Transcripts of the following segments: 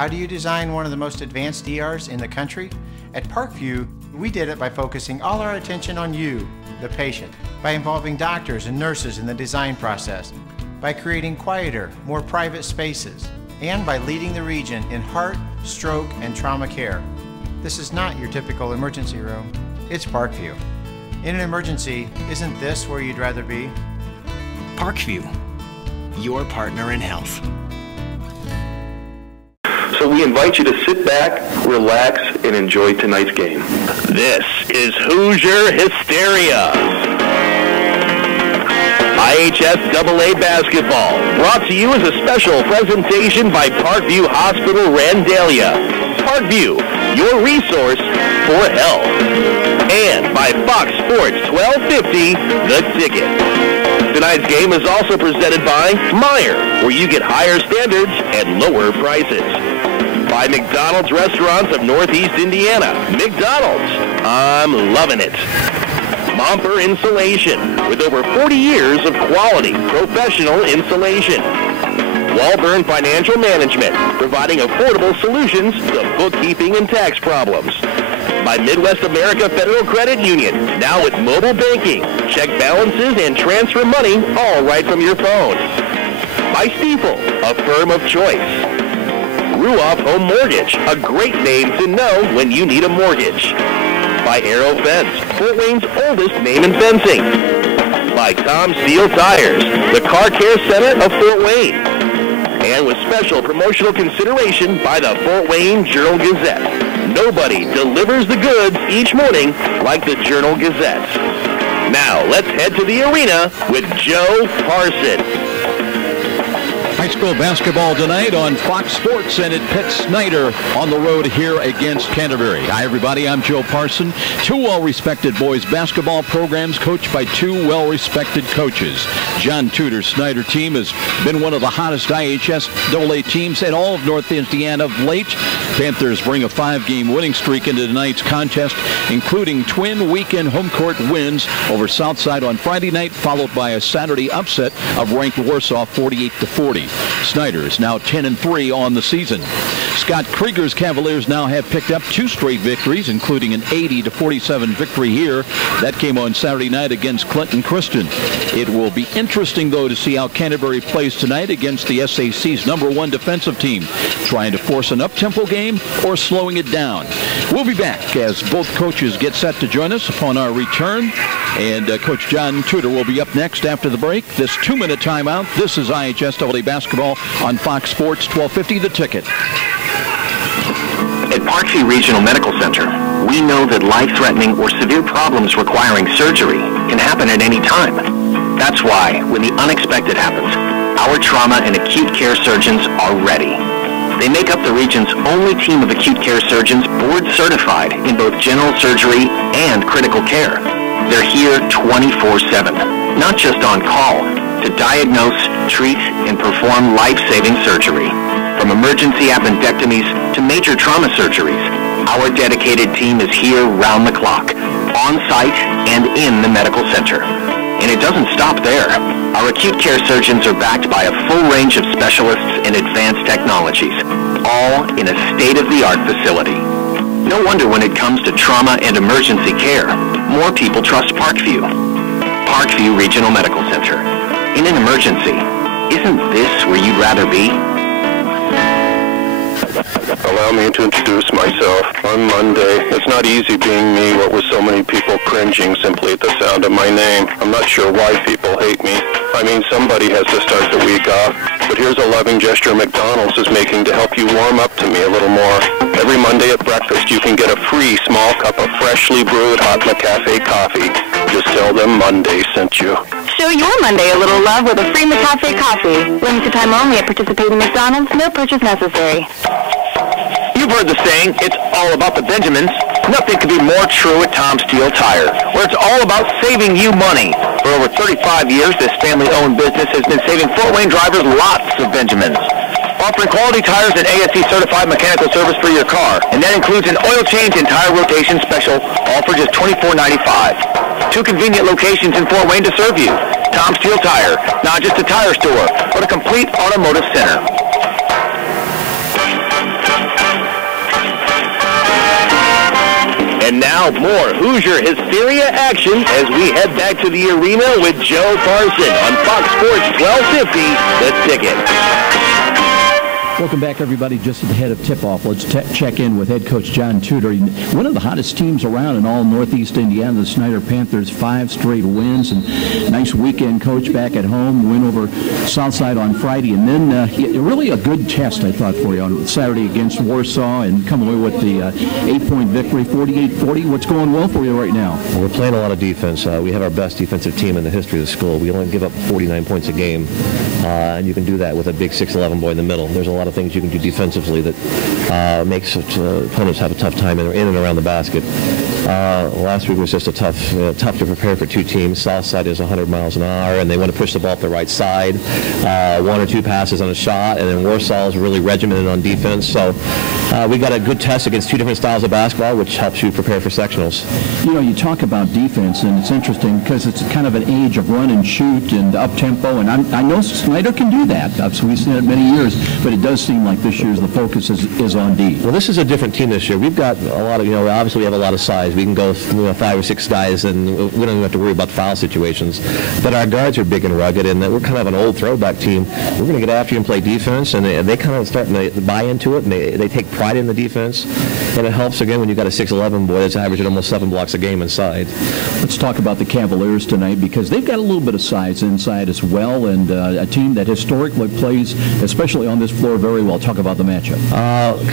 How do you design one of the most advanced ERs in the country? At Parkview, we did it by focusing all our attention on you, the patient, by involving doctors and nurses in the design process, by creating quieter, more private spaces, and by leading the region in heart, stroke, and trauma care. This is not your typical emergency room. It's Parkview. In an emergency, isn't this where you'd rather be? Parkview, your partner in health. So we invite you to sit back, relax, and enjoy tonight's game. This is Hoosier Hysteria. IHSAA basketball, brought to you as a special presentation by Parkview Hospital Randalia. Parkview, your resource for health. And by Fox Sports 1250, The Ticket. Tonight's game is also presented by Meijer, where you get higher standards and lower prices. By McDonald's Restaurants of Northeast Indiana. McDonald's, I'm loving it. Momper Insulation, with over 40 years of quality, professional insulation. Walburn Financial Management, providing affordable solutions to bookkeeping and tax problems. By Midwest America Federal Credit Union, now with mobile banking, check balances and transfer money all right from your phone. By Stiefel, a firm of choice. Ruoff Home Mortgage, a great name to know when you need a mortgage. By Aero Fence, Fort Wayne's oldest name in fencing. By Tom Steel Tires, the car care center of Fort Wayne. And with special promotional consideration by the Fort Wayne Journal-Gazette. Nobody delivers the goods each morning like the Journal-Gazette. Now, let's head to the arena with Joe Parson. High school basketball tonight on Fox Sports, and it pits Snider on the road here against Canterbury. Hi, everybody. I'm Joe Parson. Two well-respected boys basketball programs coached by two well-respected coaches. John Tudor's Snider team has been one of the hottest IHSAA teams in all of North Indiana of late. Panthers bring a 5-game winning streak into tonight's contest, including twin weekend home court wins over Southside on Friday night, followed by a Saturday upset of ranked Warsaw 48-40. Snider is now 10-3 on the season. Scott Krieger's Cavaliers now have picked up 2 straight victories, including an 80-47 victory here. That came on Saturday night against Clinton Christian. It will be interesting, though, to see how Canterbury plays tonight against the SAC's #1 defensive team, trying to force an up-tempo game or slowing it down. We'll be back as both coaches get set to join us upon our return. And Coach John Tudor will be up next after the break. This 2-minute timeout. This is IHSAA basketball on Fox Sports 1250, The Ticket. At Parkview Regional Medical Center, we know that life-threatening or severe problems requiring surgery can happen at any time. That's why, when the unexpected happens, our trauma and acute care surgeons are ready. They make up the region's only team of acute care surgeons board certified in both general surgery and critical care. They're here 24/7, not just on call, to diagnose, treat, and perform life-saving surgery. From emergency appendectomies to major trauma surgeries, our dedicated team is here round the clock, on site and in the medical center. And it doesn't stop there. Our acute care surgeons are backed by a full range of specialists and advanced technologies, all in a state-of-the-art facility. No wonder when it comes to trauma and emergency care, more people trust Parkview. Parkview Regional Medical Center. In an emergency, isn't this where you'd rather be? Allow me to introduce myself. I'm Monday. It's not easy being me, what with so many people cringing simply at the sound of my name. I'm not sure why people hate me. I mean, somebody has to start the week off. But here's a loving gesture McDonald's is making to help you warm up to me a little more. Every Monday at breakfast, you can get a free small cup of freshly brewed hot McCafe coffee. Just tell them Monday sent you. Show your Monday a little love with a free McCafe coffee. Limited time only at participating McDonald's. No purchase necessary. You've heard the saying, it's all about the Benjamins. Nothing could be more true at Tom Steel Tire, where it's all about saving you money. For over 35 years, this family-owned business has been saving Fort Wayne drivers lots of Benjamins. Offering quality tires and ASE-certified mechanical service for your car, and that includes an oil change and tire rotation special, all for just $24.95. 2 convenient locations in Fort Wayne to serve you. Tom Steel Tire, not just a tire store, but a complete automotive center. And now more Hoosier Hysteria action as we head back to the arena with Joe Parson on Fox Sports 1250, The Ticket. Welcome back, everybody. Just ahead of tip-off, let's check in with head coach John Tudor. One of the hottest teams around in all Northeast Indiana, the Snider Panthers, 5 straight wins, and nice weekend, coach, back at home, win over Southside on Friday, and then really a good test, I thought, for you on Saturday against Warsaw, and come away with the 8-point victory, 48-40. What's going well for you right now? Well, we're playing a lot of defense. We have our best defensive team in the history of the school. We only give up 49 points a game, and you can do that with a big 6'11" boy in the middle. There's a lot of things you can do defensively that makes opponents have a tough time in and around the basket. Last week was just a tough to prepare for two teams. Southside is 100 miles an hour, and they want to push the ball up the right side. 1 or 2 passes on a shot, and then Warsaw is really regimented on defense. So we got a good test against 2 different styles of basketball, which helps you prepare for sectionals. You know, you talk about defense, and it's interesting because it's kind of an age of run and shoot and up-tempo, and I know Snider can do that. So we've seen it many years, but it does seem like this year's the focus is on D. Well, this is a different team this year. We've got a lot of, obviously we have a lot of size. We can go 5 or 6 guys, and we don't even have to worry about foul situations. But our guards are big and rugged, and we're kind of an old throwback team. We're going to get after you and play defense, and they kind of starting to buy into it, and they take pride in the defense. And it helps, again, when you've got a 6'11" boy that's averaging almost 7 blocks a game inside. Let's talk about the Cavaliers tonight, because they've got a little bit of size inside as well, and a team that historically plays, especially on this floor, very well. Talk about the matchup.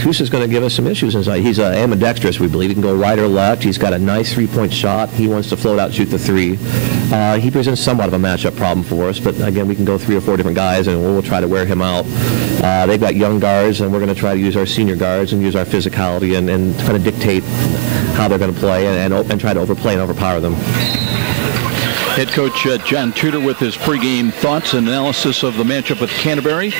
Cruz is going to give us some issues inside. He's ambidextrous, we believe. He can go right or left. He's got a nice 3-point shot. He wants to float out, shoot the 3. He presents somewhat of a matchup problem for us, but again, we can go 3 or 4 different guys, and we'll try to wear him out. They've got young guards, and we're going to try to use our senior guards and use our physicality and kind of dictate how they're going to play and try to overplay and overpower them. Head coach John Tudor with his pregame thoughts and analysis of the matchup with Canterbury.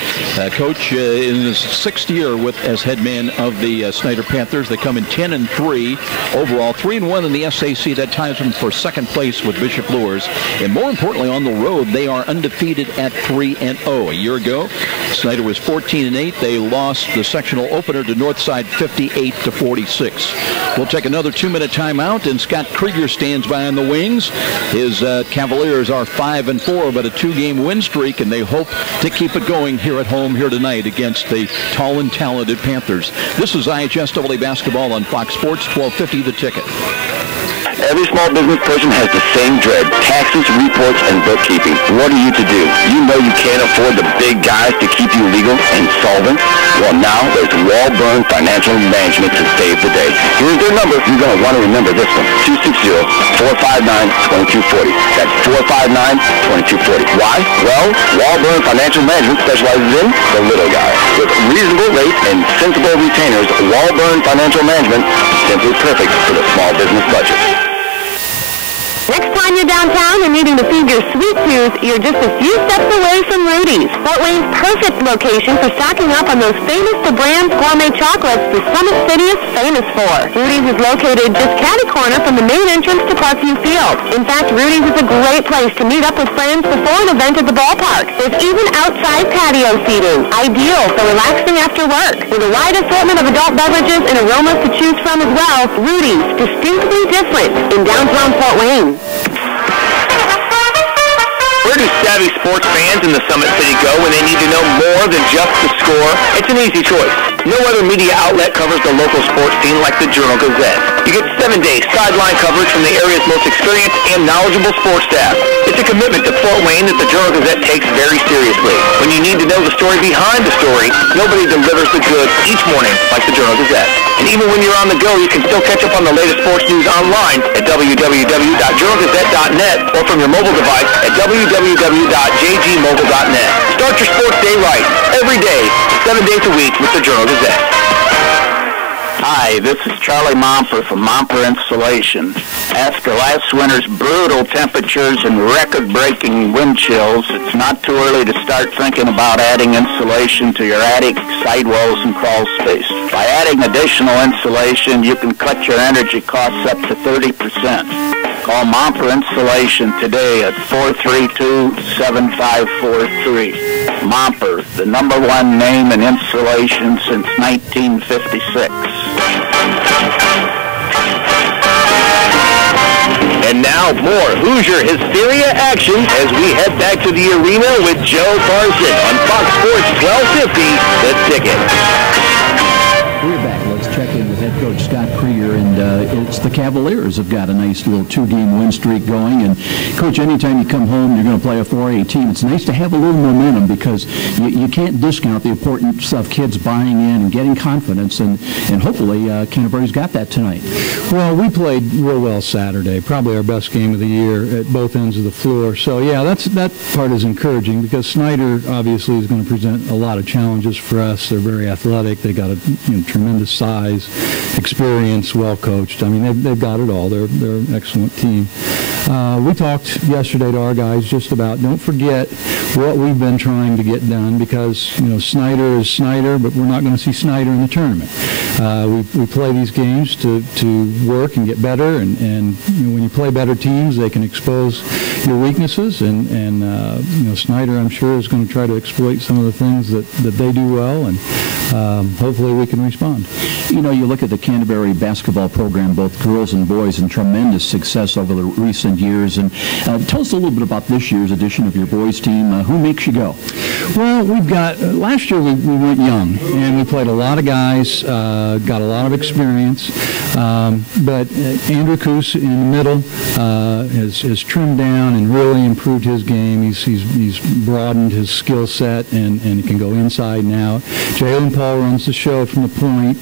Coach in his 6th year as head man of the Snider Panthers. They come in 10-3 overall, 3-1 in the SAC. That ties them for 2nd place with Bishop Luers. And more importantly, on the road, they are undefeated at 3-0. A year ago, Snider was 14-8. They lost the sectional opener to Northside 58-46. We'll take another 2-minute timeout, and Scott Krieger stands by on the wings. His Cavaliers are 5-4, but a 2-game win streak, and they hope to keep it going here at home here tonight against the tall and talented Panthers. This is IHSAA basketball on Fox Sports 1250, The Ticket. Every small business person has the same dread: taxes, reports, and bookkeeping. What are you to do? You know you can't afford the big guys to keep you legal and solvent. Well, now there's Walburn Financial Management to save the day. Here's their number. You're going to want to remember this one: 260-459-2240. That's 459-2240. Why? Well, Walburn Financial Management specializes in the little guy. With reasonable rates and sensible retainers, Walburn Financial Management is simply perfect for the small business budget. Next time you're downtown and needing to feed your sweet tooth, you're just a few steps away from Rudy's. Fort Wayne's perfect location for stocking up on those famous to brand gourmet chocolates the Summit City is famous for. Rudy's is located just catty corner from the main entrance to Parkview Field. In fact, Rudy's is a great place to meet up with friends before an event at the ballpark. There's even outside patio seating, ideal for relaxing after work. With a wide assortment of adult beverages and aromas to choose from as well, Rudy's, distinctly different in downtown Fort Wayne. Where do savvy sports fans in the Summit City go when they need to know more than just the score? It's an easy choice. No other media outlet covers the local sports team like the Journal-Gazette. You get 7-day sideline coverage from the area's most experienced and knowledgeable sports staff. It's a commitment to Fort Wayne that the Journal-Gazette takes very seriously. When you need to know the story behind the story, nobody delivers the goods each morning like the Journal-Gazette. And even when you're on the go, you can still catch up on the latest sports news online at www.journalgazette.net or from your mobile device at www.jgmobile.net. Start your sports day right, every day, 7 days a week with the Journal-Gazette. Hi, this is Charlie Momper from Momper Insulation. After last winter's brutal temperatures and record-breaking wind chills, it's not too early to start thinking about adding insulation to your attic, sidewalls, and crawl space. By adding additional insulation, you can cut your energy costs up to 30%. Call Momper Insulation today at 432-7543. Momper, the #1 name in insulation since 1956. And now more Hoosier Hysteria action as we head back to the arena with Joe Parson on Fox Sports 1250, The Ticket. We're back. Let's check in with head coach Scott Krieger, and it's the Cavaliers have got a nice little 2-game win streak going. And Coach, anytime you come home, you're going to play a 4A team. It's nice to have a little momentum because you can't discount the importance of kids buying in and getting confidence, and hopefully Canterbury's got that tonight. Well, we played real well Saturday, probably our best game of the year at both ends of the floor. So yeah, that part is encouraging because Snider obviously is going to present a lot of challenges for us. They're very athletic. They got a tremendous size, experience, well coached. I mean, they've got it all. They're an excellent team. We talked yesterday to our guys just about don't forget what we've been trying to get done because Snider is Snider, but we're not going to see Snider in the tournament. We play these games to work and get better, and when you play better teams, they can expose your weaknesses, and Snider, I'm sure, is going to try to exploit some of the things that they do well, and hopefully we can respond. You look at the Canterbury basketball program, both girls and boys, and tremendous success over the recent years. And tell us a little bit about this year's edition of your boys team. Who makes you go? Well, we've got, last year we went young, and we played a lot of guys, got a lot of experience. But Andrew Coos in the middle has trimmed down and really improved his game. He's broadened his skill set, and he can go inside now. Jalen Paul runs the show from the point.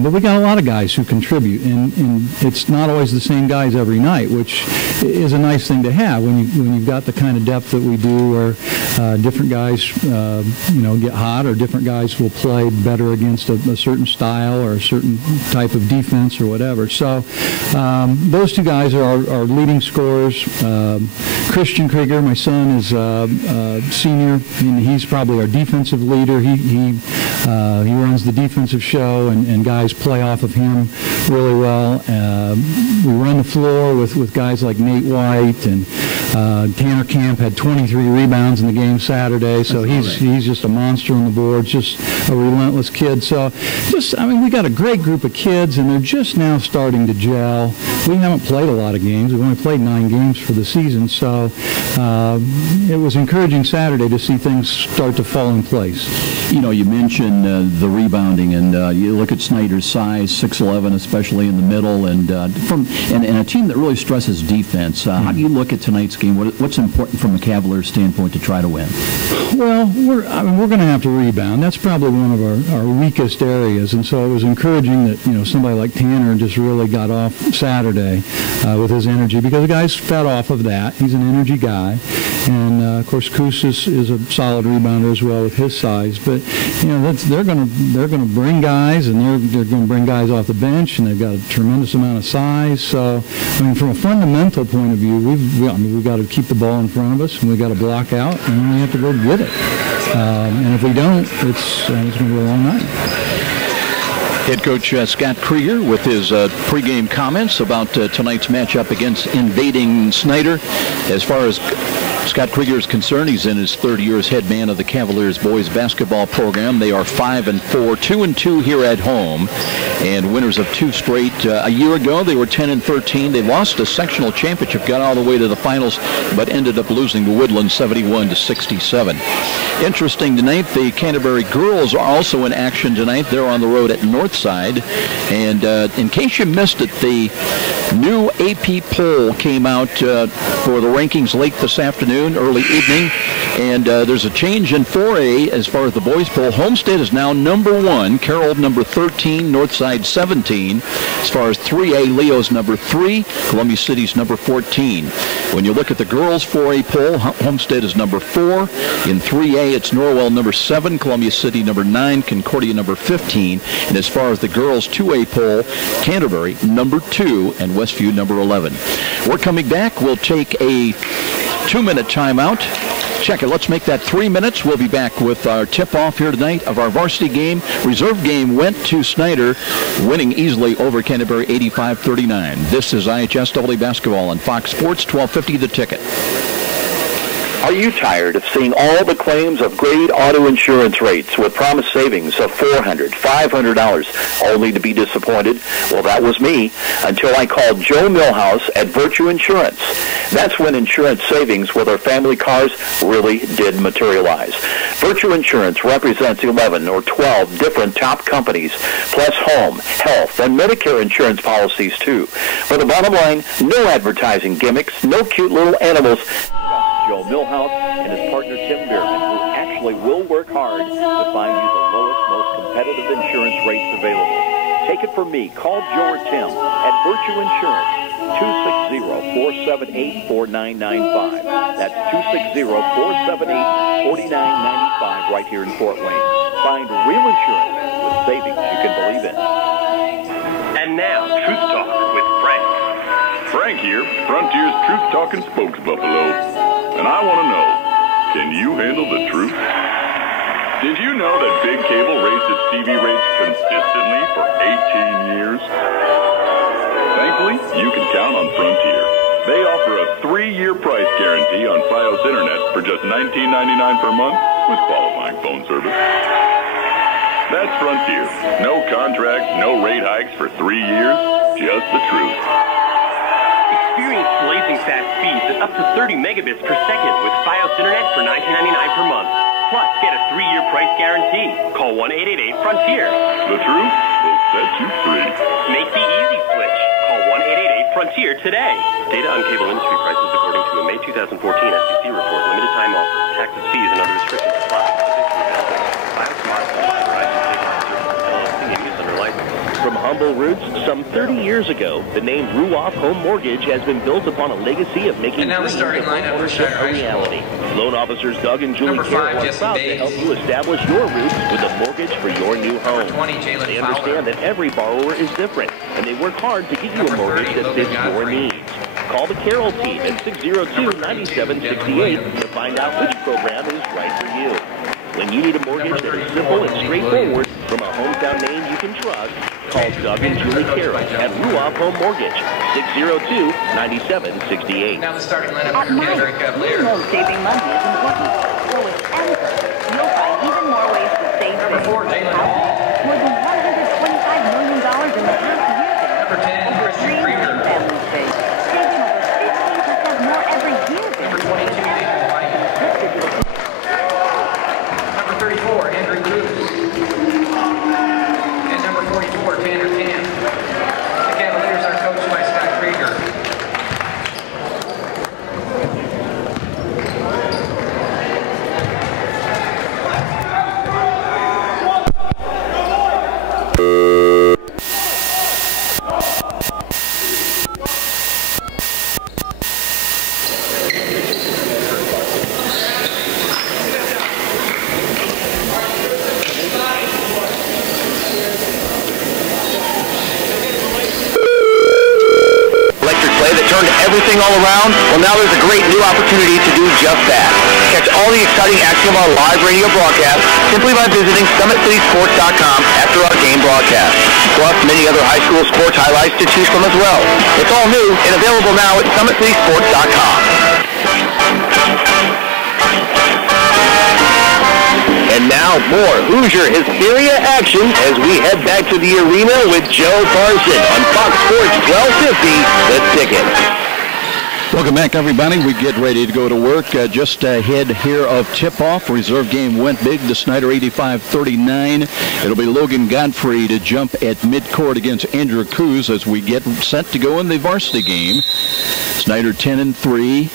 But we got a lot of guys who contribute, and it's not always the same guys every night, which is a nice thing to have when you've got the kind of depth that we do, where different guys get hot, or different guys will play better against a certain style or a certain type of defense or whatever. So those two guys are our leading scorers. Christian Krieger, my son, is senior, and he's probably our defensive leader. He runs the defensive show, and guys play off of him really well. We run the floor with guys like Nate White, and Tanner Camp had 23 rebounds in the game Saturday, so he's just a monster on the board, just a relentless kid. So we got a great group of kids, and they're just now starting to gel. We haven't played a lot of games. We've only played 9 games for the season, so it was encouraging Saturday to see things start to fall in place. You mentioned the rebounding, and you look at Snider's size, 6'11", especially in the middle, and a team that really stresses defense. How do you look at tonight's game? What's important from a Cavaliers standpoint to try to win? Well, we're going to have to rebound. That's probably one of our weakest areas, and so it was encouraging that somebody like Tanner just really got off Saturday with his energy, because the guy's fed off of that. He's an energy guy, and of course Coos is a solid rebounder as well with his size. But they're going to bring guys, and they're going to bring guys off the bench, and they've got a tremendous amount of size. So from a fundamental point of view, we've got to keep the ball in front of us, and we've got to block out, and we have to go get it. And if we don't, it's going to be a long night. Head coach Scott Krieger with his pregame comments about tonight's matchup against invading Snider. As far as Scott Krieger is concerned, he's in his third year as head man of the Cavaliers boys basketball program. They are 5-4, 2-2 here at home, and winners of 2 straight. A year ago, they were 10-13. They lost a sectional championship, got all the way to the finals, but ended up losing to Woodland 71-67. Interesting tonight, the Canterbury girls are also in action tonight. They're on the road at Northside, and in case you missed it, the new AP poll came out for the rankings late this afternoon, early evening, and there's a change in 4A as far as the boys poll. Homestead is now number 1, Carroll number 13, Northside 17. As far as 3A, Leo's number 3, Columbia City's number 14. When you look at the girls 4A poll, Homestead is number 4. In 3A, it's Norwell number 7, Columbia City number 9, Concordia number 15. And as far as the girls 2A poll, Canterbury number 2 and Westview number 11. We're coming back. We'll take a 2-minute timeout. Check it. Let's make that 3 minutes. We'll be back with our tip-off here tonight of our varsity game. Reserve game went to Snider, winning easily over Canterbury 85-39. This is IHSAA basketball on Fox Sports 1250 The Ticket. Are you tired of seeing all the claims of great auto insurance rates with promised savings of $400, $500, only to be disappointed? Well, that was me until I called Joe Millhouse at Virtue Insurance. That's when insurance savings with our family cars really did materialize. Virtue Insurance represents 11 or 12 different top companies, plus home, health, and Medicare insurance policies, too. For the bottom line, no advertising gimmicks, no cute little animals. Joe Millhouse and his partner Tim Bierman, who actually will work hard to find you the lowest, most competitive insurance rates available. Take it from me. Call Joe or Tim at Virtue Insurance, 260-478-4995. That's 260-478-4995 right here in Fort Wayne. Find real insurance with savings you can believe in. And now, Truth Talk with Frank. Frank here, Frontier's Truth Talking spokesbuffalo. And I want to know, can you handle the truth? Did you know that Big Cable raised its TV rates consistently for 18 years? Thankfully, you can count on Frontier. They offer a 3-year price guarantee on Fios Internet for just $19.99 per month with qualifying phone service. That's Frontier. No contract, no rate hikes for 3 years, just the truth. Experience blazing fast speeds at up to 30 megabits per second with Fios Internet for $19.99 per month. Plus, get a 3-year price guarantee. Call 1-888-FRONTIER. The truth will set you free. Make the easy switch. Call 1-888-FRONTIER today. Data on cable industry prices according to a May 2014 SEC report. Limited time offer. Taxes, fees, and other restrictions apply. From humble roots, some 30 years ago, the name Ruoff Home Mortgage has been built upon a legacy of making dreams of ownership a reality. Loan officers Doug and Julie Carroll are proud to help you establish your roots with a mortgage for your new home. They understand that every borrower is different, and they work hard to get you a mortgage that fits your needs. Call the Carroll team at 602-9768 to find out which program is right for you. When you need a mortgage that is simple and straightforward from a hometown name you can trust, call Doug and Julie Carroll at Ruoff Home Mortgage, 602-9768. Now the starting lineup for Canterbury Cavaliers. You know saving money is important. So with Anchor, you'll find even more ways to save Number 4, Jalen Hall. More than $125 million in the past year. Number 10, Christian Krieger. Family space. Saving over 15% more every year. Number 22, Nathan White. Number 34, Andrew Cruz. And number 44, Tanner Camp. The Cavaliers are coached by Scott Krieger. Everything all around? Well, now there's a great new opportunity to do just that. Catch all the exciting action of our live radio broadcast simply by visiting SummitCitySports.com after our game broadcast. Plus, many other high school sports highlights to choose from as well. It's all new and available now at SummitCitySports.com. And now, more Hoosier Hysteria action as we head back to the arena with Joe Parson on Fox Sports 1250, The Ticket. Welcome back, everybody. We get ready to go to work. Just ahead here of tip-off. Reserve game went big to Snider 85-39. It'll be Logan Godfrey to jump at midcourt against Andrew Coos as we get set to go in the varsity game. Snider 10-3.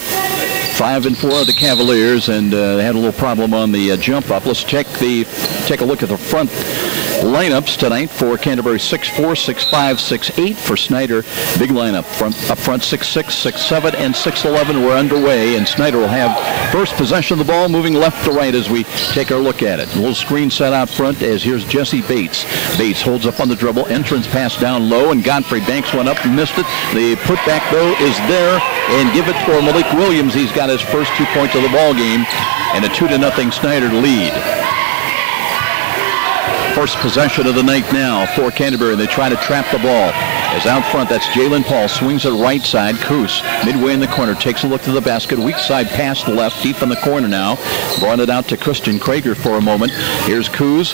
5-4 of the Cavaliers, and they had a little problem on the jump up. Let's take a look at the front lineups tonight for Canterbury. 6'4", 6'5", 6'8". For Snider, big lineup up front 6'6", 6'7", and 6'11". We're underway, and Snider will have first possession of the ball, moving left to right as we take our look at it. A little screen set out front as here's Jesse Bates. Bates holds up on the dribble, entrance pass down low, and Godfrey banks one up and missed it. The putback though is there, and give it for Malik Williams. He's got his first 2 points of the ball game, and a 2-0 Snider lead. First possession of the night now for Canterbury. They try to trap the ball. As out front, that's Jalen Paul. Swings it right side. Coos, midway in the corner, takes a look to the basket. Weak side pass left, deep in the corner now. Brought it out to Christian Krager for a moment. Here's Coos,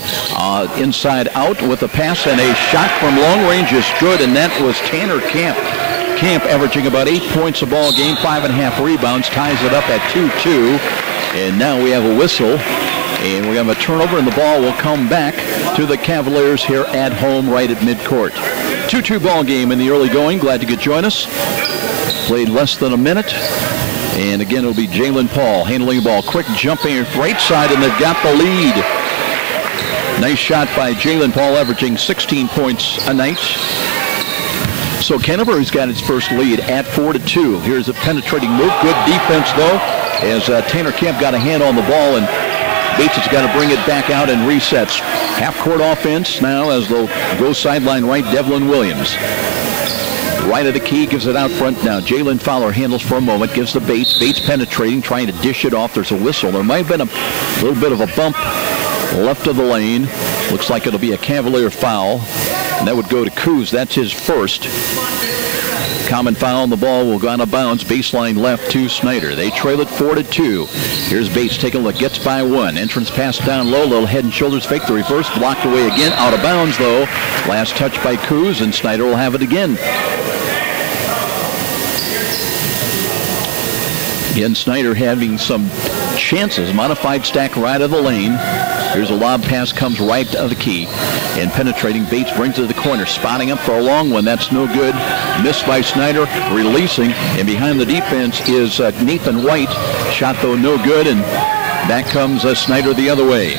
inside out with a pass, and a shot from long range is good, and that was Tanner Camp. Camp averaging about 8 points a ball game, 5.5 rebounds, ties it up at 2-2. And now we have a whistle. And we have a turnover, and the ball will come back to the Cavaliers here at home right at midcourt. 2-2 ball game in the early going. Glad you could join us. Played less than a minute. And again, it'll be Jalen Paul handling the ball. Quick jumping right side, and they've got the lead. Nice shot by Jalen Paul, averaging 16 points a night. So Canterbury's got its first lead at 4-2. Here's a penetrating move. Good defense, though, as Tanner Camp got a hand on the ball, and Bates has got to bring it back out and resets. Half-court offense now as they'll go sideline right, Devlin Williams. Right of the key, gives it out front now. Jalen Fowler handles for a moment, gives to Bates. Bates penetrating, trying to dish it off. There's a whistle. There might have been a little bit of a bump left of the lane. Looks like it'll be a Cavalier foul, and that would go to Coos. That's his first. Common foul, and the ball will go out of bounds. Baseline left to Snider. They trail it 4-2. Here's Bates taking a look, gets by one. Entrance pass down low, little head and shoulders fake the reverse, blocked away again. Out of bounds though. Last touch by Coos, and Snider will have it again. Again, Snider having some chances. Modified stack right of the lane. Here's a lob pass, comes right of the key. And penetrating, Bates brings it to the corner. Spotting up for a long one. That's no good. Missed by Snider. Releasing. And behind the defense is Nathan White. Shot, though, no good. And back comes Snider the other way.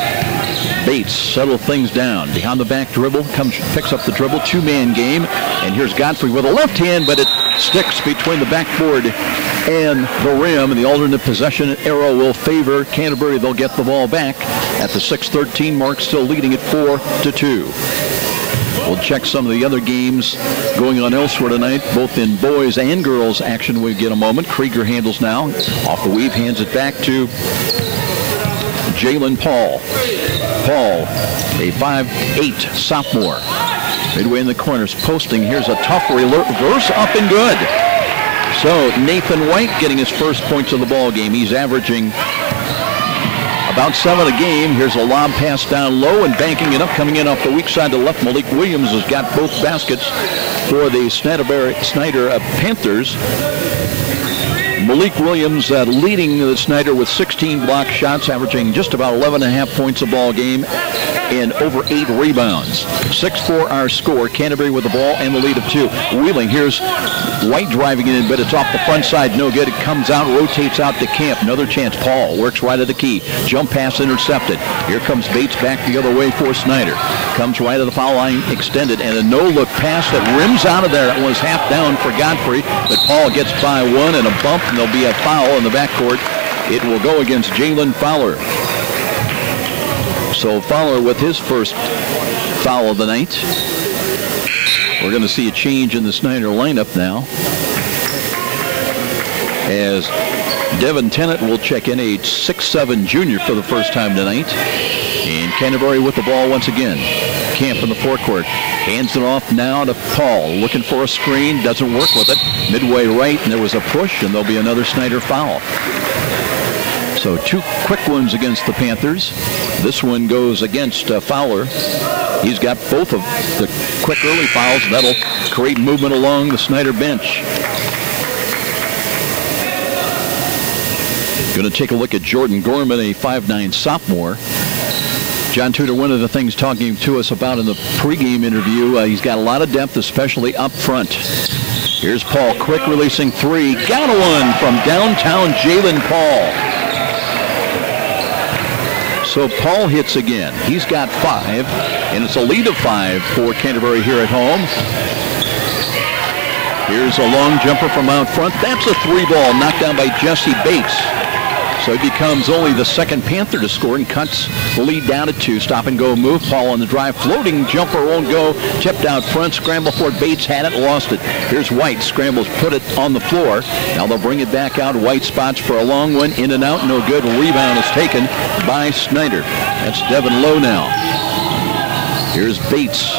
Bates settle things down. Behind the back dribble. Picks up the dribble. Two-man game. And here's Godfrey with a left hand, but it sticks between the backboard and the rim, and the alternate possession arrow will favor Canterbury. They'll get the ball back at the 6:13 mark, still leading at 4-2. We'll check some of the other games going on elsewhere tonight, both in boys and girls action. We get a moment. Krieger handles now. Off the weave, hands it back to Jalen Paul. Paul, a 5'8" sophomore. Midway in the corners, posting. Here's a tough reverse, up and good. So Nathan White getting his first points of the ball game. He's averaging about 7 a game. Here's a lob pass down low and banking it up, coming in off the weak side to left. Malik Williams has got both baskets for the Snider Panthers. Malik Williams leading the Snider with 16 block shots, averaging just about 11.5 points a ball game and over 8 rebounds. 6-4 our score. Canterbury with the ball and the lead of 2. Wheeling, here's White driving it in, but it's off the front side. No good. It comes out, rotates out to Camp. Another chance. Paul works right at the key. Jump pass intercepted. Here comes Bates back the other way for Snider. Comes right at the foul line, extended, and a no-look pass that rims out of there. It was half down for Godfrey, but Paul gets by one and a bump, and there'll be a foul in the backcourt. It will go against Jalen Fowler. So Fowler with his first foul of the night. We're going to see a change in the Snider lineup now, as Devin Tennant will check in, a 6'7" junior for the first time tonight. And Canterbury with the ball once again. Camp in the forecourt. Hands it off now to Paul. Looking for a screen. Doesn't work with it. Midway right, and there was a push, and there'll be another Snider foul. So 2 quick ones against the Panthers. This one goes against Fowler. He's got both of the quick early fouls. That'll create movement along the Snider bench. Going to take a look at Jordan Gorman, a 5'9" sophomore. John Tudor, one of the things talking to us about in the pregame interview, he's got a lot of depth, especially up front. Here's Paul, quick releasing 3. Got a one from downtown Jalen Paul. So Paul hits again. He's got 5, and it's a lead of 5 for Canterbury here at home. Here's a long jumper from out front. That's a 3-ball knocked down by Jesse Bates. So he becomes only the second Panther to score and cuts the lead down to 2. Stop and go move. Paul on the drive. Floating jumper won't go. Tipped out front. Scramble for it. Bates had it. Lost it. Here's White. Scrambles. Put it on the floor. Now they'll bring it back out. White spots for a long one. In and out. No good. Rebound is taken by Snider. That's Devin Lowe now. Here's Bates.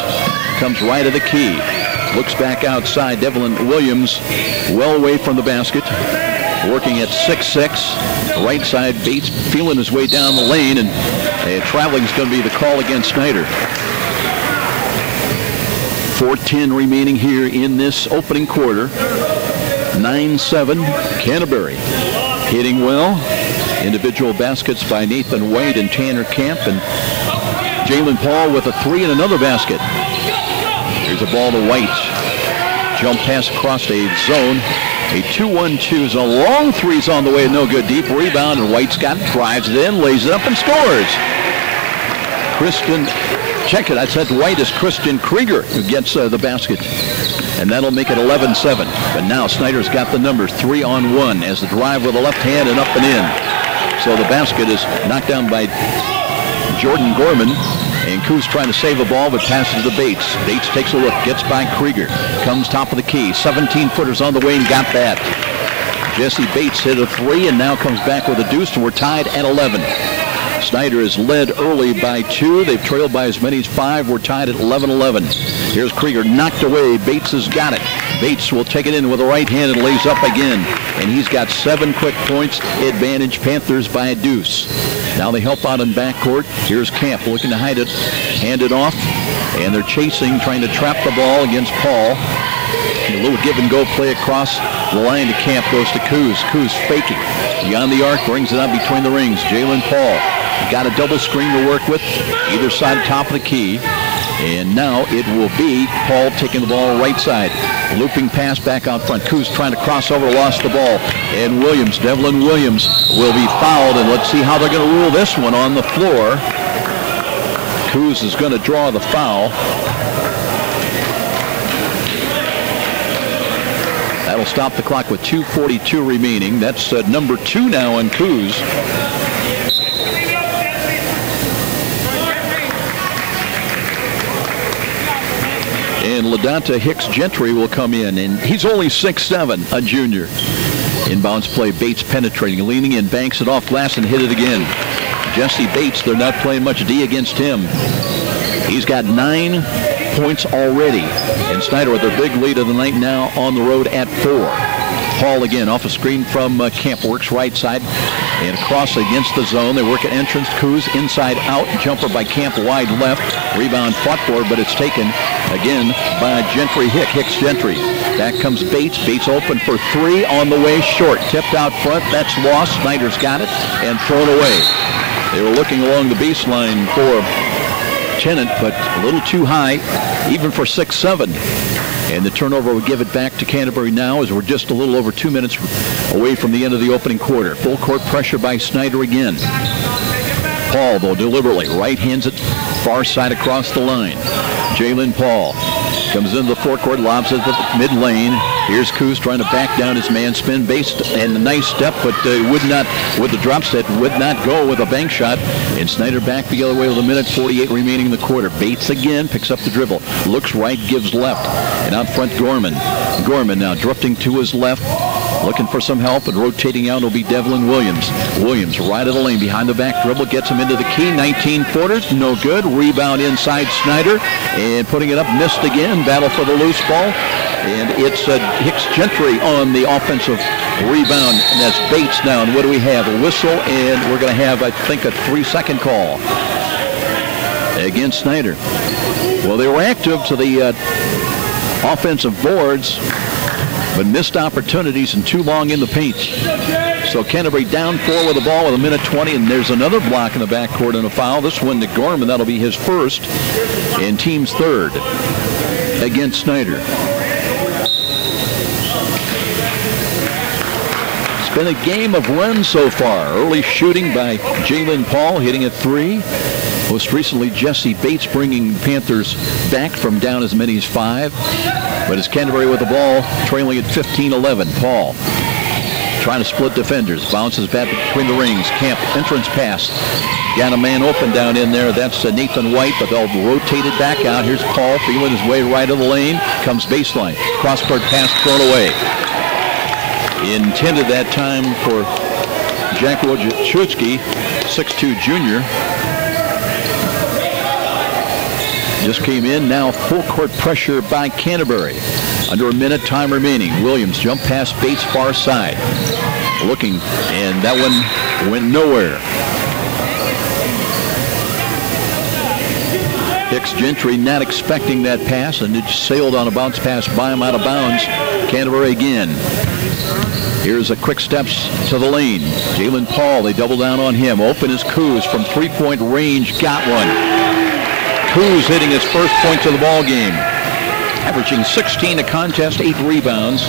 Comes right of the key. Looks back outside. Devlin Williams well away from the basket. Working at 6'6". Right side, Bates feeling his way down the lane, and traveling is going to be the call against Snider. 4:10 remaining here in this opening quarter. 9-7 Canterbury. Hitting well. Individual baskets by Nathan White and Tanner Camp, and Jalen Paul with a 3 and another basket. Here's a ball to White. Jump pass across a zone. A 2-1-2 is a long three's on the way, no good. Deep rebound, and White's got it, drives it in, lays it up, and scores. Christian, check it, I said White is Christian Krieger who gets the basket. And that'll make it 11-7. But now Snider's got the numbers, 3-on-1 as the drive with the left hand and up and in. So the basket is knocked down by Jordan Gorman. And Coos trying to save the ball, but passes to Bates. Bates takes a look, gets by Krieger. Comes top of the key. 17-footers on the way and got that. Jesse Bates hit a 3 and now comes back with a deuce, and we're tied at 11. Snider is led early by 2. They've trailed by as many as 5. We're tied at 11-11. Here's Krieger, knocked away. Bates has got it. Bates will take it in with a right hand and lays up again. And he's got 7 quick points. Advantage Panthers by a deuce. Now they help out in backcourt. Here's Camp looking to hide it. Hand it off. And they're chasing, trying to trap the ball against Paul. And a little give and go play across the line to Camp. Goes to Coos. Coos faking. Beyond the arc, brings it up between the rings. Jalen Paul got a double screen to work with. Either side, top of the key. And now it will be Paul taking the ball right side. Looping pass back out front. Coos trying to cross over, lost the ball. And Williams, Devlin Williams, will be fouled. And let's see how they're going to rule this one on the floor. Coos is going to draw the foul. That'll stop the clock with 2:42 remaining. That's number 2 now on Coos. And LaDonta Hicks Gentry will come in, and he's only 6'7", a junior. Inbounds play, Bates penetrating, leaning in, banks it off glass and hit it again. Jesse Bates, they're not playing much D against him. He's got 9 points already. And Snider with their big lead of the night now on the road at 4. Paul again off a screen from Camp, works right side and across against the zone. They work at entrance. Coos inside out, jumper by Camp wide left. Rebound fought for, but it's taken again by Gentry. Hicks Gentry. Back comes Bates. Bates open for 3 on the way, short. Tipped out front. That's lost. Snider's got it and thrown away. They were looking along the baseline for Tennant, but a little too high, even for 6'7". And the turnover will give it back to Canterbury now as we're just a little over 2 minutes away from the end of the opening quarter. Full court pressure by Snider again. Paul, though, deliberately right hands it far side across the line. Jalen Paul comes into the forecourt, lobs it at the mid lane. Here's Coos trying to back down his man spin, based and a nice step, but would not, with the drop set, would not go with a bank shot. And Snider back the other way with 1:48 remaining in the quarter. Bates again picks up the dribble, looks right, gives left, and out front Gorman. Gorman now drifting to his left, looking for some help, and rotating out will be Devlin Williams. Williams right of the lane, behind the back dribble, gets him into the key. 19-footers, no good. Rebound inside Snider, and putting it up, missed again. Battle for the loose ball, and it's Hicks Gentry on the offensive rebound, and that's Bates now. And what do we have? A whistle, and we're going to have, I think, a 3-second call against Snider. Well, they were active to the offensive boards, but missed opportunities and too long in the paint. So Canterbury down 4 with the ball with 1:20, and there's another block in the backcourt and a foul. This one to Gorman, that'll be his first and team's third against Snider. It's been a game of runs so far. Early shooting by Jalen Paul, hitting at 3. Most recently, Jesse Bates bringing Panthers back from down as many as 5. But it's Canterbury with the ball, trailing at 15-11. Paul trying to split defenders. Bounces back between the rings. Camp entrance pass. Got a man open down in there. That's Nathan White, but they'll rotate it back out. Here's Paul feeling his way right of the lane. Comes baseline. Cross-court pass thrown away. Intended that time for Jack Wojciechowski, 6'2" junior. just came in. Now full court pressure by Canterbury. Under a minute time remaining. Williams jump past Bates far side. Looking, and that one went nowhere. Hicks Gentry not expecting that pass, and it sailed on a bounce pass by him out of bounds. Canterbury again. Here's a quick steps to the lane. Jalen Paul, they double down on him. Open is Coos from three-point range. Got one. Coos hitting his first points of the ball game. Averaging 16 a contest, 8 rebounds.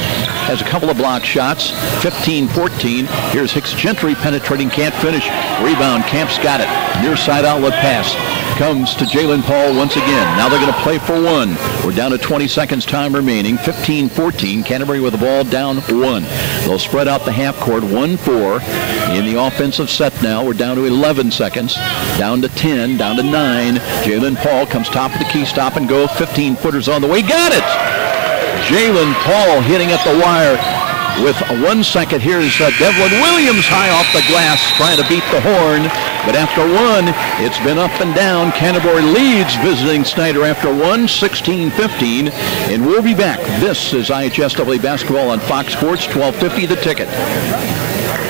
Has a couple of block shots, 15-14. Here's Hicks Gentry penetrating, can't finish. Rebound, Camp's got it. Near side outlet pass. Comes to Jalen Paul once again. Now they're going to play for one. We're down to 20 seconds time remaining. 15-14. Canterbury with the ball down one. They'll spread out the half court 1-4 in the offensive set now. We're down to 11 seconds. Down to 10. Down to 9. Jalen Paul comes top of the key. Stop and go. 15-footers on the way. Got it! Jalen Paul hitting at the wire. With 1 second, here's Devlin Williams high off the glass trying to beat the horn. But after one, it's been up and down. Canterbury leads visiting Snider after one, 16-15. And we'll be back. This is IHSAA basketball on Fox Sports, 1250 The Ticket.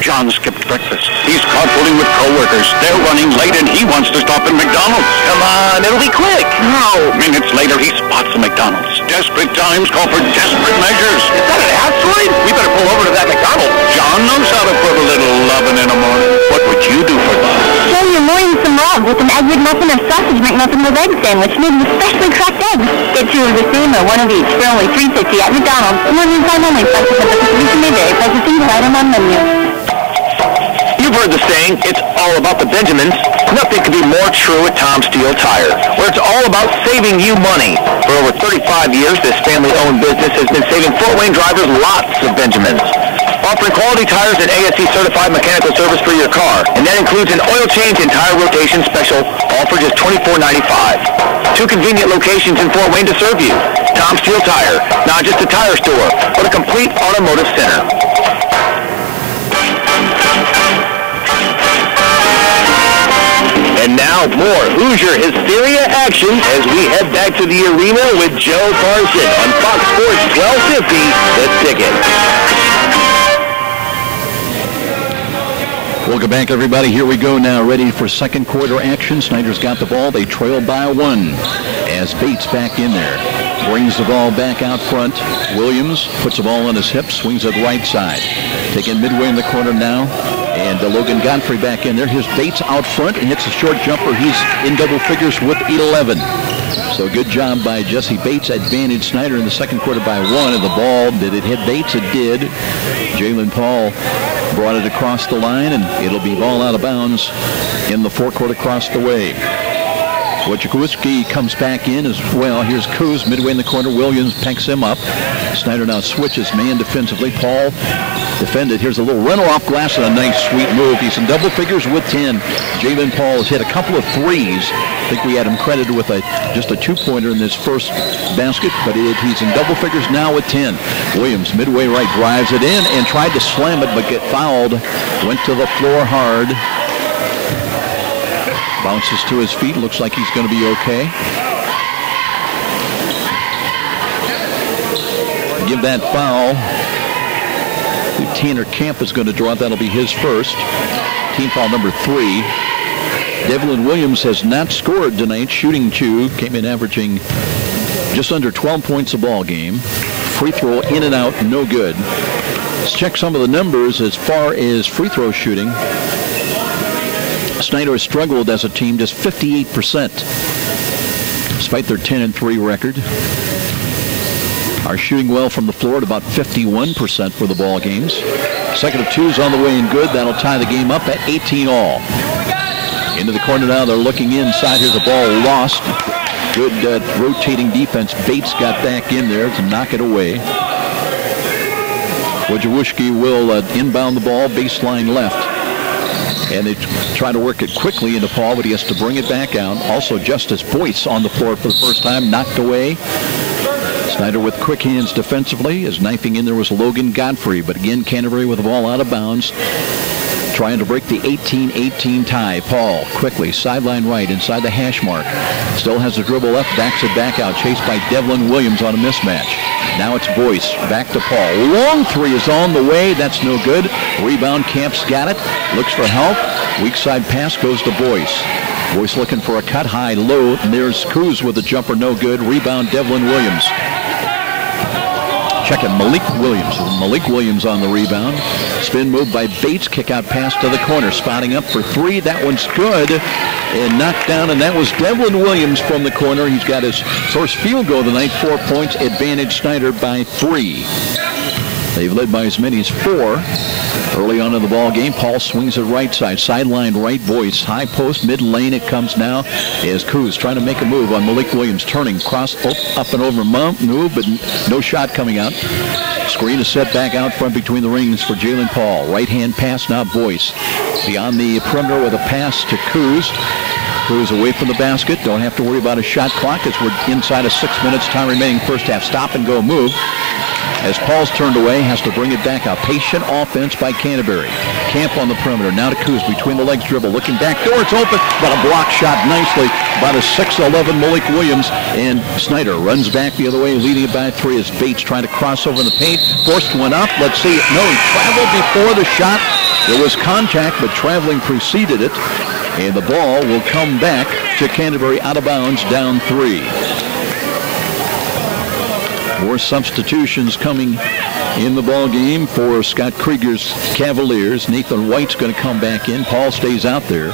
John skipped breakfast. He's carpooling with coworkers. They're running late and he wants to stop at McDonald's. Come on, it'll be quick. No. Minutes later, he spots a McDonald's. Desperate times call for desperate measures. Is that an asteroid? We better pull over to that McDonald's. John knows how to put a little lovin' in the morning. What would you do for love? Show your morning some love with an egg McMuffin or sausage McMuffin with egg sandwich made with freshly cracked eggs. Get 2 of the same or 1 of each for only $3.50 at McDonald's. Limited time only. Prices at the distribution may vary. Price of single item on menu. You've heard the saying, it's all about the Benjamins. Nothing could be more true at Tom Steele Tire, where it's all about saving you money. For over 35 years, this family-owned business has been saving Fort Wayne drivers lots of Benjamins. Offering quality tires and ASE-certified mechanical service for your car. And that includes an oil change and tire rotation special, all for just $24.95. 2 convenient locations in Fort Wayne to serve you. Tom Steele Tire, not just a tire store, but a complete automotive center. And now more Hoosier Hysteria action as we head back to the arena with Joe Parson on Fox Sports 1250, The Ticket. Welcome back, everybody. Here we go now, ready for second quarter action. Snider's got the ball. They trail by 1 as Bates back in there. Brings the ball back out front. Williams puts the ball on his hip, swings it right side. Taken midway in the corner now. And Logan Godfrey back in there. Here's Bates out front and hits a short jumper. He's in double figures with 11. So good job by Jesse Bates. Advantage Snider in the second quarter by 1. And the ball, did it hit Bates? It did. Jalen Paul brought it across the line, and it'll be ball out of bounds in the forecourt across the way. Wojciechowski comes back in as well. Here's Coos midway in the corner. Williams picks him up. Snider now switches man defensively. Paul defended. Here's a little runner off glass and a nice sweet move. He's in double figures with 10. Jalen Paul has hit a couple of threes. I think we had him credited with just a 2-pointer in this first basket, but he's in double figures now with 10. Williams midway right drives it in and tried to slam it but get fouled. Went to the floor hard. Bounces to his feet. Looks like he's going to be okay. Give that foul. Tanner Camp is going to draw it. That'll be his first. Team foul number 3. Devlin Williams has not scored tonight. Shooting 2. Came in averaging just under 12 points a ball game. Free throw in and out. No good. Let's check some of the numbers as far as free throw shooting. Snider has struggled as a team, just 58%, despite their 10-3 record. Are shooting well from the floor at about 51% for the ball games. Second of 2 is on the way and good. That'll tie the game up at 18 all. Into the corner now. They're looking inside. Here's a ball lost. Good rotating defense. Bates got back in there to knock it away. Wojciechowski will inbound the ball, baseline left. And they try to work it quickly into Paul, but he has to bring it back out. Also, Justice Boyce on the floor for the first time, knocked away. Snider with quick hands defensively. As knifing in there was Logan Godfrey. But again, Canterbury with the ball out of bounds. trying to break the 18-18 tie. Paul quickly, sideline right, inside the hash mark. Still has the dribble left, backs it back out, chased by Devlin Williams on a mismatch. Now it's Boyce, back to Paul. Long three is on the way, that's no good. Rebound, Camp's got it, looks for help. Weak side pass goes to Boyce. Boyce looking for a cut, high, low, and there's Cruz with a jumper, no good. Rebound, Devlin Williams. Checking Malik Williams. Malik Williams on the rebound. Spin move by Bates. Kick out pass to the corner. Spotting up for three. That one's good. And knocked down. And that was Devlin Williams from the corner. He's got his first field goal of the night. 4 points. Advantage Snider by 3. They've led by as many as 4. Early on in the ball game, Paul swings it right side. Sideline right, Boyce. High post, mid lane it comes now as Cruz trying to make a move on Malik Williams. Turning, cross, up and over move, but no shot coming out. Screen is set back out front between the rings for Jalen Paul. Right-hand pass now, Boyce. Beyond the perimeter with a pass to Cruz. Cruz away from the basket. Don't have to worry about a shot clock as we're inside of 6 minutes. Time remaining first half. Stop and go move. As Paul's turned away, has to bring it back out. Patient offense by Canterbury. Camp on the perimeter. Now to Cruz, between the legs dribble. Looking back door, it's open, but a block shot nicely by the 6'11" Malik Williams. And Snider runs back the other way, leading it by 3 as Bates trying to cross over in the paint. Forced one up. Let's see. No, he traveled before the shot. There was contact, but traveling preceded it. And the ball will come back to Canterbury out of bounds, down 3. More substitutions coming in the ball game for Scott Krieger's Cavaliers. Nathan White's going to come back in. Paul stays out there.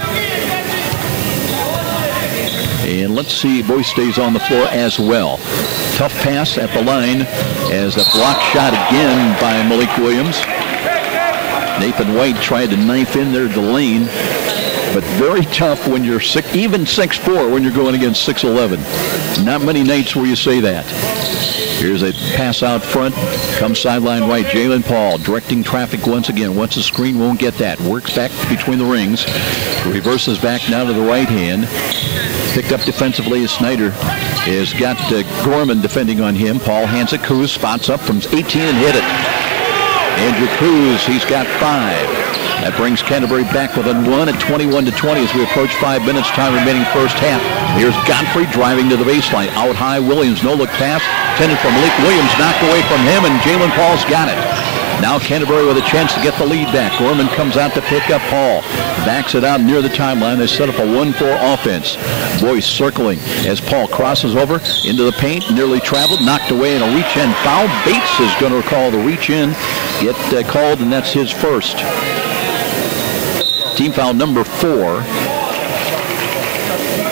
And let's see, Boyce stays on the floor as well. Tough pass at the line as a block shot again by Malik Williams. Nathan White tried to knife in there the lane, but very tough when you're even 6'4" when you're going against 6'11". Not many nights where you say that. Here's a pass out front. Comes sideline right. Jalen Paul directing traffic once again. Once the screen, won't get that. Works back between the rings. Reverses back now to the right hand. Picked up defensively as Snider has got Gorman defending on him. Paul hands it. Cruz spots up from 18 and hit it. Andrew Cruz, he's got 5. That brings Canterbury back within 1 at 21-20 as we approach 5 minutes. Time remaining first half. Here's Godfrey driving to the baseline. Out high, Williams, no look pass. Intended for Malik Williams, knocked away from him, and Jalen Paul's got it. Now Canterbury with a chance to get the lead back. Gorman comes out to pick up Paul. Backs it out near the timeline. They set up a 1-4 offense. Boyce circling as Paul crosses over into the paint. Nearly traveled, knocked away in a reach-in foul. Bates is going to recall the reach-in. Get called, and that's his first. Team foul number 4.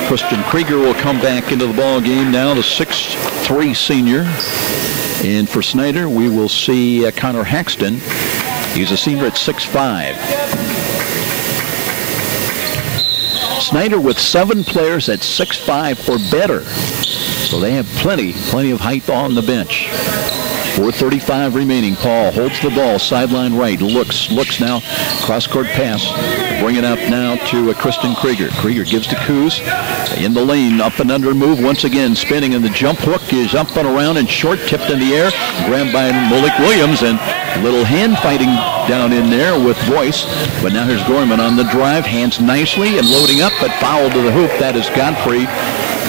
Christian Krieger will come back into the ball game now, the 6'3" senior. And for Snider, we will see Connor Haxton. He's a senior at 6'5". Snider with 7 players at 6'5" or better. So they have plenty of height on the bench. 4:35 remaining. Paul holds the ball, sideline right, looks now, cross-court pass. Bring it up now to Christian Krieger. Krieger gives to Kuz. In the lane, up and under move once again, spinning, and the jump hook is up and around and short, tipped in the air, grabbed by Malik Williams, and a little hand fighting down in there with Boyce. But now here's Gorman on the drive, hands nicely and loading up, but foul to the hoop. That is Godfrey.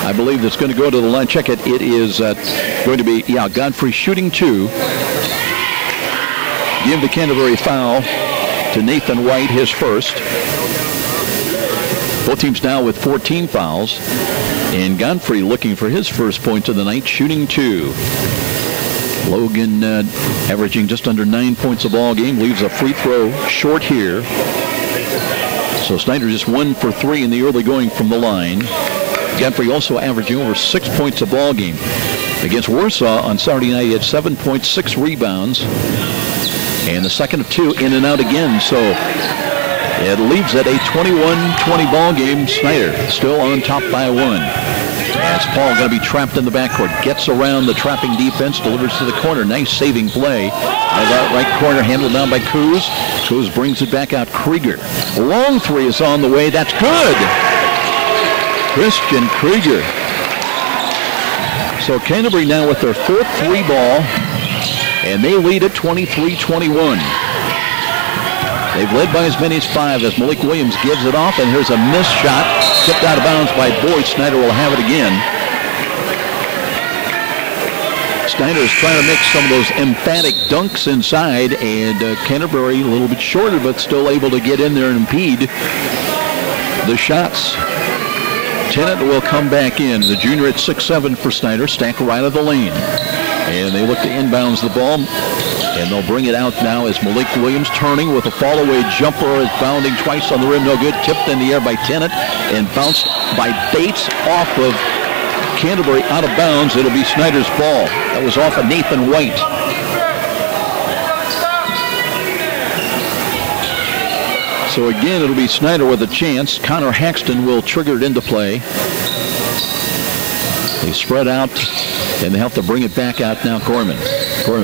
I believe that's going to go to the line. Check it. It is going to be, Godfrey shooting 2. Give the Canterbury foul to Nathan White, his first. Both teams now with 14 fouls. And Godfrey looking for his first points of the night, shooting 2. Logan averaging just under 9 points a ball game. Leaves a free throw short here. So Snider just 1 for 3 in the early going from the line. Godfrey also averaging over 6 points a ball game. Against Warsaw on Saturday night, he had 7 points, 6 rebounds. And the second of 2 in and out again. So it leaves at a 21-20 ball game. Snider still on top by 1. As Paul going to be trapped in the backcourt. Gets around the trapping defense, delivers to the corner. Nice saving play. Out of that right corner, handled down by Kuz. Kuz brings it back out. Krieger. Long 3 is on the way. That's good. Christian Krieger. So Canterbury now with their 4th 3 ball, and they lead at 23-21. They've led by as many as 5 as Malik Williams gives it off, and here's a missed shot, tipped out of bounds by Boyd. Snider will have it again. Snider is trying to make some of those emphatic dunks inside, and Canterbury a little bit shorter, but still able to get in there and impede the shots. Tennant will come back in. The junior at 6'7" for Snider, stack right of the lane. And they look to inbounds the ball. And they'll bring it out now as Malik Williams turning with a fall-away jumper, is bounding twice on the rim, no good. Tipped in the air by Tennant and bounced by Bates off of Canterbury out of bounds. It'll be Snider's ball. That was off of Nathan White. So again, it'll be Snider with a chance. Connor Haxton will trigger it into play. They spread out, and they have to bring it back out now. Gorman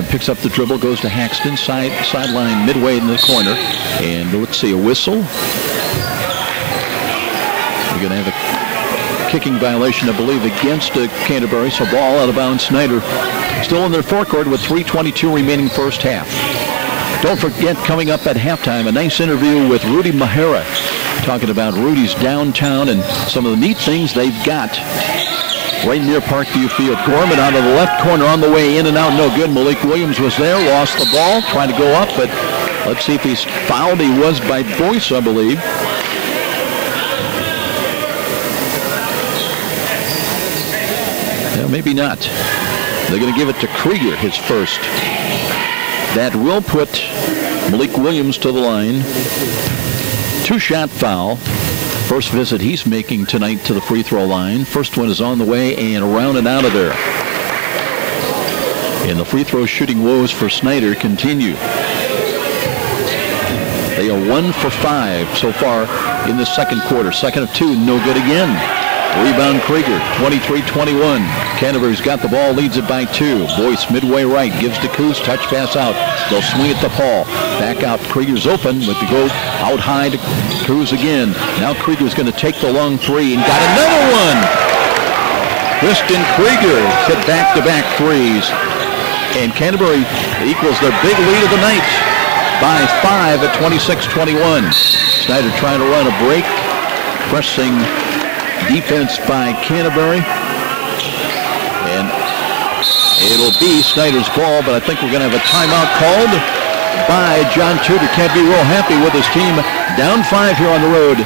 picks up the dribble, goes to Haxton, sideline midway in the corner. And let's see, a whistle. We're going to have a kicking violation, I believe, against Canterbury. So ball out of bounds. Snider still in their forecourt with 3:22 remaining first half. Don't forget, coming up at halftime, a nice interview with Rudy Mahara, talking about Rudy's downtown and some of the neat things they've got right near Parkview Field. Gorman out of the left corner on the way in and out, no good. Malik Williams was there, lost the ball, trying to go up, but let's see if he's fouled. He was by Boyce, I believe. Yeah, maybe not. They're going to give it to Krieger, his first. That will put Malik Williams to the line. 2-shot foul. First visit he's making tonight to the free throw line. First one is on the way and around and out of there. And the free throw shooting woes for Snider continue. They are 1 for 5 so far in the second quarter. Second of 2, no good again. Rebound Krieger, 23-21. Canterbury's got the ball, leads it by 2. Boyce midway right, gives to Coos, touch pass out. They'll swing it to Paul. Back out, Krieger's open, but to go out high to Coos again. Now Krieger's going to take the long 3 and got another one. Kristen Krieger hit back-to-back threes. And Canterbury equals their big lead of the night by 5 at 26-21. Snider trying to run a break, pressing defense by Canterbury. And it'll be Snider's ball, but I think we're going to have a timeout called by John Tudor. Can't be real happy with his team down 5 here on the road.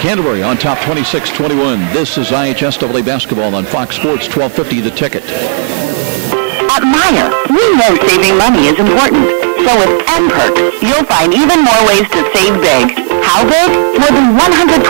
Canterbury on top 26-21. This is IHSAA basketball on Fox Sports 1250 The Ticket. At Meijer, we know saving money is important. So with M-Perks, you'll find even more ways to save big. How big? More than $125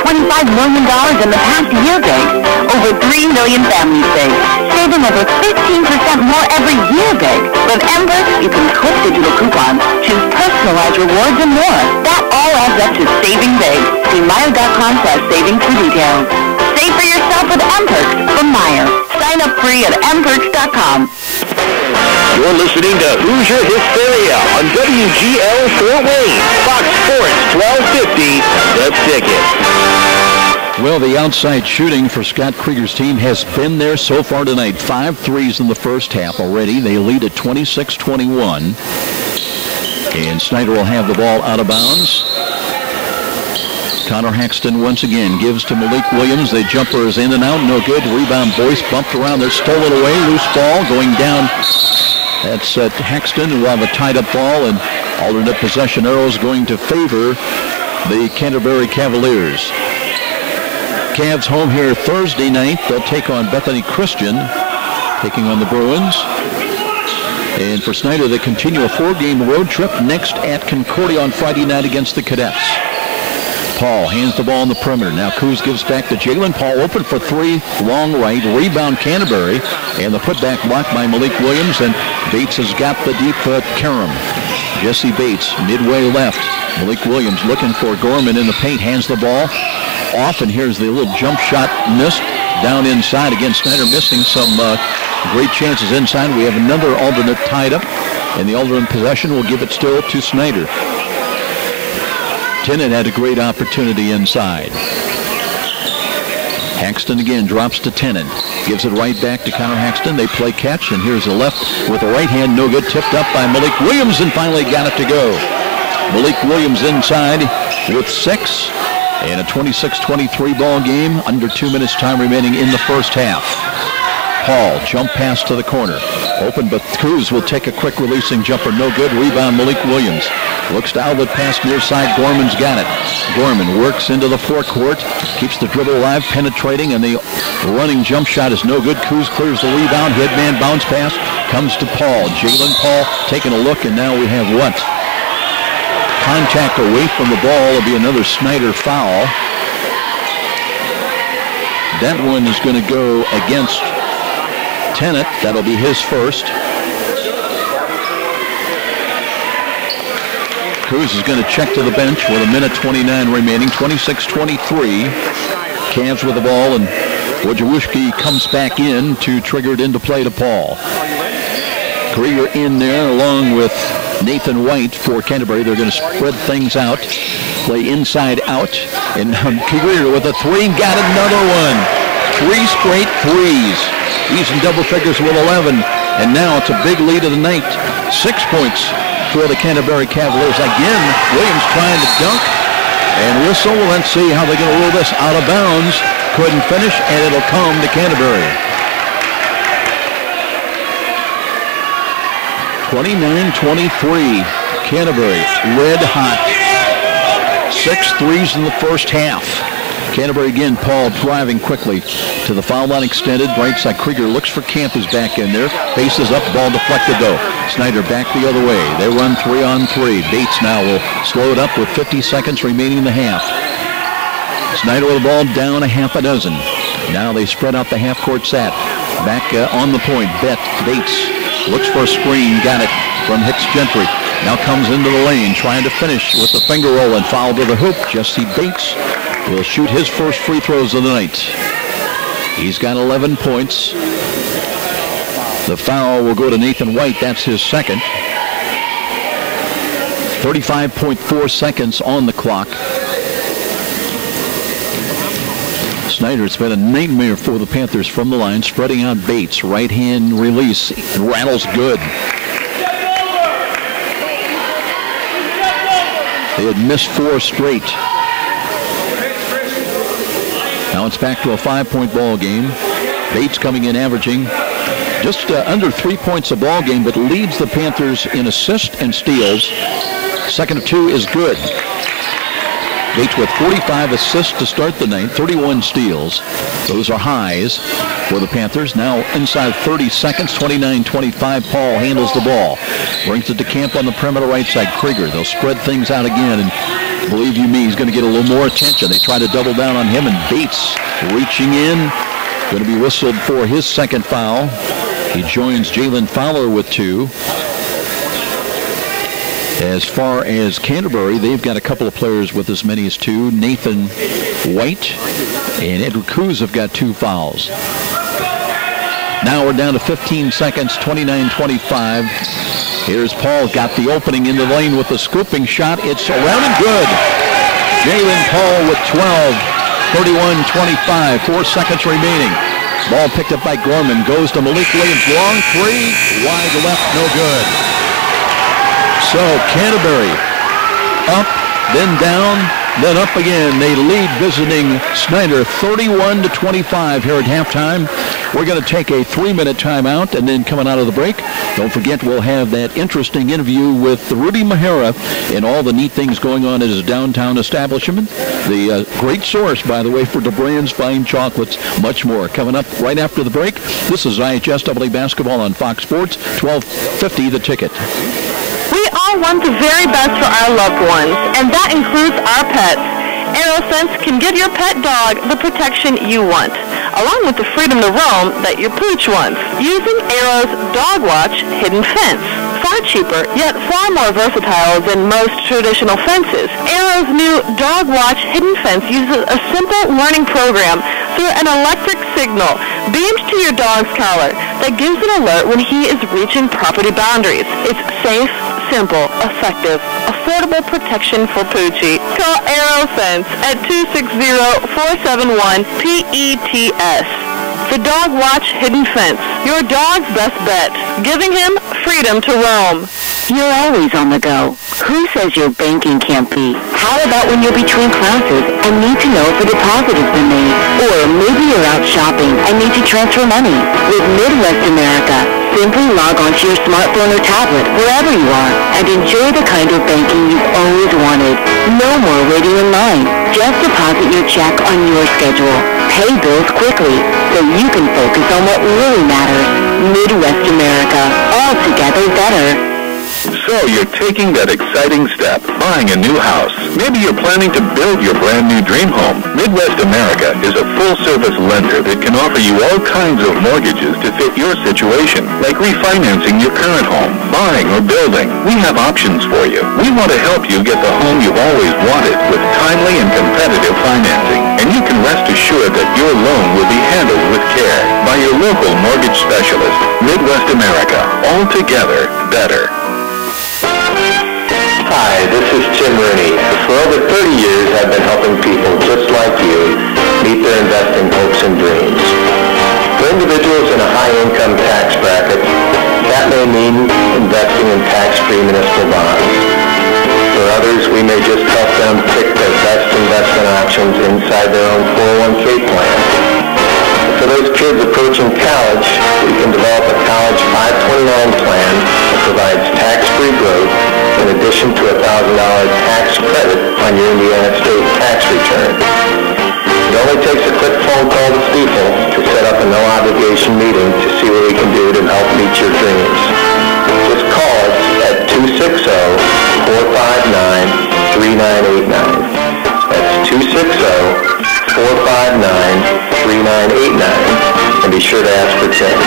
million in the past year big. Over 3 million families big. Saving over 15% more every year big. With M-Perks, you can click digital coupons, choose personalized rewards, and more. That all adds up to saving big. See Meijer.com/savings for details. Save for yourself with M-Perks from Meijer. Sign up free at mperks.com. You're listening to Hoosier Hysteria on WGL Fort Wayne, Fox Sports 1250, The Ticket. Well, the outside shooting for Scott Krieger's team has been there so far tonight. 5 threes in the first half already. They lead at 26-21. And Snider will have the ball out of bounds. Connor Haxton once again gives to Malik Williams. The jumper is in and out, no good. Rebound, Boyce bumped around there, stole it away. Loose ball going down. That's Haxton, who will have a tied-up ball, and alternate possession arrows going to favor the Canterbury Cavaliers. Cavs home here Thursday night. They'll take on Bethany Christian, taking on the Bruins. And for Snider, they continue a 4-game road trip next at Concordia on Friday night against the Cadets. Paul hands the ball on the perimeter. Now Coos gives back to Jalen. Paul open for 3, long right. Rebound Canterbury. And the putback blocked by Malik Williams. And Bates has got the deep Karam. Jesse Bates midway left. Malik Williams looking for Gorman in the paint. Hands the ball off. And here's the little jump shot missed down inside. Again, Snider missing some great chances inside. We have another alternate tied up. And the alternate possession will give it still to Snider. Tennant had a great opportunity inside. Haxton again drops to Tennant. Gives it right back to Connor Haxton. They play catch, and here's a left with the right hand. No good. Tipped up by Malik Williams, and finally got it to go. Malik Williams inside with 6. And a 26-23 ball game. Under 2 minutes time remaining in the first half. Paul, jump pass to the corner. Open, but Cruz will take a quick releasing jumper. No good. Rebound, Malik Williams. Looks to outlet pass near side. Gorman's got it. Gorman works into the forecourt. Keeps the dribble alive, penetrating, and the running jump shot is no good. Cruz clears the rebound. Headman bounce pass comes to Paul. Jalen Paul taking a look, and now we have what? Contact away from the ball. It'll be another Snider foul. That one is going to go against Tennant. That'll be his first. Cruz is going to check to the bench with 1:29 remaining. 26-23. Cavs with the ball, and Wojciechowski comes back in to trigger it into play to Paul. Krieger in there along with Nathan White for Canterbury. They're going to spread things out, play inside out, and Krieger with a three, got another one. 3 straight threes. He's in double figures with 11, and now it's a big lead of the night. 6 points for the Canterbury Cavaliers. Again, Williams trying to dunk, and whistle. Let's see how they're going to rule this out of bounds. Couldn't finish, and it'll come to Canterbury. 29-23. Canterbury red hot. 6 threes in the first half. Canterbury again. Paul driving quickly to the foul line extended. Right side. Krieger looks for Camp, is back in there. Faces up. Ball deflected though. Snider back the other way. They run 3-on-3. Bates now will slow it up with 50 seconds remaining in the half. Snider with the ball down a half a dozen. Now they spread out the half-court set. Back on the point. Bates looks for a screen. Got it from Hicks Gentry. Now comes into the lane trying to finish with the finger roll and foul to the hoop. Jesse Bates will shoot his first free throws of the night. He's got 11 points. The foul will go to Nathan White. That's his second. 35.4 seconds on the clock. Snider, it's been a nightmare for the Panthers from the line, spreading out Bates. Right hand release, and rattles good. They had missed 4 straight. Now it's back to a 5-point ball game. Bates coming in averaging just under 3 points a ball game, but leads the Panthers in assists and steals. Second of 2 is good. Bates with 45 assists to start the night, 31 steals. Those are highs for the Panthers. Now inside 30 seconds, 29-25. Paul handles the ball. Brings it to Camp on the perimeter right side. Krieger, they'll spread things out again, and believe you me, he's going to get a little more attention. They try to double down on him, and Bates reaching in. Going to be whistled for his second foul. He joins Jalen Fowler with 2. As far as Canterbury, they've got a couple of players with as many as 2. Nathan White and Edward Cruz have got 2 fouls. Now we're down to 15 seconds, 29-25. Here's Paul, got the opening in the lane with the scooping shot. It's around and good. Jalen Paul with 12, 31-25, 4 seconds remaining. Ball picked up by Gorman, goes to Malik Williams. Long 3, wide left, no good. So Canterbury up, then down, then up again. They lead visiting Snider 31-25 here at halftime. We're going to take a 3-minute timeout, and then coming out of the break, don't forget we'll have that interesting interview with Rudy Mahara and all the neat things going on at his downtown establishment. The great source, by the way, for DeBrand's fine chocolates, much more. Coming up right after the break, this is IHSAA basketball on Fox Sports, 12:50 The Ticket. We all want the very best for our loved ones, and that includes our pets. AeroSense can give your pet dog the protection you want, along with the freedom to roam that your pooch wants, using Aero's Dog Watch Hidden Fence. Far cheaper, yet far more versatile than most traditional fences. Aero's new Dog Watch Hidden Fence uses a simple learning program through an electric signal beamed to your dog's collar that gives an alert when he is reaching property boundaries. It's safe, simple, effective, affordable protection for Poochie. Call AeroSense at 260-471-PETS. The Dog Watch Hidden Fence, your dog's best bet, giving him freedom to roam. You're always on the go. Who says your banking can't be? How about when you're between classes and need to know if a deposit has been made? Or maybe you're out shopping and need to transfer money. With Midwest America, simply log onto your smartphone or tablet wherever you are and enjoy the kind of banking you've always wanted. No more waiting in line. Just deposit your check on your schedule. Pay bills quickly so you can focus on what really matters. Midwest America. All together better. So you're taking that exciting step, buying a new house. Maybe you're planning to build your brand new dream home. Midwest America is a full-service lender that can offer you all kinds of mortgages to fit your situation, like refinancing your current home, buying or building. We have options for you. We want to help you get the home you've always wanted with timely and competitive financing. And you can rest assured that your loan will be handled with care by your local mortgage specialist. Midwest America. All together better. Hi, this is Tim Rooney. For over 30 years, I've been helping people just like you meet their investing hopes and dreams. For individuals in a high-income tax bracket, that may mean investing in tax-free municipal bonds. For others, we may just help them pick their best investment options inside their own 401k plan. For those kids approaching college, we can develop a college 529 plan that provides tax-free growth in addition to a $1,000 tax credit on your Indiana state tax return. It only takes a quick phone call to Stiefel to set up a no-obligation meeting to see what we can do to help meet your dreams. Just call us at 260-459-3989. That's 260-459-3989, and be sure to ask for Tim.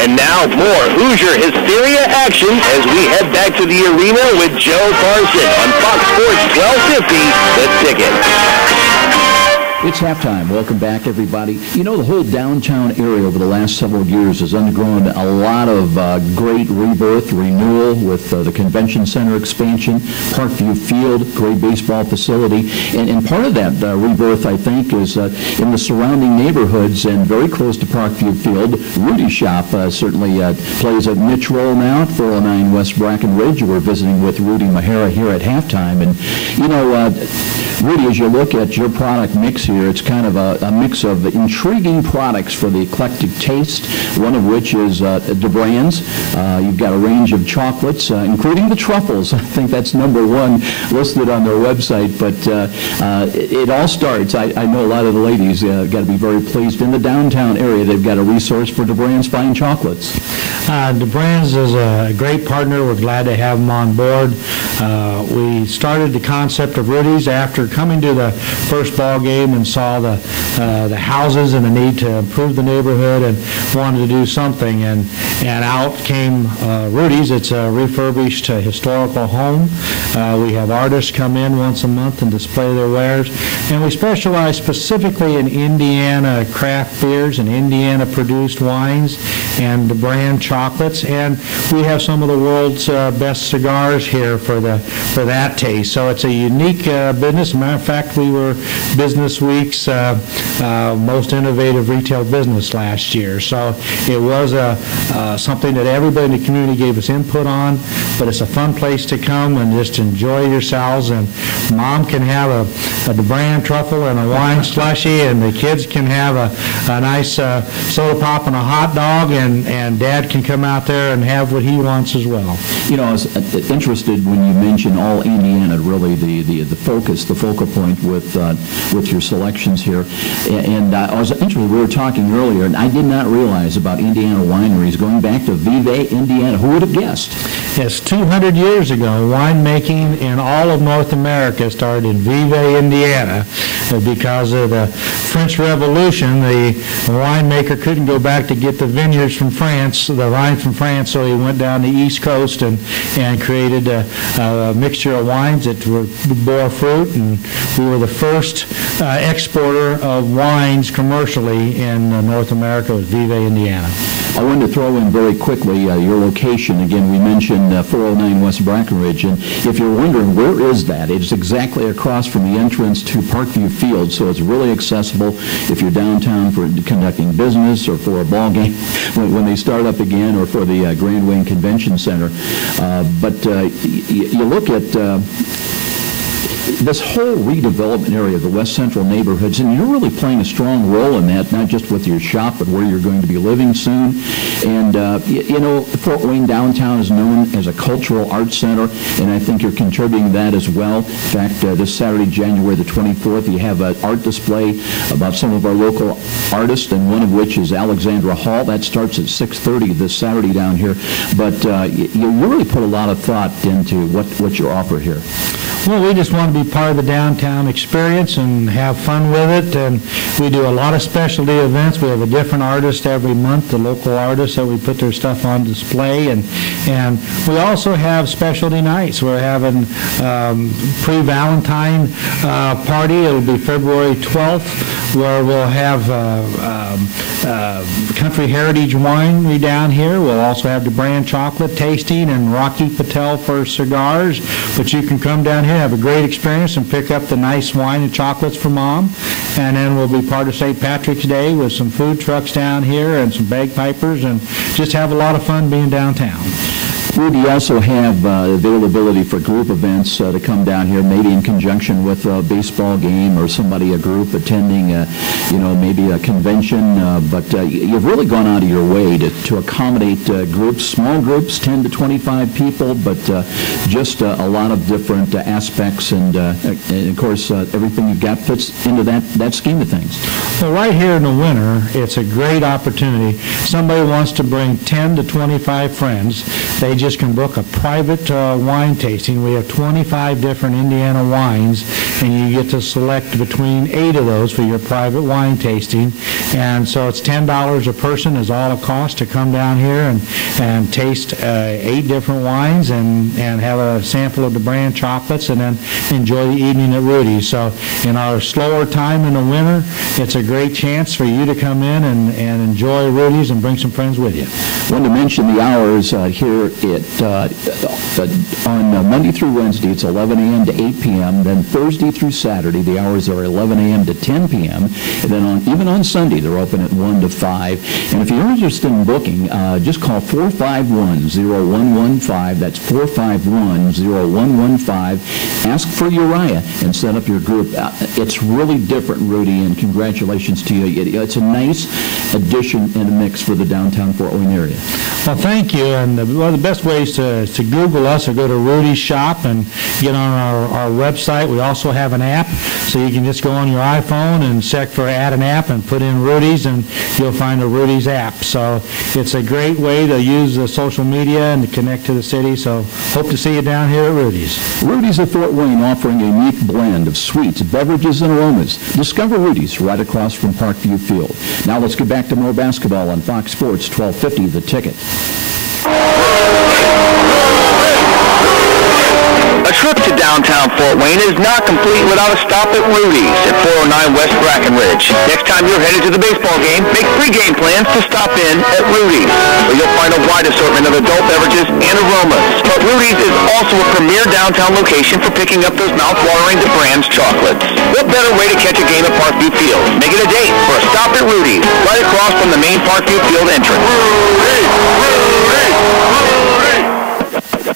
And now more Hoosier Hysteria action as we head back to the arena with Joe Parson on Fox Sports 1250, The Ticket. It's halftime. Welcome back, everybody. You know, the whole downtown area over the last several years has undergone a lot of great rebirth, renewal with the convention center expansion, Parkview Field, great baseball facility. And part of that rebirth, I think, is in the surrounding neighborhoods and very close to Parkview Field. Rudy's Shop certainly plays a niche role now at 409 West Brackenridge. We're visiting with Rudy Mahara here at halftime. And, you know, Rudy, as you look at your product mix here, it's kind of a mix of intriguing products for the eclectic taste, one of which is DeBrand's. You've got a range of chocolates, including the truffles. I think that's number one listed on their website, but it all starts, I know a lot of the ladies got to be very pleased. In the downtown area, they've got a resource for DeBrand's fine chocolates. DeBrand's is a great partner. We're glad to have them on board. We started the concept of Rudy's after coming to the first ball game and saw the houses and the need to improve the neighborhood and wanted to do something. And out came Rudy's. It's a refurbished historical home. We have artists come in once a month and display their wares. And we specialize specifically in Indiana craft beers and Indiana-produced wines and the brand chocolates. And we have some of the world's best cigars here for that taste. So it's a unique business. As a matter of fact, we were Business Week's most innovative retail business last year. So it was something that everybody in the community gave us input on, but it's a fun place to come and just enjoy yourselves. And Mom can have a DeBrand truffle and a wine slushie, and the kids can have a nice soda pop and a hot dog, and Dad can come out there and have what he wants as well. You know, I was interested when you mentioned all Indiana, really the focus, the focal point with your selections here. And I was interested, we were talking earlier, and I did not realize about Indiana wineries going back to Vevay, Indiana. Who would have guessed? Yes, 200 years ago, winemaking in all of North America started in Vevay, Indiana. Because of the French Revolution, the winemaker couldn't go back to get the vineyards from France, the wine from France, so he went down the East Coast and created a mixture of wines that bore fruit, and we were the first exporter of wines commercially in North America, was Vevay, Indiana. I wanted to throw in very quickly your location. Again, we mentioned 409 West Brackenridge, and if you're wondering where is that, it's exactly across from the entrance to Parkview Field, so it's really accessible if you're downtown for conducting business or for a ball game when they start up again, or for the Grand Wayne Convention Center. But you look at this whole redevelopment area of the West Central neighborhoods, and you're really playing a strong role in that, not just with your shop, but where you're going to be living soon. And, you know, Fort Wayne downtown is known as a cultural arts center, and I think you're contributing that as well. In fact, this Saturday, January the 24th, you have an art display about some of our local artists, and one of which is Alexandra Hall. That starts at 6:30 this Saturday down here. But you really put a lot of thought into what you offer here. Well, we just want to be part of the downtown experience and have fun with it, and we do a lot of specialty events. We have a different artist every month, the local artists that we put their stuff on display, and we also have specialty nights. We're having pre-Valentine party. It'll be February 12th, where we'll have Country Heritage Winery down here. We'll also have the brand chocolate tasting and Rocky Patel for cigars, but you can come down here, have a great experience, and pick up the nice wine and chocolates for Mom. And then we'll be part of St. Patrick's Day with some food trucks down here and some bagpipers, and just have a lot of fun being downtown. Rudy, also have availability for group events to come down here, maybe in conjunction with a baseball game or somebody, a group attending, you know, maybe a convention. But you've really gone out of your way to accommodate groups, small groups, 10 to 25 people, but just a lot of different aspects. And of course, everything you've got fits into that scheme of things. Well, right here in the winter, it's a great opportunity. Somebody wants to bring 10 to 25 friends. They just can book a private wine tasting. We have 25 different Indiana wines, and you get to select between 8 of those for your private wine tasting. And so it's $10 a person is all it costs to come down here and taste 8 different wines and have a sample of the brand chocolates, and then enjoy the evening at Rudy's. So in our slower time in the winter, it's a great chance for you to come in and enjoy Rudy's and bring some friends with you. I wanted to mention the hours here on Monday through Wednesday, it's 11 a.m. to 8 p.m. Then Thursday through Saturday, the hours are 11 a.m. to 10 p.m. And then even on Sunday, they're open at 1 to 5. And if you're interested in booking, just call 451-0115. That's 451-0115. Ask for Uriah and set up your group. It's really different, Rudy, and congratulations to you. It's a nice addition and a mix for the downtown Fort Wayne area. Well, thank you. And one of the best ways to Google us or go to Rudy's shop and get on our website. We also have an app, so you can just go on your iPhone and check for add an app and put in Rudy's, and you'll find a Rudy's app. So it's a great way to use the social media and to connect to the city. So hope to see you down here at Rudy's. Rudy's of Fort Wayne, offering a unique blend of sweets, beverages, and aromas. Discover Rudy's right across from Parkview Field. Now let's get back to more basketball on Fox Sports 1250, The Ticket. A trip to downtown Fort Wayne is not complete without a stop at Rudy's at 409 West Brackenridge. Next time you're headed to the baseball game, make pre-game plans to stop in at Rudy's, where you'll find a wide assortment of adult beverages and aromas. But Rudy's is also a premier downtown location for picking up those mouth-watering DeBrand's chocolates. What better way to catch a game at Parkview Field? Make it a date for a stop at Rudy's, right across from the main Parkview Field entrance.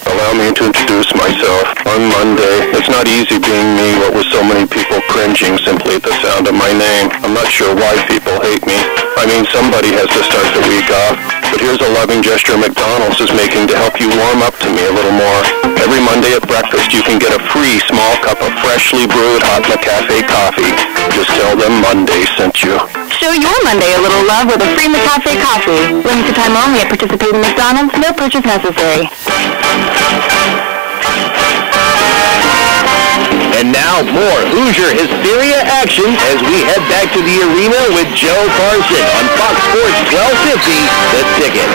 Allow me to introduce myself. On Monday, it's not easy being me, what with so many people cringing simply at the sound of my name. I'm not sure why people hate me. I mean, somebody has to start the week off. But here's a loving gesture McDonald's is making to help you warm up to me a little more. Every Monday at breakfast, you can get a free small cup of freshly brewed hot McCafe coffee. Just tell them Monday sent you. Show your Monday a little love with a free McCafe coffee. Limited time only at participating McDonald's. No purchase necessary. And now more Hoosier Hysteria action as we head back to the arena with Joe Carson on Fox Sports 1250, The Ticket.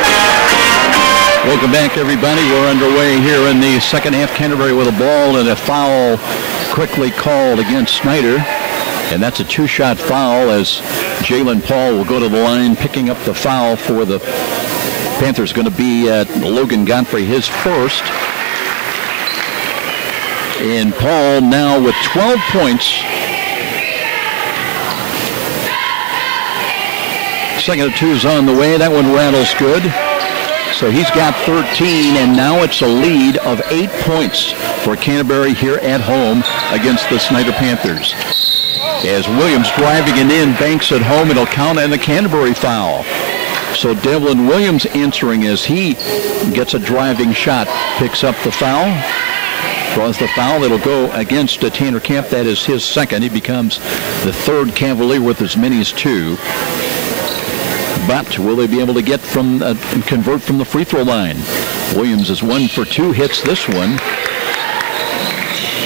Welcome back, everybody. We're underway here in the second half. Canterbury with a ball and a foul quickly called against Snider. And that's a two-shot foul as Jalen Paul will go to the line, picking up the foul for the Panthers going to be Logan Godfrey, his first. And Paul now with 12 points. Second of two is on the way. That one rattles good. So he's got 13, and now it's a lead of 8 points for Canterbury here at home against the Snider Panthers. As Williams driving it in, banks at home. It'll count on the Canterbury foul. So Devlin Williams answering as he gets a driving shot, picks up the foul, draws the foul. It'll go against Tanner Camp. That is his second. He becomes the third Cavalier with as many as 2. But will they be able to get from convert from the free throw line? Williams is 1 for 2, hits this one.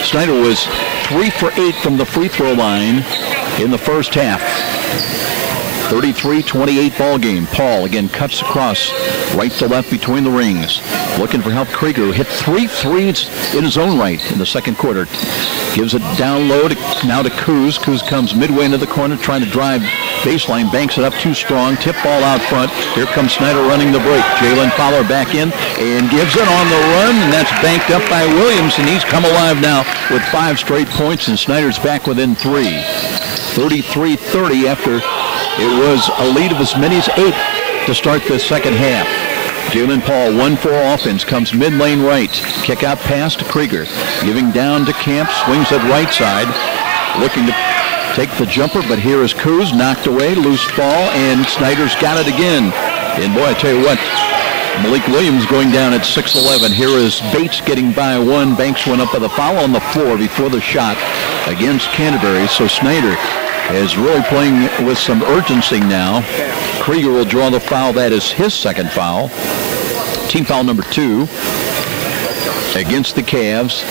Snider was 3 for 8 from the free throw line in the first half. 33-28 ball game. Paul again cuts across right to left between the rings. Looking for help. Krieger, who hit 3 threes in his own right in the second quarter. Gives it down low now to Kuz. Kuz comes midway into the corner trying to drive baseline. Banks it up too strong. Tip ball out front. Here comes Snider running the break. Jalen Fowler back in and gives it on the run. And that's banked up by Williams. And he's come alive now with 5 straight points. And Snider's back within 3. 33-30 after it was a lead of as many as 8 to start the second half. Jalen Paul, 1 for offense, comes mid-lane right. Kick out pass to Krieger. Giving down to Camp, swings it right side. Looking to take the jumper, but here is Kuz, knocked away, loose ball, and Snider's got it again. And boy, I tell you what, Malik Williams going down at 6'11". Here is Bates getting by 1. Banks went up with a foul on the floor before the shot against Canterbury. So Snider is really playing with some urgency now. Krieger will draw the foul. That is his second foul. Team foul number 2 against the Cavs.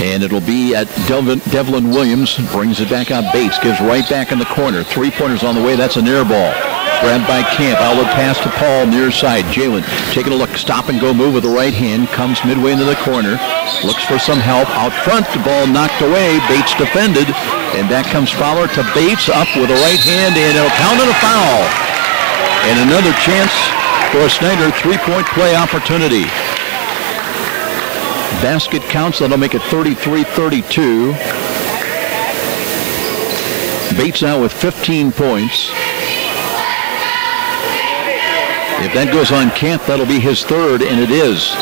And it'll be at Devlin Williams. Brings it back out. Bates gives right back in the corner. 3-pointers on the way. That's an air ball. Grabbed by Camp. Outlet pass to Paul near side. Jalen taking a look. Stop and go move with the right hand. Comes midway into the corner. Looks for some help. Out front. The ball knocked away. Bates defended. And back comes Fowler to Bates. Up with the right hand. And it'll count as a foul. And another chance for Snider. 3-point play opportunity. Basket counts. That'll make it 33-32. Bates now with 15 points. If that goes on Camp, that'll be his third, and it is.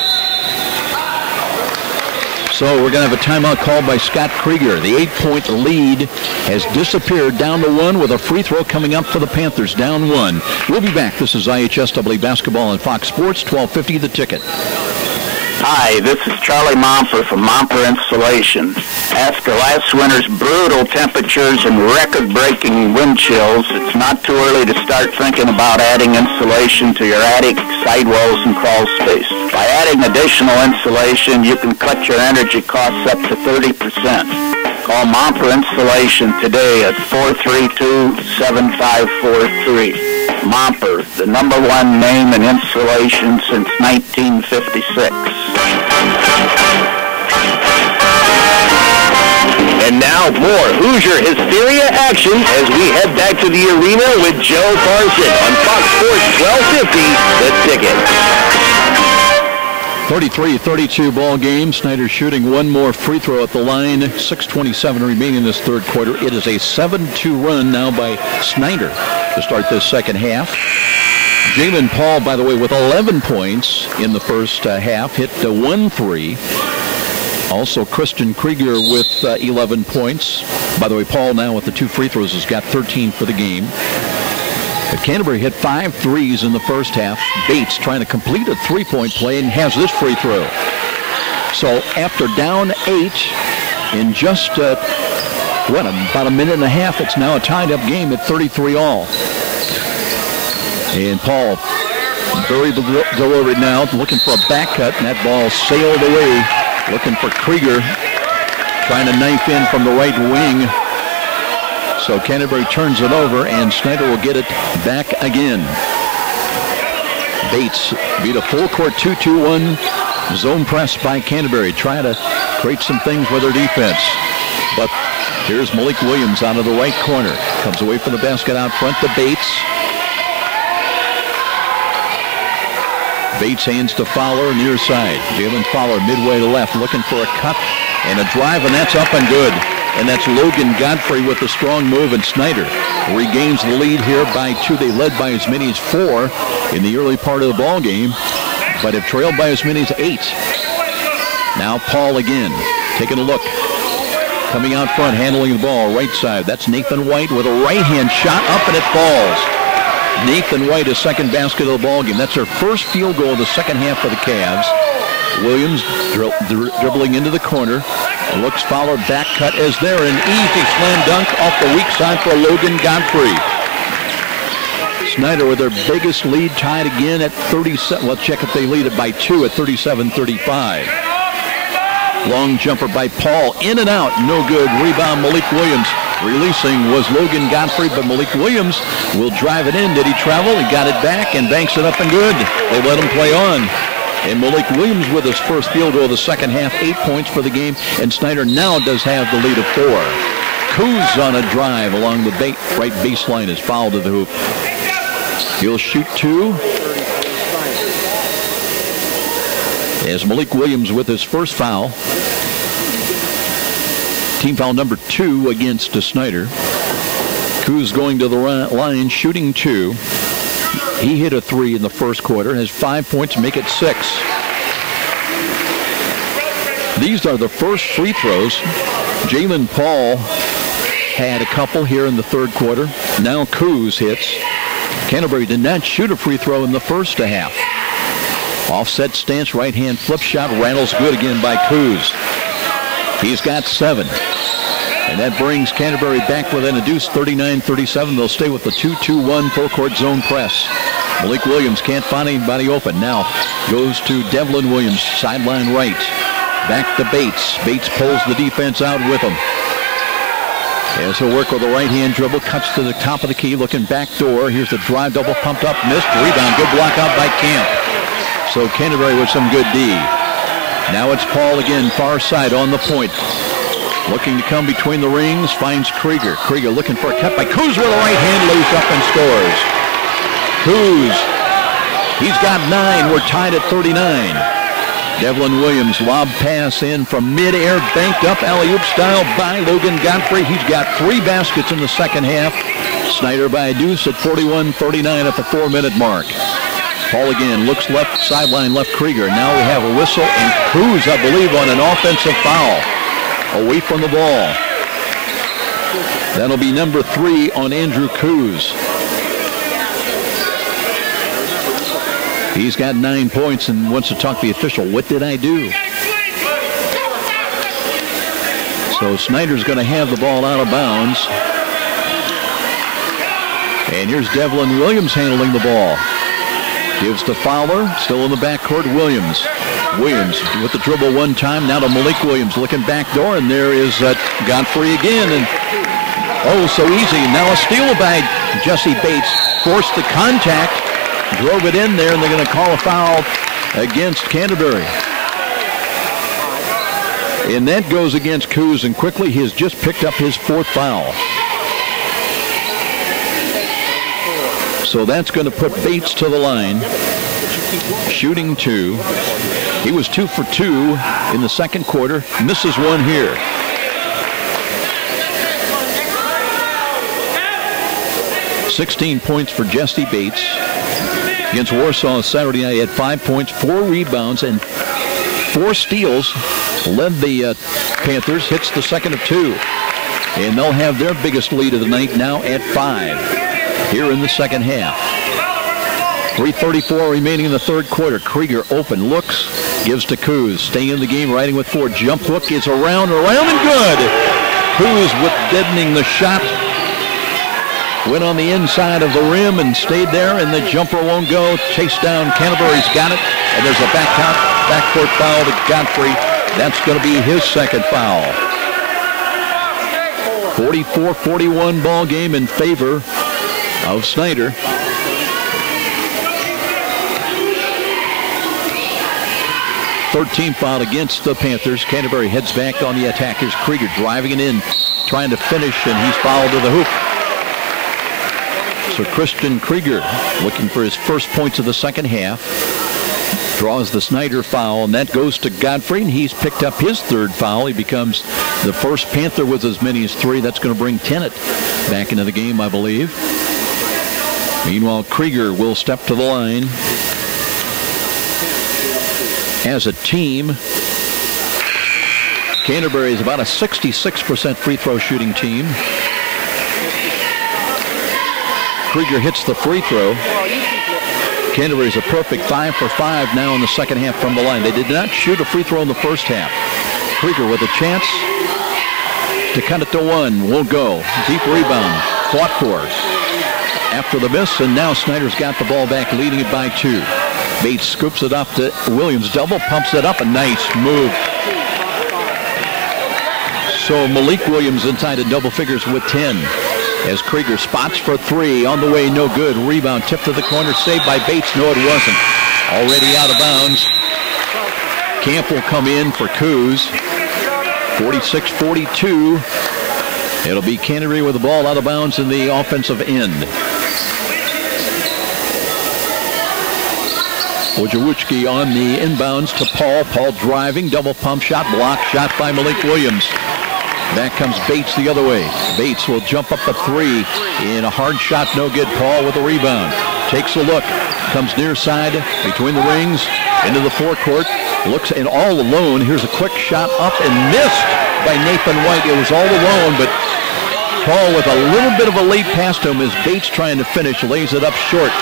So we're going to have a timeout called by Scott Krieger. The 8-point lead has disappeared down to 1 with a free throw coming up for the Panthers, down 1. We'll be back. This is IHSAA Basketball on Fox Sports, 1250 The Ticket. Hi, this is Charlie Momper from Momper Insulation. After last winter's brutal temperatures and record-breaking wind chills, it's not too early to start thinking about adding insulation to your attic, sidewalls, and crawl space. By adding additional insulation, you can cut your energy costs up to 30%. Call Momper Insulation today at 432-7543. Momper, the #1 name in insulation since 1956. And now more Hoosier Hysteria action as we head back to the arena with Joe Parson on Fox Sports 1250, The Ticket. 33-32 ball game. Snider shooting 1 more free throw at the line. 6:27 remaining in this third quarter. It is a 7-2 run now by Snider to start this second half. Jalen Paul, by the way, with 11 points in the first half, hit 1 3. Also, Christian Krieger with 11 points. By the way, Paul now with the 2 free throws has got 13 for the game. But Canterbury hit 5 threes in the first half. Bates trying to complete a 3-point play and has this free throw. So after down 8 in just, about a minute and a half, it's now a tied-up game at 33-all. And Paul very deliberate now, looking for a back cut, and that ball sailed away. Looking for Krieger, trying to knife in from the right wing. So Canterbury turns it over, and Snider will get it back again. Bates beat a full court 2-2-1 zone press by Canterbury, trying to create some things with their defense. But here's Malik Williams out of the right corner. Comes away from the basket out front to Bates. Bates hands to Fowler near side. Jalen Fowler midway to left, looking for a cut and a drive, and that's up and good. And that's Logan Godfrey with a strong move, and Snider regains the lead here by 2. They led by as many as 4 in the early part of the ball game, but have trailed by as many as 8. Now Paul again, taking a look. Coming out front, handling the ball, right side. That's Nathan White with a right-hand shot up, and it falls. Nathan White, his second basket of the ball game. That's their first field goal of the second half for the Cavs. Williams dribbling into the corner. Looks Fowler, back cut is there. An easy slam dunk off the weak side for Logan Godfrey. Snider with their biggest lead, tied again at 37. Well, check if they lead it by 2 at 37-35. Long jumper by Paul, in and out, no good. Rebound Malik Williams. Releasing was Logan Godfrey, but Malik Williams will drive it in. Did he travel? He got it back and banks it up and good. They let him play on. And Malik Williams with his first field goal of the second half, 8 points for the game. And Snider now does have the lead of 4. Kuz on a drive along the right baseline is fouled to the hoop. He'll shoot 2. As Malik Williams with his first foul. Team foul number 2 against Snider. Kuz going to the line, shooting 2. He hit a 3 in the first quarter, has 5 points, make it 6. These are the first free throws. Jalen Paul had a couple here in the third quarter. Now Kuz hits. Canterbury did not shoot a free throw in the first half. Offset stance, right hand flip shot, rattles good again by Kuz. He's got 7. And that brings Canterbury back within a deuce, 39-37. They'll stay with the 2-2-1 full court zone press. Malik Williams can't find anybody open. Now goes to Devlin Williams, sideline right. Back to Bates. Bates pulls the defense out with him. As he'll work with a right-hand dribble, cuts to the top of the key, looking back door. Here's the drive, double pumped up, missed, rebound, good block out by Camp. So Canterbury with some good D. Now it's Paul again, far side on the point. Looking to come between the rings, finds Krieger. Krieger looking for a cut by Kuz with a right hand, lays up and scores. Kuz, he's got 9. We're tied at 39. Devlin Williams, lob pass in from mid-air, banked up alley-oop style by Logan Godfrey. He's got 3 baskets in the second half. Snider by a deuce at 41-39 at the 4-minute mark. Paul again looks left, sideline left Krieger. Now we have a whistle, and Kuz, I believe, on an offensive foul. Away from the ball. That'll be number 3 on Andrew Kuz. He's got 9 points and wants to talk to the official. What did I do? So Snider's going to have the ball out of bounds. And here's Devlin Williams handling the ball. Gives to Fowler, still in the backcourt, Williams. Williams with the dribble one time, now to Malik Williams, looking back door, and there is Godfrey again. And oh, so easy. Now a steal by Jesse Bates. Forced the contact, drove it in there, and they're going to call a foul against Canterbury. And that goes against Kuz, and quickly he has just picked up his 4th foul. So that's going to put Bates to the line, shooting 2. He was 2 for 2 in the second quarter, misses 1 here. $16 points for Jesse Bates. Against Warsaw Saturday night, he had 5 points, 4 rebounds, and 4 steals. Led the Panthers, hits the second of 2. And they'll have their biggest lead of the night now at 5. Here in the second half. 3:34 remaining in the third quarter. Krieger open, looks, gives to Kuz. Staying in the game, riding with 4. Jump hook is around, and good. Kuz with deadening the shot. Went on the inside of the rim and stayed there, and the jumper won't go. Chase down, Canterbury's got it, and there's a backcourt foul to Godfrey. That's going to be his second foul. 44-41 ball game in favor of Snider. Third foul against the Panthers. Canterbury heads back on the attackers. Krieger driving it in, trying to finish, and he's fouled to the hoop. So Christian Krieger looking for his first points of the second half. Draws the Snider foul, and that goes to Godfrey, and he's picked up his third foul. He becomes the first Panther with as many as 3. That's going to bring Tennant back into the game, I believe. Meanwhile, Krieger will step to the line. As a team, Canterbury is about a 66% free throw shooting team. Krieger hits the free throw. Canterbury is a perfect 5 for 5 now in the second half from the line. They did not shoot a free throw in the first half. Krieger with a chance to cut it to 1. Won't go. Deep rebound. Fought for after the miss, and now Snider's got the ball back, leading it by 2. Bates scoops it up to Williams. Double pumps it up. A nice move. So Malik Williams inside in double figures with 10. As Krieger spots for 3. On the way, no good. Rebound tipped to the corner. Saved by Bates. No, it wasn't. Already out of bounds. Camp will come in for Coos. 46-42. It'll be Canterbury with the ball out of bounds in the offensive end. Wojciechowski on the inbounds to Paul. Paul driving. Double pump shot. Blocked shot by Malik Williams. Back comes Bates the other way. Bates will jump up a 3 in a hard shot. No good. Paul with a rebound. Takes a look. Comes near side between the rings into the forecourt. Looks and all alone. Here's a quick shot up and missed by Nathan White. It was all alone, but Paul with a little bit of a late pass to him as Bates trying to finish. Lays it up short.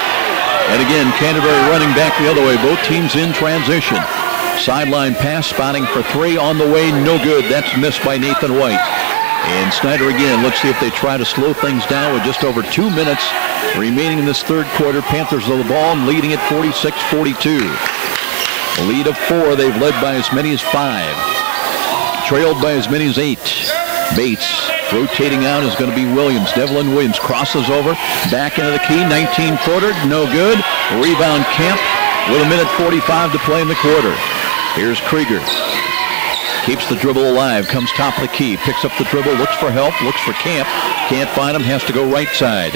And again, Canterbury running back the other way. Both teams in transition. Sideline pass, spotting for 3 on the way, no good. That's missed by Nathan White. And Snider again. Let's see if they try to slow things down with just over 2 minutes remaining in this third quarter. Panthers with the ball, leading at 46-42. A lead of 4. They've led by as many as 5. Trailed by as many as 8. Bates rotating out is going to be Williams. Devlin Williams crosses over, back into the key. 19-footer, no good. Rebound Camp with 1:45 to play in the quarter. Here's Krieger. Keeps the dribble alive. Comes top of the key. Picks up the dribble. Looks for help. Looks for Camp. Can't find him. Has to go right side.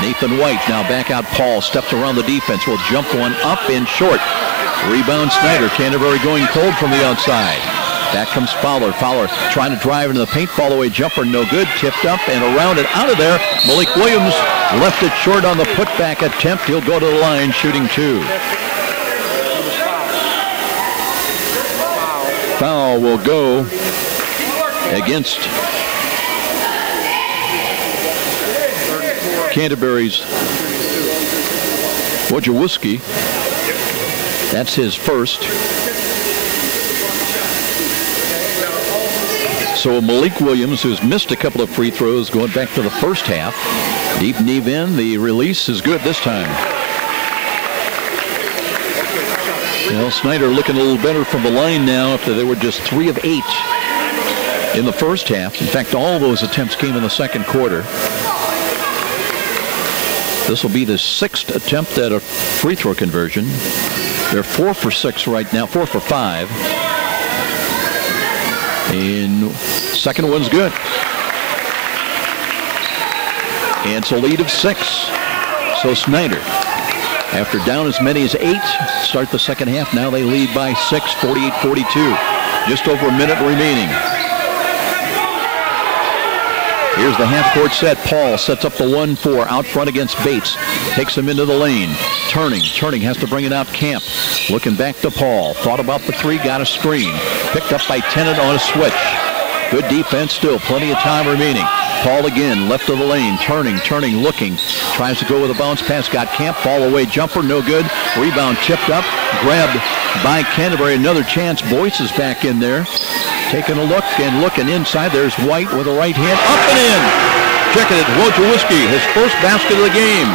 Nathan White now back out. Paul steps around the defense. Will jump one up and short. Rebound Snider. Canterbury going cold from the outside. Back comes Fowler. Fowler trying to drive into the paint. Fall away jumper. No good. Tipped up and around and out of there. Malik Williams left it short on the putback attempt. He'll go to the line shooting 2. Foul will go against Canterbury's Wojciechowski. That's his first. So Malik Williams, who's missed a couple of free throws going back to the first half. Deep knee in. The release is good this time. Well, Snider looking a little better from the line now after they were just 3 of 8 in the first half. In fact, all those attempts came in the second quarter. This will be the 6th attempt at a free throw conversion. They're 4 for 6 right now, 4 for 5. And second one's good. And it's a lead of 6. So Snider, after down as many as 8, start the second half. Now they lead by 6, 48-42. Just over a minute remaining. Here's the half-court set. Paul sets up the 1-4 out front against Bates. Takes him into the lane. Turning has to bring it out. Camp looking back to Paul. Thought about the 3, got a screen. Picked up by Tennant on a switch. Good defense still. Plenty of time remaining. Paul again, left of the lane, turning, looking. Tries to go with a bounce pass, got Camp, fall away, jumper, no good. Rebound tipped up, grabbed by Canterbury. Another chance. Boyce is back in there. Taking a look and looking inside. There's White with a right hand, up and in. Checking it, Wojciechowski, his first basket of the game.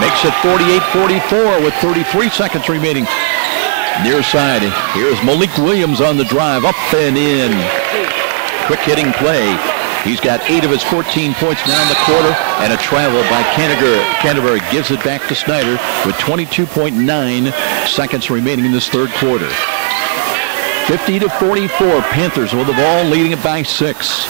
Makes it 48-44 with 33 seconds remaining. Near side, here's Malik Williams on the drive, up and in. Quick hitting play. He's got 8 of his 14 points now in the quarter, and a travel by Canterbury gives it back to Snider with 22.9 seconds remaining in this third quarter. 50-44, Panthers with the ball, leading it by 6.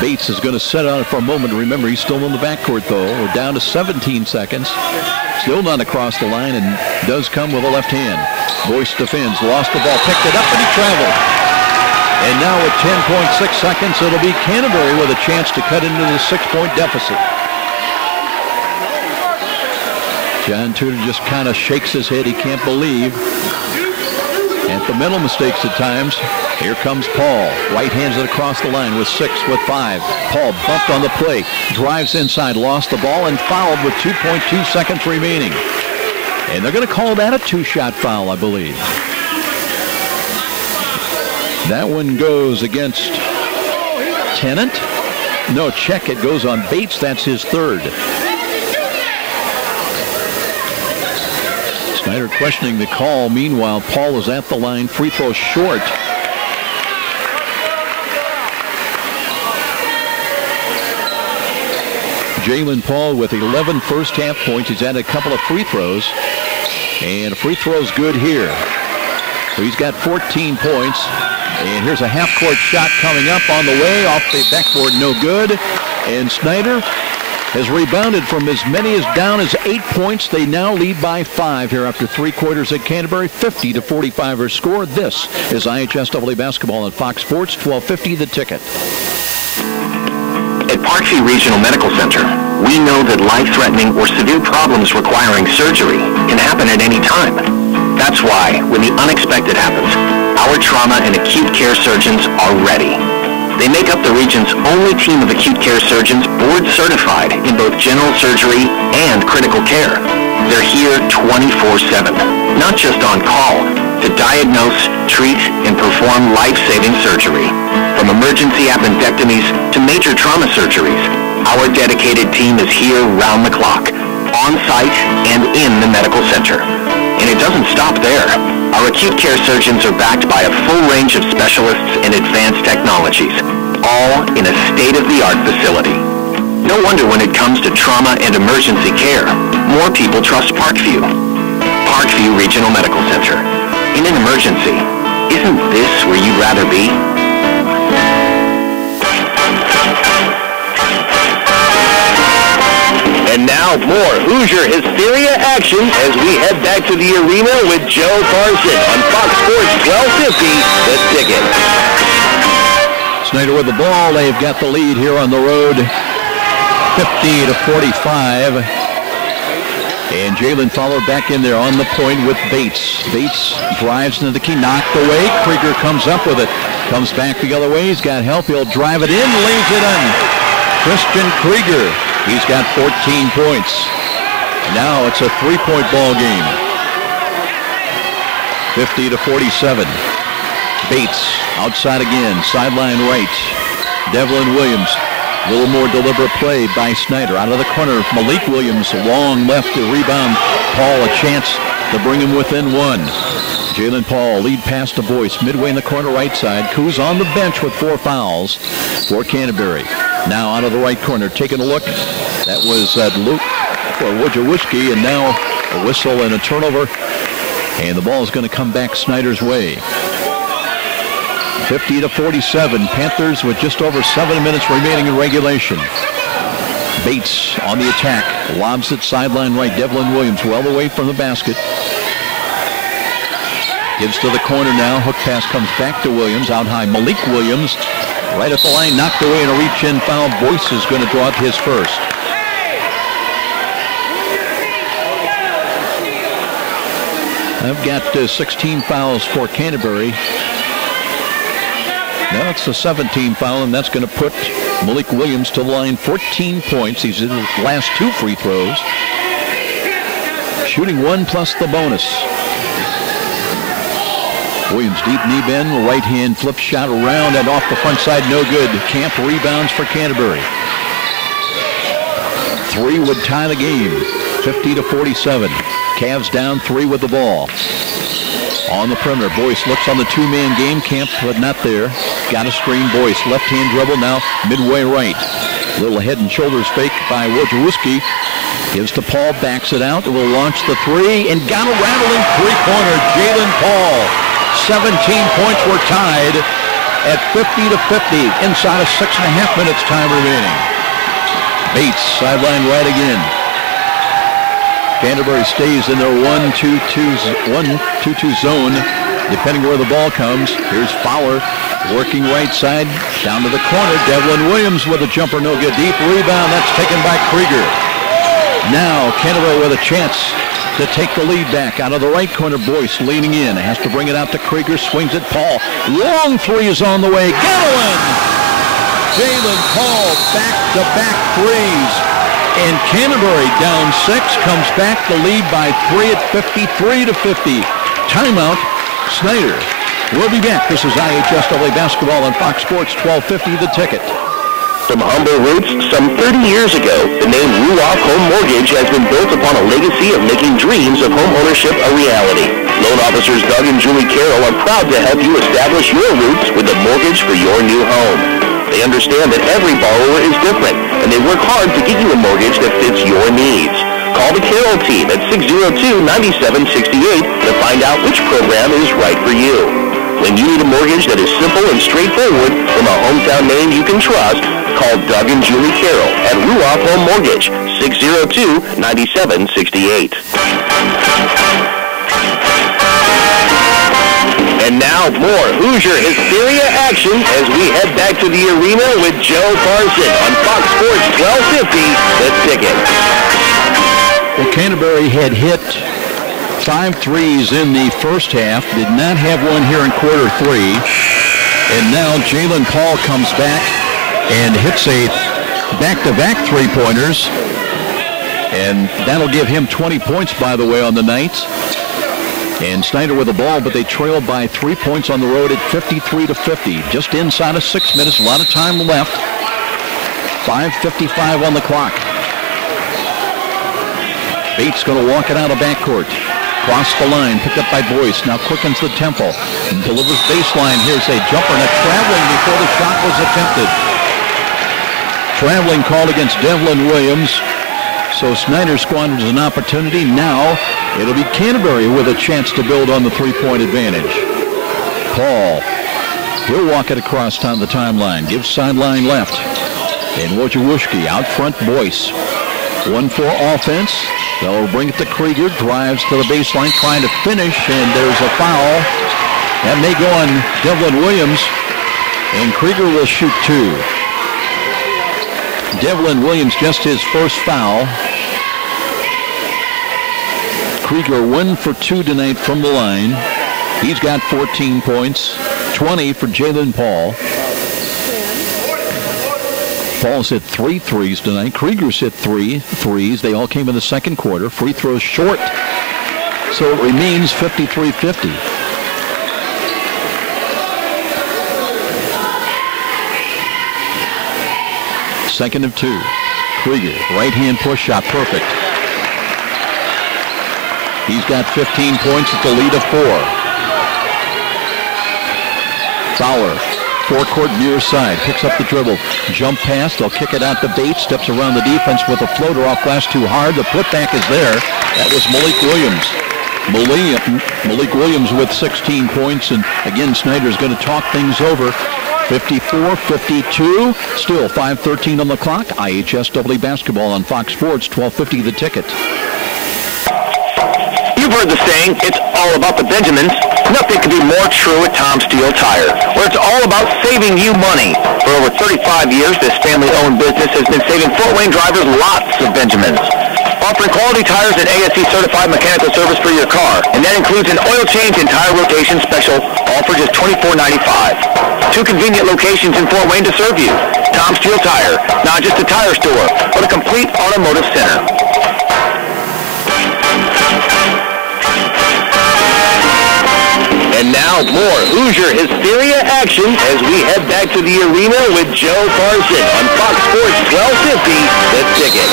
Bates is going to set on it for a moment. Remember, he's still in the backcourt, though. We're down to 17 seconds. Still not across the line, and does come with a left hand. Boyce defends, lost the ball, picked it up, and he traveled. And now with 10.6 seconds, it'll be Canterbury with a chance to cut into the 6-point deficit. John Tudor just kind of shakes his head. He can't believe at the mental mistakes at times. Here comes Paul. Right hands it across the line with 6, with 5. Paul bumped on the play. Drives inside, lost the ball, and fouled with 2.2 seconds remaining. And they're going to call that a 2-shot foul, I believe. That one goes against Tennant. No, check. It goes on Bates. That's his 3rd. Snider questioning the call. Meanwhile, Paul is at the line. Free throw short. Jalen Paul with 11 first-half points. He's had a couple of free throws. And a free throw's good here. So he's got 14 points. And here's a half-court shot coming up on the way. Off the backboard, no good. And Snider has rebounded from as many as down as 8 points. They now lead by 5 here after 3 quarters at Canterbury. 50-45 are scored. This is IHSAA basketball on Fox Sports, 1250 The Ticket. At Parkview Regional Medical Center, we know that life-threatening or severe problems requiring surgery can happen at any time. That's why, when the unexpected happens, our trauma and acute care surgeons are ready. They make up the region's only team of acute care surgeons board certified in both general surgery and critical care. They're here 24/7, not just on call, to diagnose, treat, and perform life-saving surgery. From emergency appendectomies to major trauma surgeries, our dedicated team is here round the clock, on site and in the medical center. And it doesn't stop there. Our acute care surgeons are backed by a full range of specialists and advanced technologies, all in a state-of-the-art facility. No wonder when it comes to trauma and emergency care, more people trust Parkview. Parkview Regional Medical Center. In an emergency, isn't this where you'd rather be? And now more Hoosier Hysteria action as we head back to the arena with Joe Parson on Fox Sports 1250, The Ticket. Snider with the ball. They've got the lead here on the road, 50-45. And Jalen followed back in there on the point with Bates. Bates drives into the key, knocked away. Krieger comes up with it. Comes back the other way. He's got help. He'll drive it in, lays it in. Christian Krieger. He's got 14 points. Now it's a 3-point ball game. 50-47. Bates outside again, sideline right. Devlin Williams. A little more deliberate play by Snider. Out of the corner, Malik Williams, long left to rebound. Paul a chance to bring him within 1. Jalen Paul, lead pass to Boyce, midway in the corner right side. Kuz on the bench with 4 fouls for Canterbury. Now out of the right corner, taking a look. That was Luke for Wojciechowski, and now a whistle and a turnover. And the ball is going to come back Snider's way. 50-47. Panthers with just over 7 minutes remaining in regulation. Bates on the attack. Lobs it sideline right. Devlin Williams well away from the basket. Gives to the corner now. Hook pass comes back to Williams. Out high. Malik Williams right at the line. Knocked away in a reach-in foul. Boyce is going to draw up his first. I've got 16 fouls for Canterbury. Now it's a 17 foul, and that's going to put Malik Williams to the line. 14 points. He's in the last 2 free throws. Shooting 1 plus the bonus. Williams deep knee bend, right hand flip shot around and off the front side, no good. Camp rebounds for Canterbury. 3 would tie the game, 50-47. Cavs down 3 with the ball. On the perimeter, Boyce looks on the 2-man game. Camp, but not there. Got a screen. Boyce, left-hand dribble now, midway right. Little head and shoulders fake by Wojciechowski. Gives to Paul, backs it out. Will launch the 3 and got a rattling 3-pointer. Jalen Paul. 17 points were tied. at 50-50, inside of 6.5 minutes time remaining. Bates, sideline right again. Canterbury stays in their 1-2-2 zone, depending where the ball comes. Here's Fowler working right side, down to the corner. Devlin Williams with a jumper, no good. Deep rebound, that's taken by Krieger. Now Canterbury with a chance to take the lead back. Out of the right corner, Boyce leaning in. Has to bring it out to Krieger, swings it, Paul. Long three is on the way. Galloway! Jalen Paul, back-to-back threes. And Canterbury down 6, comes back to lead by 3 at 53-50. Timeout, Snider. We'll be back. This is IHSAA basketball on Fox Sports 1250 The Ticket. From humble roots, some 30 years ago, the name Ruoff Home Mortgage has been built upon a legacy of making dreams of home ownership a reality. Loan officers Doug and Julie Carroll are proud to help you establish your roots with a mortgage for your new home. They understand that every borrower is different, and they work hard to get you a mortgage that fits your needs. Call the Carroll team at 602-9768 to find out which program is right for you. When you need a mortgage that is simple and straightforward from a hometown name you can trust, call Doug and Julie Carroll at Ruoff Home Mortgage, 602-9768. And now more Hoosier Hysteria action as we head back to the arena with Joe Parson on Fox Sports 1250, The Ticket. Well, Canterbury had hit 5 threes in the first half, did not have one here in quarter 3. And now Jalen Paul comes back and hits a back-to-back three-pointers. And that'll give him 20 points, by the way, on the night. And Snider with the ball, but they trail by 3 points on the road at 53-50. Just inside of 6 minutes, a lot of time left. 5:55 on the clock. Bates going to walk it out of backcourt. Cross the line, picked up by Boyce. Now quickens the tempo. And delivers baseline. Here's a jumper and a traveling before the shot was attempted. Traveling called against Devlin Williams. So Snider squanders an opportunity. Now it'll be Canterbury with a chance to build on the three-point advantage. Paul, he'll walk it across on the timeline. Gives sideline left. And Wojciechowski out front, Boyce. 1-4 offense. They'll bring it to Krieger. Drives to the baseline, trying to finish, and there's a foul. That may go on Devlin Williams. And Krieger will shoot 2. Devlin Williams, just his first foul. Krieger 1 for 2 tonight from the line. He's got 14 points, 20 for Jalen Paul. Paul's hit 3 threes tonight. Krieger's hit 3 threes. They all came in the second quarter. Free throws short. So it remains 53-50. Second of 2. Krieger, right-hand push shot, perfect. He's got 15 points at the lead of 4. Fowler, forecourt near side, picks up the dribble. Jump pass, they'll kick it out to Bates, steps around the defense with a floater off glass too hard. The putback is there. That was Malik Williams. Malik Williams with 16 points, and again, Snider's going to talk things over. 54-52, still 5:13 on the clock. IHSAA basketball on Fox Sports 1250 The Ticket. You've heard the saying, it's all about the Benjamins. Nothing could be more true at Tom Steele Tire, where it's all about saving you money. For over 35 years, this family-owned business has been saving Fort Wayne drivers lots of Benjamins. Offering quality tires and ASE-certified mechanical service for your car, and that includes an oil change and tire rotation special, all for just $24.95. 2 convenient locations in Fort Wayne to serve you. Tom Steele Tire, not just a tire store, but a complete automotive center. And now more Hoosier Hysteria action as we head back to the arena with Joe Parson on Fox Sports 1250, The Ticket.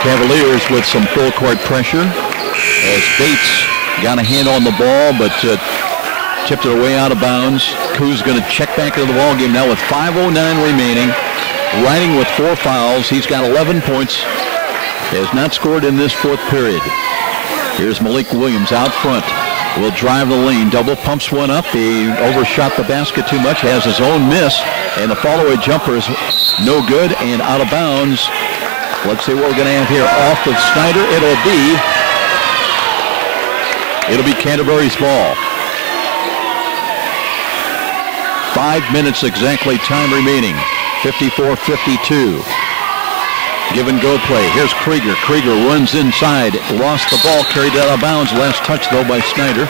Cavaliers with some full court pressure as Bates got a hand on the ball, but tipped it away out of bounds. Koo's going to check back into the ball game now with 5:09 remaining. Riding with 4 fouls. He's got 11 points. Has not scored in this fourth period. Here's Malik Williams out front. will drive the lane. Double pumps one up. He overshot the basket too much. Has his own miss. And the follow-away jumper is no good and out of bounds. Let's see what we're going to have here. Off of Snider. It'll be Canterbury's ball. 5 minutes exactly time remaining. 54-52. Give and go play. Here's Krieger. Krieger runs inside. Lost the ball. Carried out of bounds. Last touch though by Snider.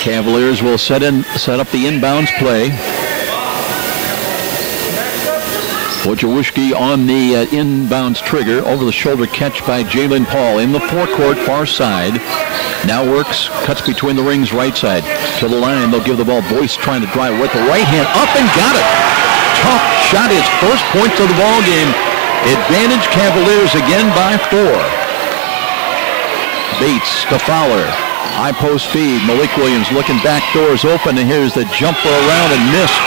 Cavaliers will set up the inbounds play. Wojciechowski on the inbounds trigger. Over the shoulder catch by Jalen Paul in the forecourt far side. Now works, cuts between the rings right side. To the line, they'll give the ball. Boyce trying to drive with the right hand. Up and got it. Tough shot, his first points of the ball game. Advantage Cavaliers again by 4. Bates to Fowler. High post feed. Malik Williams looking back, doors open, and here's the jumper around and missed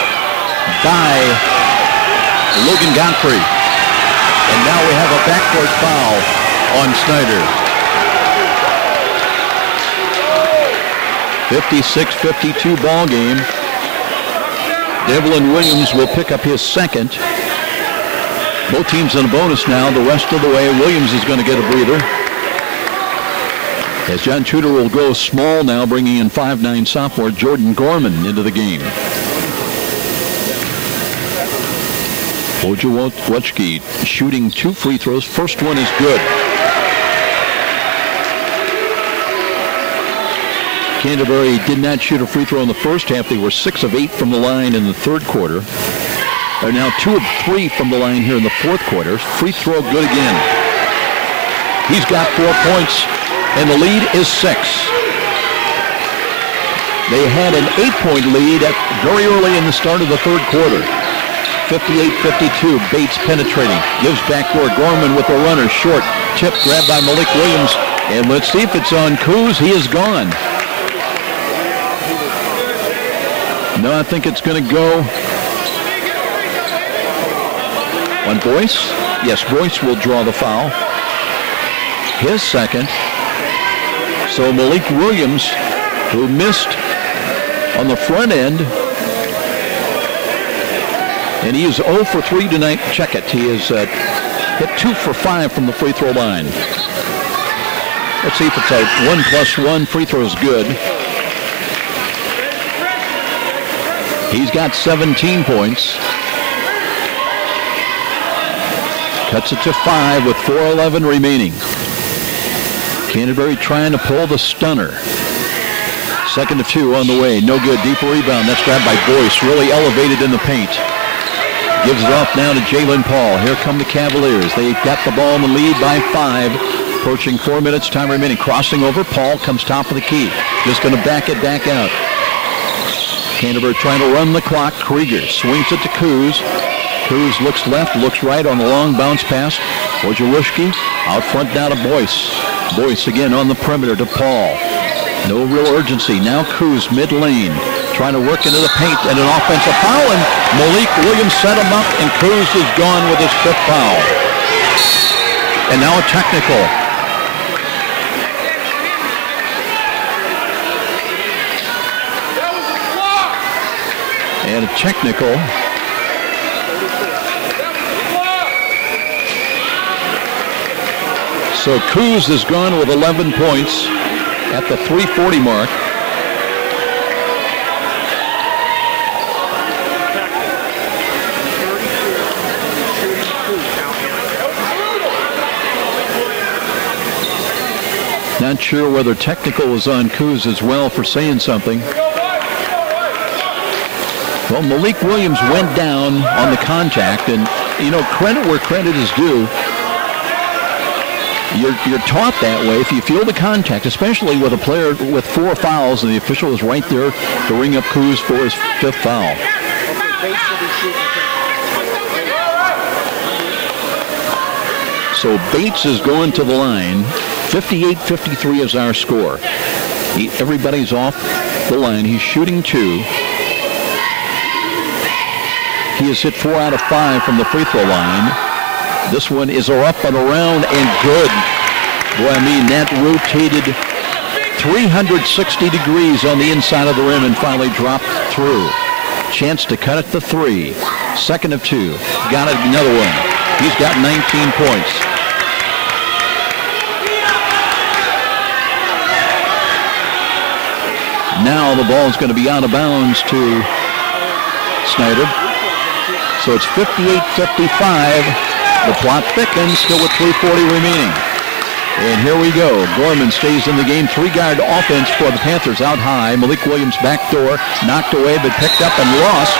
by Logan Godfrey. And now we have a backcourt foul on Snider. 56-52 ball game. Devlin Williams will pick up his second. Both teams in a bonus now the rest of the way. Williams is going to get a breather. As John Tudor will go small now, bringing in 5'9" sophomore Jordan Gorman into the game. Wojciechowski shooting 2 free throws. First one is good. Canterbury did not shoot a free throw in the first half. They were 6 of 8 from the line in the third quarter. They're now 2 of 3 from the line here in the fourth quarter. Free throw good again. He's got 4 points, and the lead is 6. They had an 8-point lead very early in the start of the third quarter. 58-52, Bates penetrating. Gives backdoor. Gorman with the runner. Short tip grabbed by Malik Williams. And let's see if it's on Kuz. He is gone. No, I think it's going to go on Boyce. Yes, Boyce will draw the foul. His second. So Malik Williams, who missed on the front end, and he is 0 for 3 tonight. Check it. He has hit 2 for 5 from the free throw line. Let's see if it's a 1+1. Free throw is good. He's got 17 points. Cuts it to 5 with 4:11 remaining. Canterbury trying to pull the stunner. 2nd of 2 on the way. No good. Deep rebound. That's grabbed by Boyce. Really elevated in the paint. Gives it off now to Jalen Paul. Here come the Cavaliers. They've got the ball in the lead by 5. Approaching 4 minutes time remaining. Crossing over. Paul comes top of the key. Just going to back it back out. Canterbury trying to run the clock. Krieger swings it to Kuz. Kuz looks left, looks right on the long bounce pass. Wojciechowski out front now to Boyce. Boyce again on the perimeter to Paul. No real urgency. Now Kuz mid-lane. Trying to work into the paint and an offensive foul. And Malik Williams set him up, and Kuz is gone with his 5th foul. And now a technical. And a technical. So Kuz is gone with 11 points at the 3:40 mark. Not sure whether technical was on Kuz as well for saying something. Well, Malik Williams went down on the contact, and, you know, credit where credit is due. You're taught that way. If you feel the contact, especially with a player with 4 fouls, and the official is right there to ring up Kuz for his 5th foul. So Bates is going to the line. 58-53 is our score. Everybody's off the line. He's shooting 2. He has hit 4 out of 5 from the free throw line. This one is up and around and good. Boy, I mean, that rotated 360 degrees on the inside of the rim and finally dropped through. Chance to cut it to 3. 2nd of 2. Got it, another one. He's got 19 points. Now the ball's going to be out of bounds to Snider. So it's 58-55. The plot thickens, still with 3:40 remaining. And here we go. Gorman stays in the game. 3-guard offense for the Panthers out high. Malik Williams backdoor, knocked away but picked up and lost.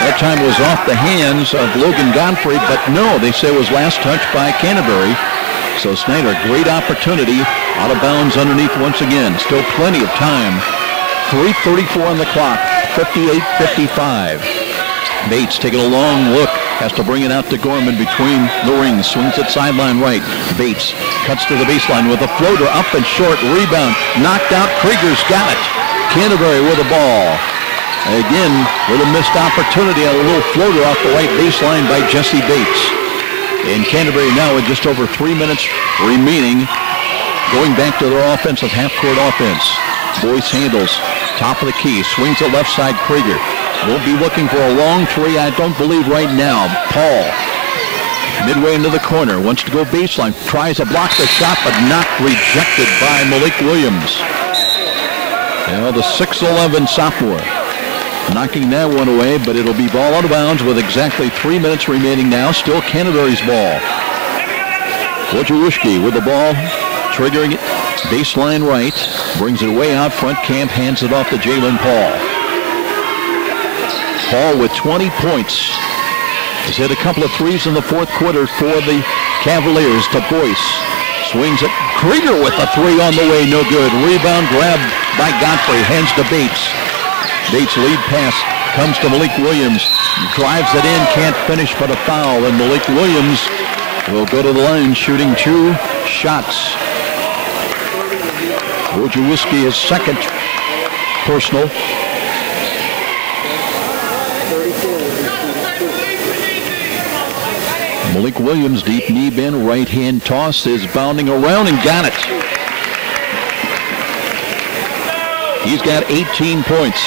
That time was off the hands of Logan Godfrey, but no, they say it was last touch by Canterbury. So Snider, great opportunity. Out of bounds underneath once again. Still plenty of time. 3:34 on the clock. 58-55. Bates taking a long look. Has to bring it out to Gorman between the rings. Swings it sideline right. Bates cuts to the baseline with a floater up and short. Rebound. Knocked out. Krieger's got it. Canterbury with the ball. Again, with a missed opportunity. A little floater off the right baseline by Jesse Bates. And Canterbury now with just over 3 minutes remaining. Going back to their offensive half-court offense. Boyce handles. Top of the key. Swings it left side. Krieger. Won't be looking for a long three, I don't believe, right now. Paul, midway into the corner, wants to go baseline, tries to block the shot, but knocked, rejected by Malik Williams. Now the 6'11 sophomore knocking that one away, but it'll be ball out of bounds with exactly 3 minutes remaining now. Still Canterbury's ball. Wojciechowski with the ball, triggering it, baseline right, brings it way out front. Camp hands it off to Jalen Paul. Paul with 20 points. He's hit a couple of threes in the 4th quarter for the Cavaliers. To Boyce. Swings it. Krieger with a 3 on the way. No good. Rebound grabbed by Godfrey. Hands to Bates. Bates lead pass comes to Malik Williams. Drives it in. Can't finish but a foul. And Malik Williams will go to the line shooting 2 shots. Wojciechowski his 2nd personal. Malik Williams, deep knee bend, right hand toss is bounding around and got it. He's got 18 points.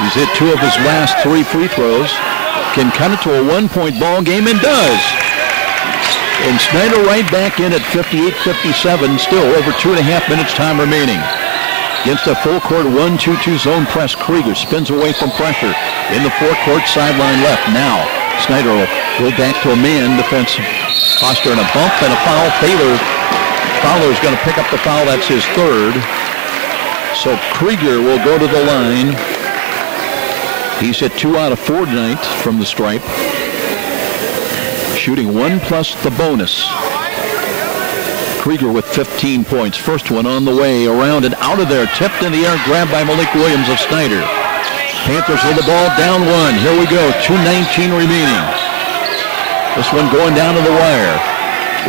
He's hit 2 of his last 3 free throws. Can cut it to a 1-point ball game and does. And Snider right back in at 58-57, still over 2.5 minutes time remaining. Against a full court 1-2-2 zone press, Krieger spins away from pressure in the forecourt sideline left. Now Snider will go back to a man defensive posture and a bump and a foul. Fowler's going to pick up the foul. That's his 3rd. So Krieger will go to the line. He's hit 2 out of 4 tonight from the stripe. Shooting 1 plus the bonus. Krieger with 15 points. First one on the way, around and out of there. Tipped in the air, grabbed by Malik Williams of Snider. Panthers with the ball, down 1. Here we go, 2:19 remaining. This one going down to the wire.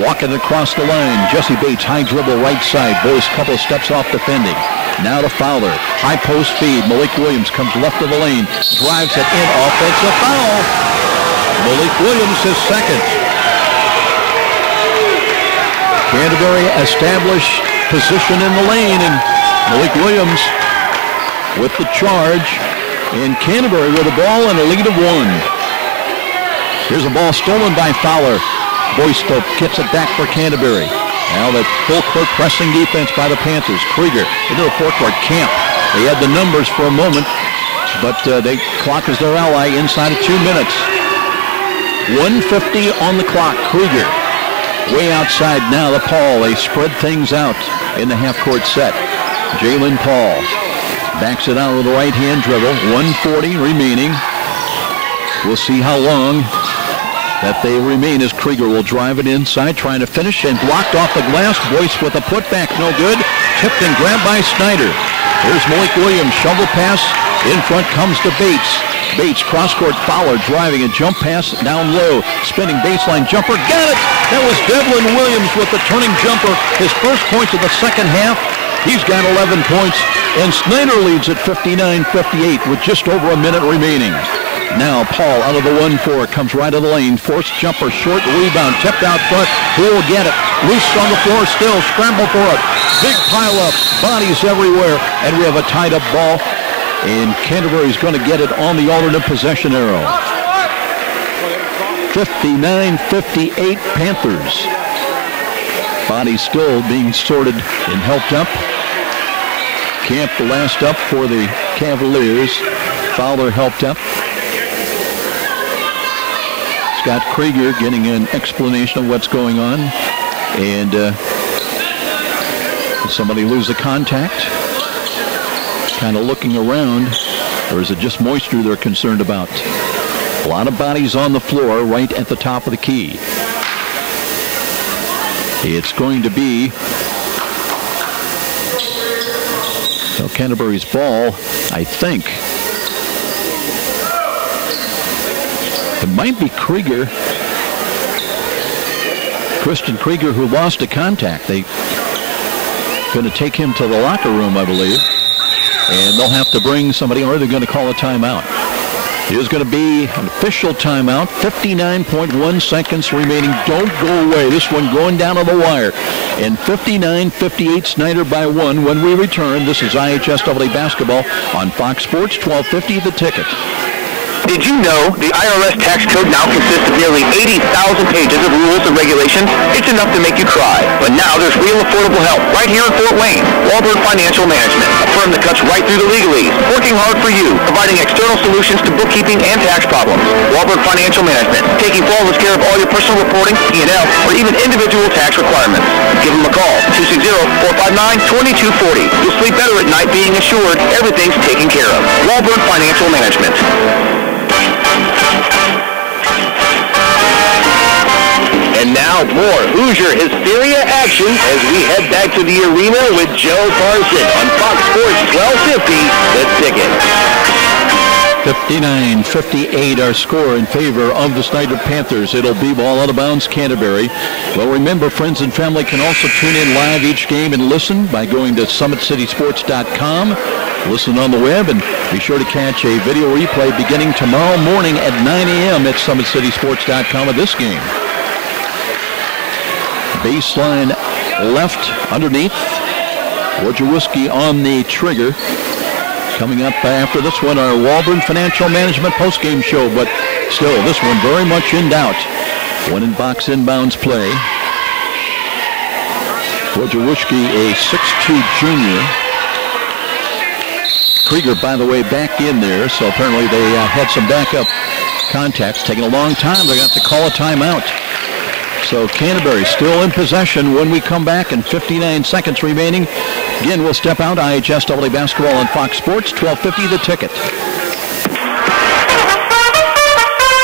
Walking across the line, Jesse Bates, high dribble right side. Boyce, couple of steps off defending. Now to Fowler, high post feed. Malik Williams comes left of the lane, drives it in, offensive foul. Malik Williams his 2nd. Canterbury established position in the lane, and Malik Williams with the charge. And Canterbury with the ball and a lead of 1. Here's a ball stolen by Fowler. Boyce gets it back for Canterbury. Now the full court pressing defense by the Panthers. Krieger into the forecourt. Camp. They had the numbers for a moment, but they clock is their ally inside of 2 minutes. 1:50 on the clock. Krieger way outside now to Paul. They spread things out in the half-court set. Jalen Paul backs it out with a right-hand dribble. 1:40 remaining. We'll see how long that they remain as Krieger will drive it inside, trying to finish, and blocked off the glass. Boyce with a putback, no good. Tipped and grabbed by Snider. Here's Malik Williams, shovel pass. In front comes to Bates. Bates, cross-court Fowler, driving a jump pass down low. Spinning baseline jumper, got it! That was Devlin Williams with the turning jumper. His first points of the 2nd half. He's got 11 points, and Snider leads at 59-58 with just over a minute remaining. Now Paul out of the 1-4, comes right of the lane, forced jumper, short rebound, tipped out front. Who will get it? Loose on the floor still, scramble for it. Big pile up, bodies everywhere, and we have a tied up ball. And Canterbury's going to get it on the alternate possession arrow. 59-58 Panthers. Bodies still being sorted and helped up. Camp the last up for the Cavaliers. Fowler helped up. Scott Krieger getting an explanation of what's going on. And did somebody lose the contact? Kind of looking around. Or is it just moisture they're concerned about? A lot of bodies on the floor right at the top of the key. It's going to be Canterbury's ball, I think. It might be Krieger, Christian Krieger, who lost a contact. They're going to take him to the locker room, I believe. And they'll have to bring somebody, or they're going to call a timeout. Here's going to be an official timeout. 59.1 seconds remaining. Don't go away. This one going down to the wire. And 59-58 Snider by 1 when we return. This is IHSAA basketball on Fox Sports 1250 The Ticket. Did you know the IRS tax code now consists of nearly 80,000 pages of rules and regulations? It's enough to make you cry. But now there's real affordable help right here in Fort Wayne. Wahlberg Financial Management, a firm that cuts right through the legalese, working hard for you, providing external solutions to bookkeeping and tax problems. Wahlberg Financial Management, taking flawless care of all your personal reporting, P&L, or even individual tax requirements. Give them a call, 260-459-2240. You'll sleep better at night being assured everything's taken care of. Wahlberg Financial Management. And now more Hoosier Hysteria action as we head back to the arena with Joe Parson on Fox Sports 1250 The Ticket. 59-58 our score in favor of the Snider Panthers. It'll be ball out of bounds, Canterbury. Well, remember, friends and family can also tune in live each game and listen by going to SummitCitySports.com. Listen on the web and be sure to catch a video replay beginning tomorrow morning at 9 a.m. at SummitCitySports.com of this game. Baseline left underneath. Wojciechowski on the trigger. Coming up after this one, our Wahlberg Financial Management postgame show, but still, this one very much in doubt. One in box inbounds play. Wojciechowski, a 6'2 junior. Krieger, by the way, back in there, so apparently they had some backup contacts. Taking a long time. They're going to have to call a timeout. So Canterbury still in possession when we come back, and 59 seconds remaining. Again, we'll step out. IHSAA basketball on Fox Sports 1250 The Ticket.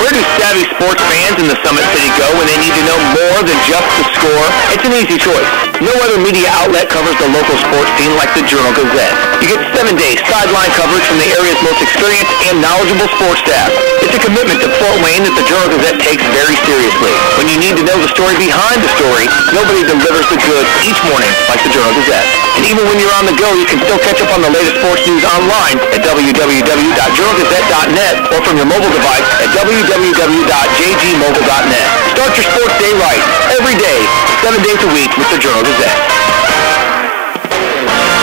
Where do savvy sports fans in the Summit City go when they need to know more than just the score? It's an easy choice. No other media outlet covers the local sports team like the Journal-Gazette. You get 7-day sideline coverage from the area's most experienced and knowledgeable sports staff. It's a commitment to Fort Wayne that the Journal-Gazette takes very seriously. When you need to know the story behind the story, nobody delivers the goods each morning like the Journal-Gazette. And even when you're on the go, you can still catch up on the latest sports news online at www.journalgazette.net or from your mobile device at www.jgmobile.net. Start your sports day right, every day, 7 days a week with the Journal-Gazette.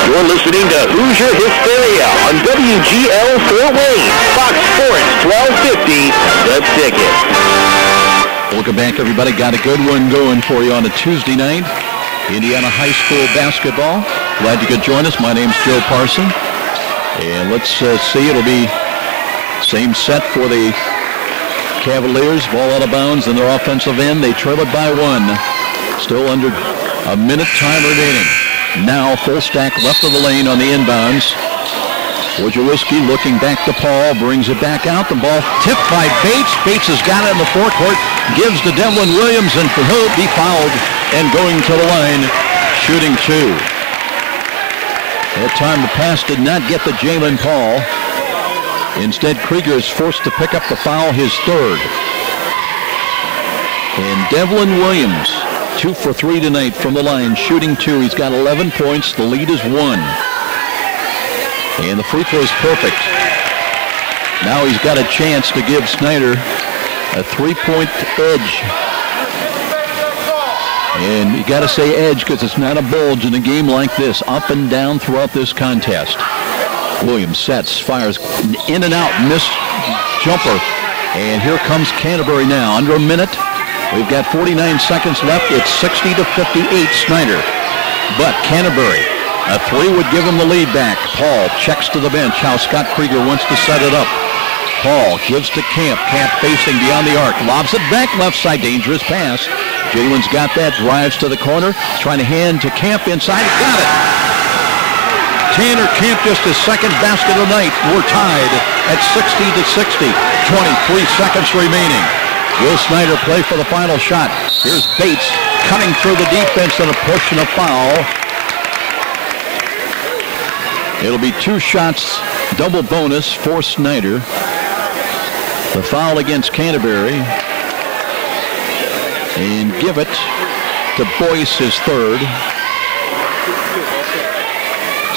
You're listening to Hoosier Hysteria on WGL Fort Wayne, Fox Sports 1250, The Ticket. Welcome back, everybody. Got a good one going for you on a Tuesday night. Indiana High School basketball. Glad you could join us. My name's Joe Parson. And let's see, it'll be same set for the Cavaliers. Ball out of bounds in their offensive end. They trail it by 1. Still under a minute time remaining. Now full stack left of the lane on the inbounds. Wojciechowski looking back to Paul, brings it back out. The ball tipped by Bates. Bates has got it in the forecourt, gives to Devlin Williams, and he'll be fouled and going to the line, shooting 2. That time the pass did not get to Jalen Paul. Instead, Krieger is forced to pick up the foul, his 3rd. And Devlin Williams, 2 for 3 tonight from the line, shooting 2. He's got 11 points. The lead is 1. And the free throw is perfect. Now he's got a chance to give Snider a 3-point edge. And you got to say edge because it's not a bulge in a game like this. Up and down throughout this contest. Williams sets, fires in and out, missed jumper. And here comes Canterbury now. Under a minute. We've got 49 seconds left. It's 60-58 Snider. But Canterbury, a 3 would give him the lead back. Paul checks to the bench how Scott Krieger wants to set it up. Paul gives to Camp. Camp facing beyond the arc. Lobs it back left side. Dangerous pass. Jalen's got that. Drives to the corner. Trying to hand to Camp inside. Got it. Tanner Camp just his second basket of the night. We're tied at 60-60. 23 seconds remaining. Will Snider play for the final shot? Here's Bates cutting through the defense and a push and a foul. It'll be 2 shots, double bonus for Snider. The foul against Canterbury. And give it to Boyce, his third.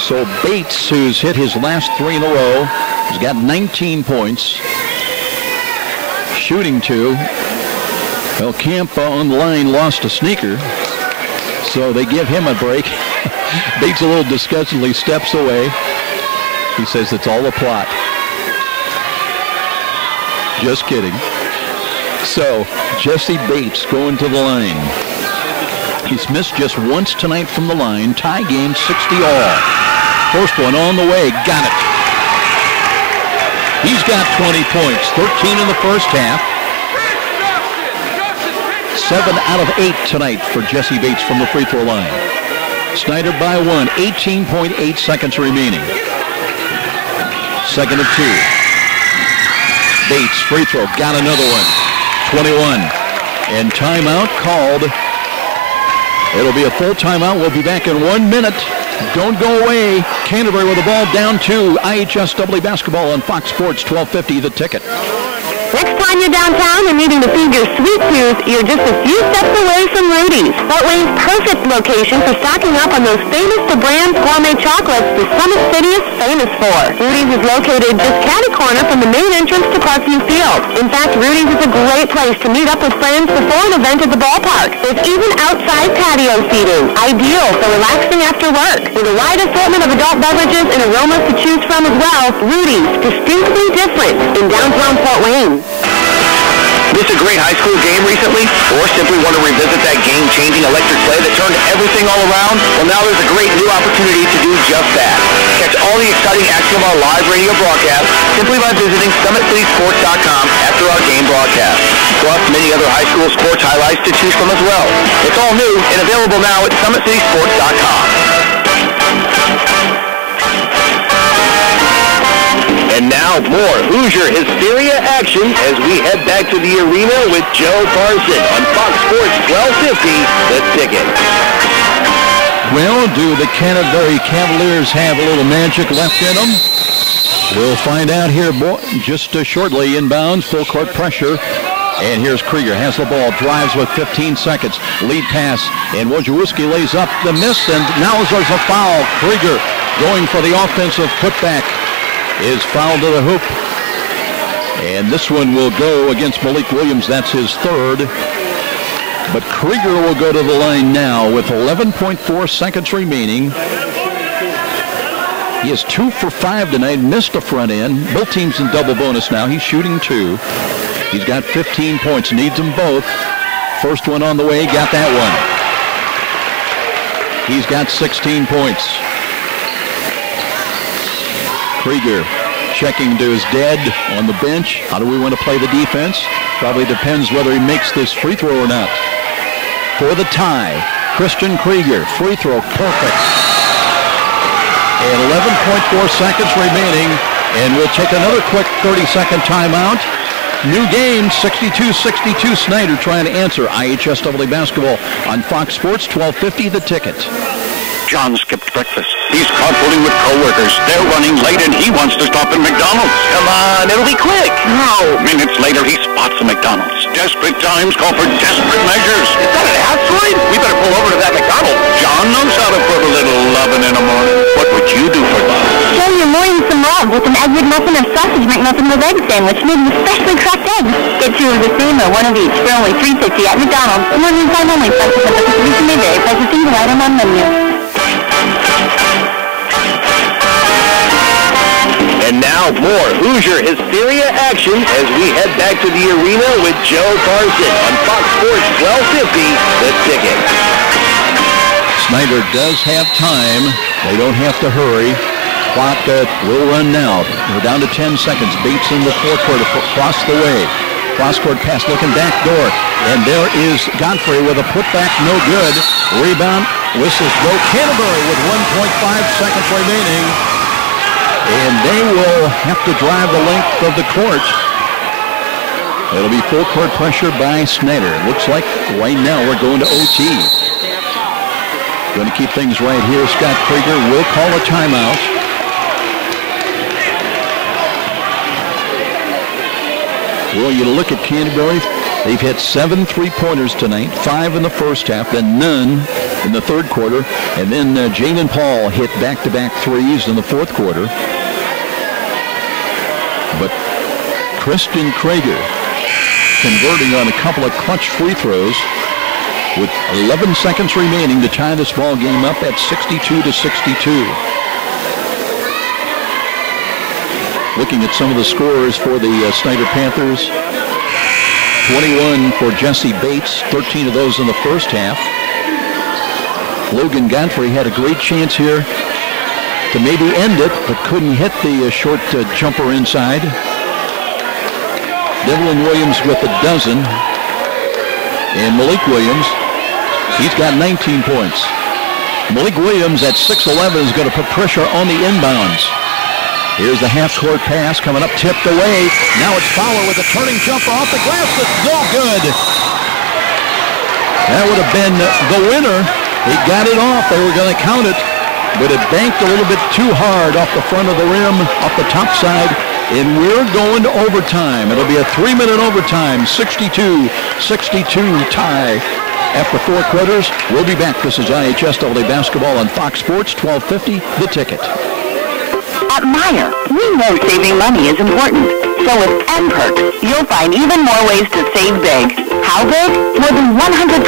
So Bates, who's hit his last 3 in a row, has got 19 points. Shooting 2. Well, Camp on the line lost a sneaker, so they give him a break. Bates a little disgustedly steps away. He says it's all a plot. Just kidding. So, Jesse Bates going to the line. He's missed just once tonight from the line. Tie game, 60 all. First one on the way. Got it. He's got 20 points. 13 in the first half. 7 out of 8 tonight for Jesse Bates from the free throw line. Snider by 1. 18.8 seconds remaining. Second of 2. Bates, free throw, got another one. 21. And timeout called. It'll be a full timeout. We'll be back in 1 minute. Don't go away. Canterbury with the ball down to IHSAA basketball on Fox Sports 1250, The Ticket. Next time you're downtown and needing to feed your sweet tooth, you're just a few steps away from Rudy's. Fort Wayne's perfect location for stocking up on those famous to brand gourmet chocolates the Summit City is famous for. Rudy's is located just catty corner from the main entrance to Parkview Field. In fact, Rudy's is a great place to meet up with friends before an event at the ballpark. There's even outside patio seating, ideal for relaxing after work. With a wide assortment of adult beverages and aromas to choose from as well, Rudy's, distinctly different in downtown Fort Wayne. Miss a great high school game recently? Or simply want to revisit that game-changing electric play that turned everything all around? Well, now there's a great new opportunity to do just that. Catch all the exciting action of our live radio broadcast simply by visiting SummitCitySports.com after our game broadcast. Plus, many other high school sports highlights to choose from as well. It's all new and available now at SummitCitySports.com. And now more Hoosier Hysteria action as we head back to the arena with Joe Parson on Fox Sports 1250, The Ticket. Well, do the Canterbury Cavaliers have a little magic left in them? We'll find out here just shortly. Inbounds, full court pressure. And here's Krieger, has the ball, drives with 15 seconds. Lead pass, and Wojciechowski lays up the miss, and now there's a foul. Krieger going for the offensive putback. Is fouled to the hoop. And this one will go against Malik Williams. That's his third. But Krieger will go to the line now with 11.4 seconds remaining. He is 2 for 5 tonight, missed a front end. Both teams in double bonus now. He's shooting 2. He's got 15 points, needs them both. First one on the way, got that one. He's got 16 points. Krieger checking to his dead on the bench. How do we want to play the defense? Probably depends whether he makes this free throw or not. For the tie, Christian Krieger, free throw, perfect. And 11.4 seconds remaining, and we'll take another quick 30-second timeout. New game, 62-62. Snider trying to answer IHSAA basketball on Fox Sports 1250, The Ticket. John skipped breakfast. He's carpooling with coworkers. They're running late and he wants to stop at McDonald's. Come on, it'll be quick. No. Minutes later, he spots a McDonald's. Desperate times call for desperate measures. Is that an asteroid? We better pull over to that McDonald's. John knows how to put a little lovin' in a morning. What would you do for love? Tell your morning some love with an egg McMuffin or sausage McMuffin with egg sandwich made with freshly cracked eggs. Get 2 of the same or 1 of each for only $3.50 at McDonald's. Limited time only. Prices at the distribution may vary. Price of single item on menu. And now more Hoosier Hysteria action as we head back to the arena with Joe Carson on Fox Sports 1250, The Ticket. Snider does have time. They don't have to hurry. Clock will run now. We're down to 10 seconds. Bates in the forecourt across the way. Cross-court pass looking back door. And there is Godfrey with a putback, no good. Rebound, whistles go. Canterbury with 1.5 seconds remaining. And they will have to drive the length of the court. It'll be full court pressure by Snider. Looks like right now we're going to OT. Going to keep things right here. Scott Krieger will call a timeout. Well, you look at Canterbury. They've hit 7 3-pointers tonight, 5 in the first half, then none in the third quarter. And then Jalen Paul hit back-to-back threes in the fourth quarter. But Kristen Krieger converting on a couple of clutch free throws with 11 seconds remaining to tie this ball game up at 62-62. Looking at some of the scores for the Snider Panthers. 21 for Jesse Bates, 13 of those in the first half. Logan Godfrey had a great chance here to maybe end it, but couldn't hit the short jumper inside. Devlin Williams with a dozen. And Malik Williams, he's got 19 points. Malik Williams at 6'11" is going to put pressure on the inbounds. Here's the half-court pass coming up, tipped away. Now it's Fowler with a turning jumper off the glass. That's no good. That would have been the winner. He got it off. They were going to count it. But it banked a little bit too hard off the front of the rim, off the top side, and we're going to overtime. It'll be a 3-minute overtime, 62-62 tie after 4 quarters. We'll be back. This is IHSAA basketball on Fox Sports 1250, The Ticket. At Meijer, we know saving money is important. So with M-Perks, you'll find even more ways to save big. How big? More than $125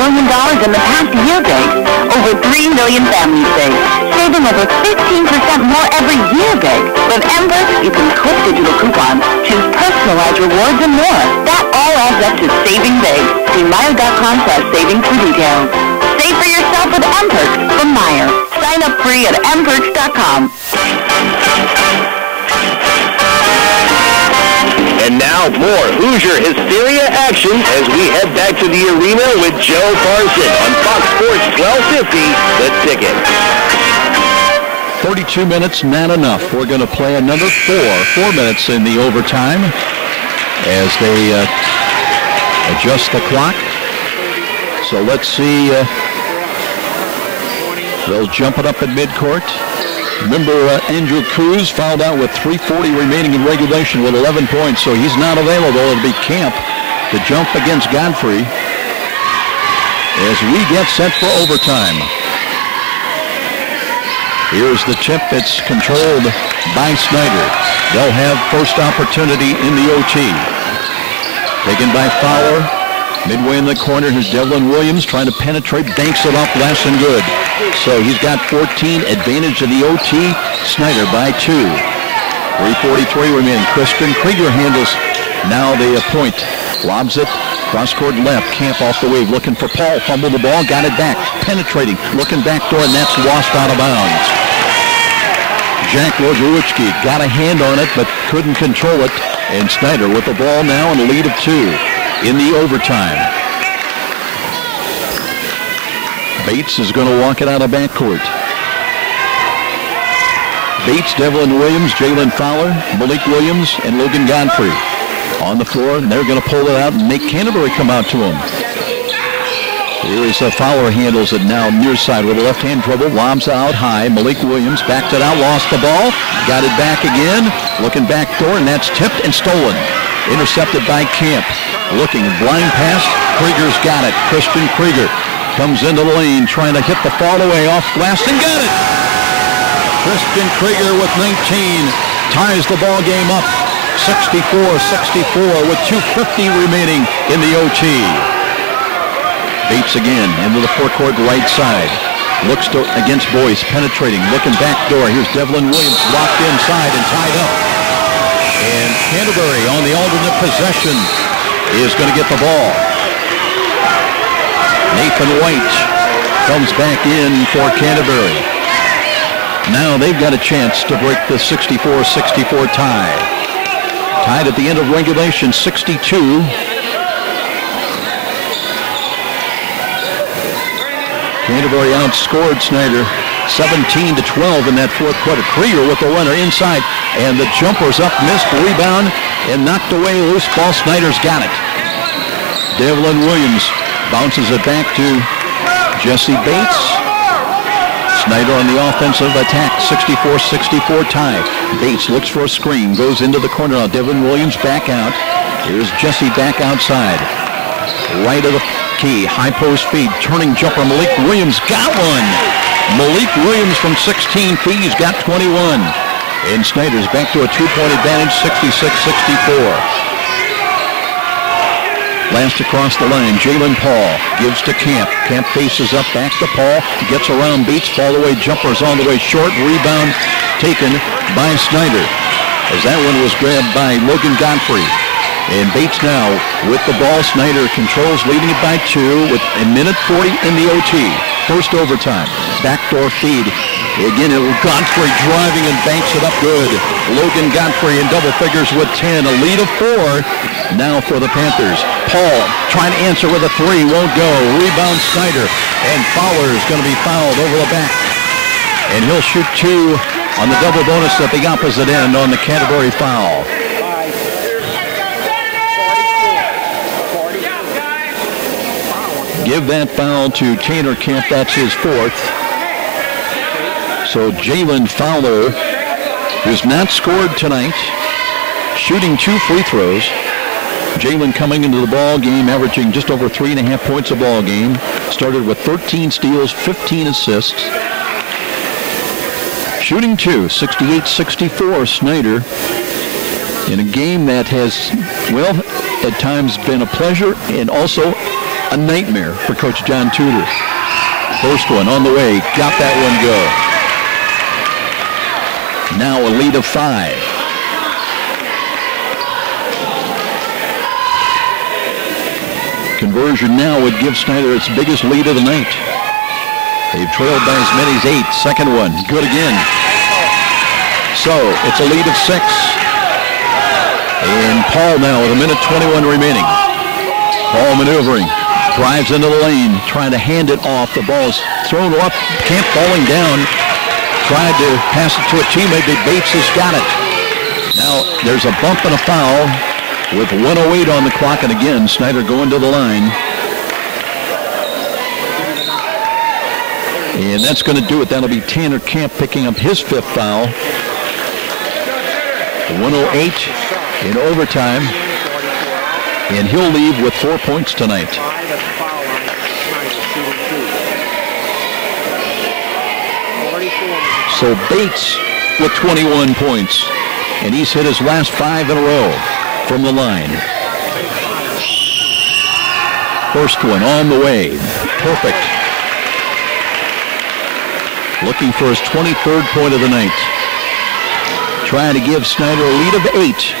million in the past year big. Over 3 million families save. Saving over 15% more every year big. With M-Perks, you can clip digital coupons, choose personalized rewards, and more. That all adds up to saving big. See Meijer.com/savings for details. Save for yourself with M-Perks from Meijer. Sign up free at mperks.com. And now more Hoosier Hysteria action as we head back to the arena with Joe Carson on Fox Sports 1250, The Ticket. 32 minutes, not enough. We're going to play another 4 minutes in the overtime as they adjust the clock. So let's see. They'll jump it up at midcourt. Remember, Andrew Cruz fouled out with 3:40 remaining in regulation with 11 points, so he's not available. It'll be Camp to jump against Godfrey as we get set for overtime. Here's the tip. It's controlled by Snider. They'll have first opportunity in the OT. Taken by Fowler. Midway in the corner, here's Devlin Williams trying to penetrate, banks it up, less than good. So he's got 14, advantage of the OT. Snider by 2. 3:43 remaining. Kristen Krieger handles now the point. Lobs it, cross-court left. Camp off the wave, looking for Paul. Fumbled the ball, got it back. Penetrating, looking back door, and that's washed out of bounds. Jack Wojcicki got a hand on it, but couldn't control it. And Snider with the ball now and a lead of 2 in the overtime. Bates is going to walk it out of backcourt. Bates, Devlin Williams, Jalen Fowler, Malik Williams, and Logan Godfrey on the floor, and they're going to pull it out and make Canterbury come out to him. Here is Fowler handles it now near side with a left-hand dribble, lobs out high. Malik Williams backed it out, lost the ball, got it back again, looking back door, and that's tipped and stolen. Intercepted by Camp. Looking, blind pass, Krieger's got it. Kristen Krieger comes into the lane, trying to hit the fall away off glass and got it. Christian Krieger with 19 ties the ball game up 64-64 with 2:50 remaining in the OT. Bates again into the forecourt right side. Looks to, against Boyce, penetrating, looking back door. Here's Devlin Williams locked inside and tied up. And Canterbury on the alternate possession is going to get the ball. Nathan White comes back in for Canterbury. Now they've got a chance to break the 64-64 tie. Tied at the end of regulation, 62. Canterbury outscored Snider 17-12 in that fourth quarter. Krieger with the runner inside, and the jumper's up, missed, rebound, and knocked away. Loose ball. Snider's got it. Devlin Williams bounces it back to Jesse Bates. Snider on the offensive attack, 64-64 tie. Bates looks for a screen, goes into the corner now. Devlin Williams back out. Here's Jesse back outside. Right of the key, high post feed, turning jumper. Malik Williams got one. Malik Williams from 16 feet, he's got 21. And Snider's back to a 2-point advantage, 66-64. Last across the line, Jalen Paul gives to Camp. Camp faces up, back to Paul, gets around Bates, fall away, jumpers on the way short, rebound taken by Snider. As that one was grabbed by Logan Godfrey. And Bates now with the ball. Snider controls, leading it by 2 with a minute 40 in the OT. First overtime. Backdoor feed. Again, it was Godfrey driving and banks it up good. Logan Godfrey in double figures with 10. A lead of 4 now for the Panthers. Paul trying to answer with a 3. Won't go. Rebound Snider. And Fowler's going to be fouled over the back. And he'll shoot 2 on the double bonus at the opposite end on the Canterbury foul. Give that foul to Tanner Camp. That's his 4th. So Jalen Fowler, who's not scored tonight, shooting 2 free throws. Jalen coming into the ball game, averaging just over 3.5 points a ball game. Started with 13 steals, 15 assists. Shooting 2, 68-64, Snider. In a game that has, well, at times been a pleasure and also a nightmare for Coach John Tudor. First one on the way, got that one go. Now a lead of 5. Conversion now would give Snider its biggest lead of the night. They've trailed by as many as 8. Second one, good again. So it's a lead of 6. And Paul now with a minute 21 remaining. Paul maneuvering. Drives into the lane, trying to hand it off. The ball's thrown up. Camp falling down. Tried to pass it to a teammate, but Bates has got it. Now there's a bump and a foul with 1:08 on the clock, and again Snider going to the line. And that's going to do it. That'll be Tanner Camp picking up his 5th foul. 1:08 in overtime. And he'll leave with 4 points tonight. So Bates with 21 points. And he's hit his last 5 in a row from the line. First one on the way. Perfect. Looking for his 23rd point of the night. Trying to give Snider a lead of 8.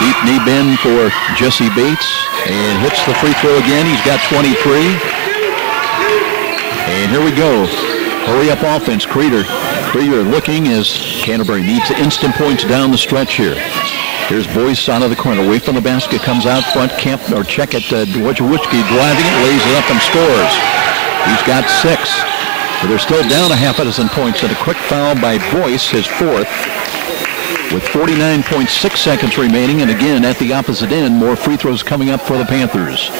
Deep knee bend for Jesse Bates, and hits the free throw again. He's got 23. And here we go. Hurry up offense. Krieger looking as Canterbury needs instant points down the stretch here. Here's Boyce out of the corner, away from the basket, comes out front. Camp or check it. Wojciechowski driving it, lays it up and scores. He's got 6. But they're still down a half a dozen points, and a quick foul by Boyce, his 4th. With 49.6 seconds remaining, and again at the opposite end, more free throws coming up for the Panthers.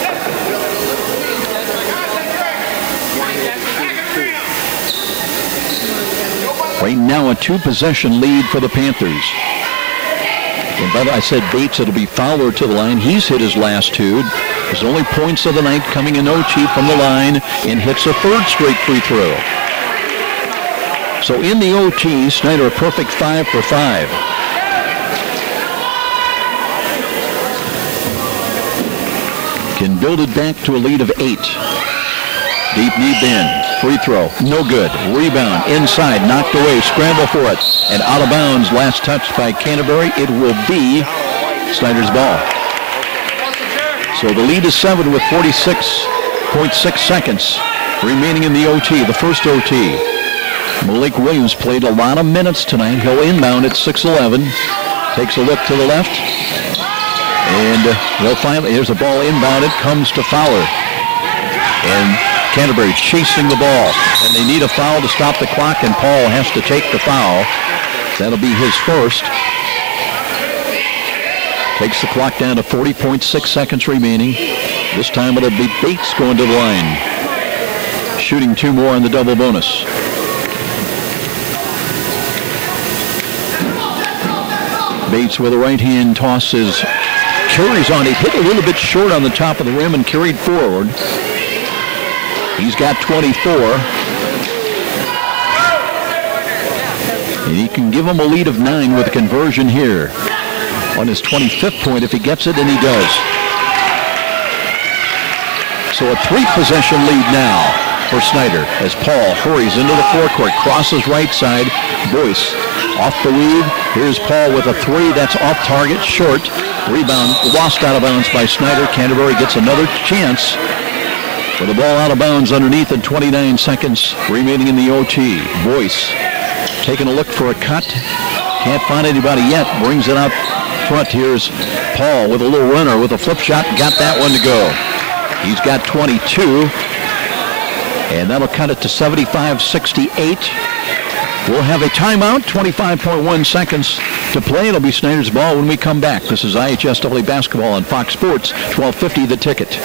Right now a 2-possession lead for the Panthers. And but I said Bates, it'll be Fowler to the line. He's hit his last 2. His only points of the night coming in OT from the line and hits a third straight free throw. So in the OT, Snider a perfect 5 for 5. Can build it back to a lead of 8. Deep knee bend. Free throw. No good. Rebound. Inside. Knocked away. Scramble for it. And out of bounds. Last touch by Canterbury. It will be Snider's ball. So the lead is 7 with 46.6 seconds remaining in the OT, the first OT. Malik Williams played a lot of minutes tonight. He'll inbound at 6'11". Takes a look to the left. And they'll finally, here's a ball inbounded, comes to Fowler. And Canterbury chasing the ball. And they need a foul to stop the clock, and Paul has to take the foul. That'll be his first. Takes the clock down to 40.6 seconds remaining. This time it'll be Bates going to the line. Shooting 2 more on the double bonus. Bates with a right-hand tosses. Carries on. He hit a little bit short on the top of the rim and carried forward. He's got 24. And he can give him a lead of 9 with a conversion here. On his 25th point if he gets it, and he does. So a 3-possession lead now for Snider as Paul hurries into the forecourt, crosses right side. Boyce off the weave. Here's Paul with a 3. That's off target, short. Rebound lost out of bounds by Snider. Canterbury gets another chance with the ball out of bounds underneath and 29 seconds remaining in the OT. Boyce taking a look for a cut. Can't find anybody yet. Brings it out front. Here's Paul with a little runner with a flip shot. Got that one to go. He's got 22. And that'll cut it to 75-68. We'll have a timeout, 25.1 seconds to play. It'll be Snider's ball when we come back. This is IHSAA basketball on Fox Sports, 1250 The Ticket.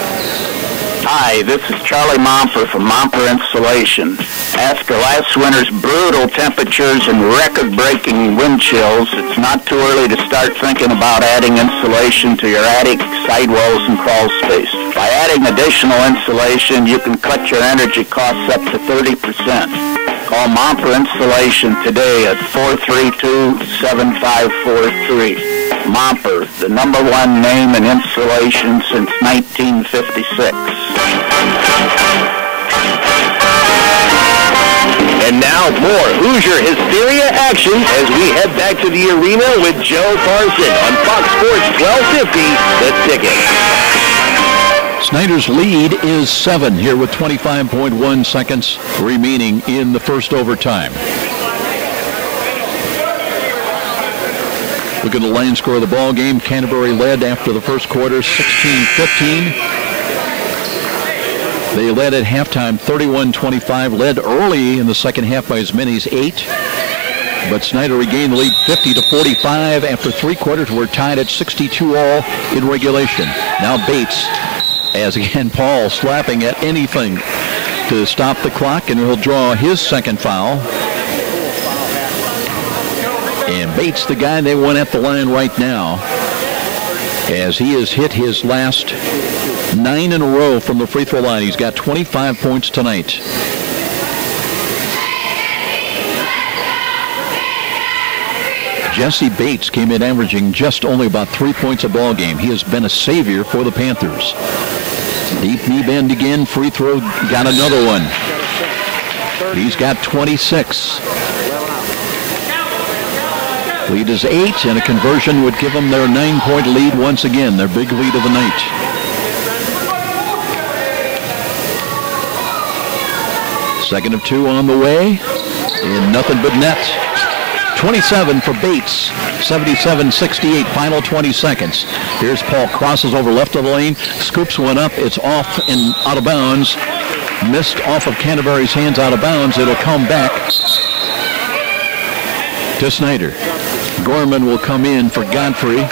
Hi, this is Charlie Momper from Momper Insulation. After last winter's brutal temperatures and record-breaking wind chills, it's not too early to start thinking about adding insulation to your attic, sidewalls, and crawl space. By adding additional insulation, you can cut your energy costs up to 30%. Call Momper Insulation today at 432-7543. Momper, the #1 name in insulation since 1956. And now more Hoosier Hysteria action as we head back to the arena with Joe Parson on Fox Sports 1250, The Ticket. Snider's lead is 7 here with 25.1 seconds remaining in the first overtime. Look at the line score of the ball game. Canterbury led after the first quarter, 16-15. They led at halftime, 31-25. Led early in the second half by as many as 8. But Snider regained the lead 50-45 after 3 quarters. We're tied at 62 all in regulation. Now Bates, as again Paul slapping at anything to stop the clock, and he'll draw his second foul. And Bates, the guy they want at the line right now, as he has hit his last 9 in a row from the free throw line. He's got 25 points tonight. Jesse Bates came in averaging just only about 3 points a ball game. He has been a savior for the Panthers. Deep knee bend again. Free throw. Got another one. He's got 26. Lead is 8, and a conversion would give them their 9-point lead once again, their big lead of the night. Second of 2 on the way, and nothing but net. 27 for Bates, 77-68, final 20 seconds. Here's Paul, crosses over left of the lane, scoops one up, it's off and out of bounds. Missed off of Canterbury's hands, out of bounds. It'll come back to Snider. Gorman will come in for Godfrey.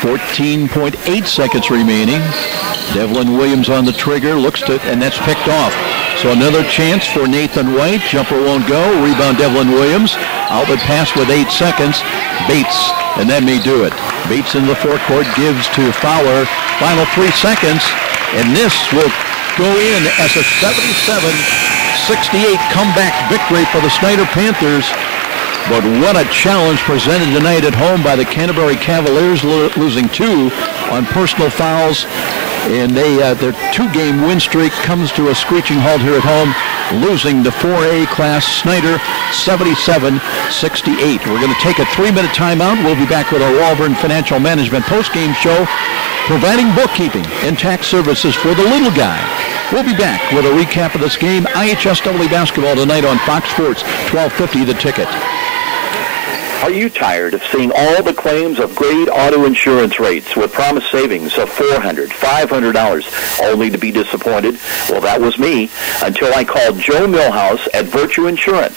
14.8 seconds remaining. Devlin Williams on the trigger, looks to, and that's picked off. So another chance for Nathan White. Jumper won't go. Rebound Devlin Williams. Outlet pass with 8 seconds. Bates, and that may do it. Bates in the forecourt gives to Fowler. Final 3 seconds, and this will go in as a 77-68 comeback victory for the Snider Panthers. But what a challenge presented tonight at home by the Canterbury Cavaliers, losing 2 on personal fouls. And their 2-game win streak comes to a screeching halt here at home, losing to 4A class Snider 77-68. We're going to take a 3-minute timeout. We'll be back with our Walburn Financial Management postgame show, providing bookkeeping and tax services for the little guy. We'll be back with a recap of this game. IHSAA basketball tonight on Fox Sports, 1250 The Ticket. Are you tired of seeing all the claims of great auto insurance rates with promised savings of $400, $500, only to be disappointed? Well, that was me until I called Joe Millhouse at Virtue Insurance.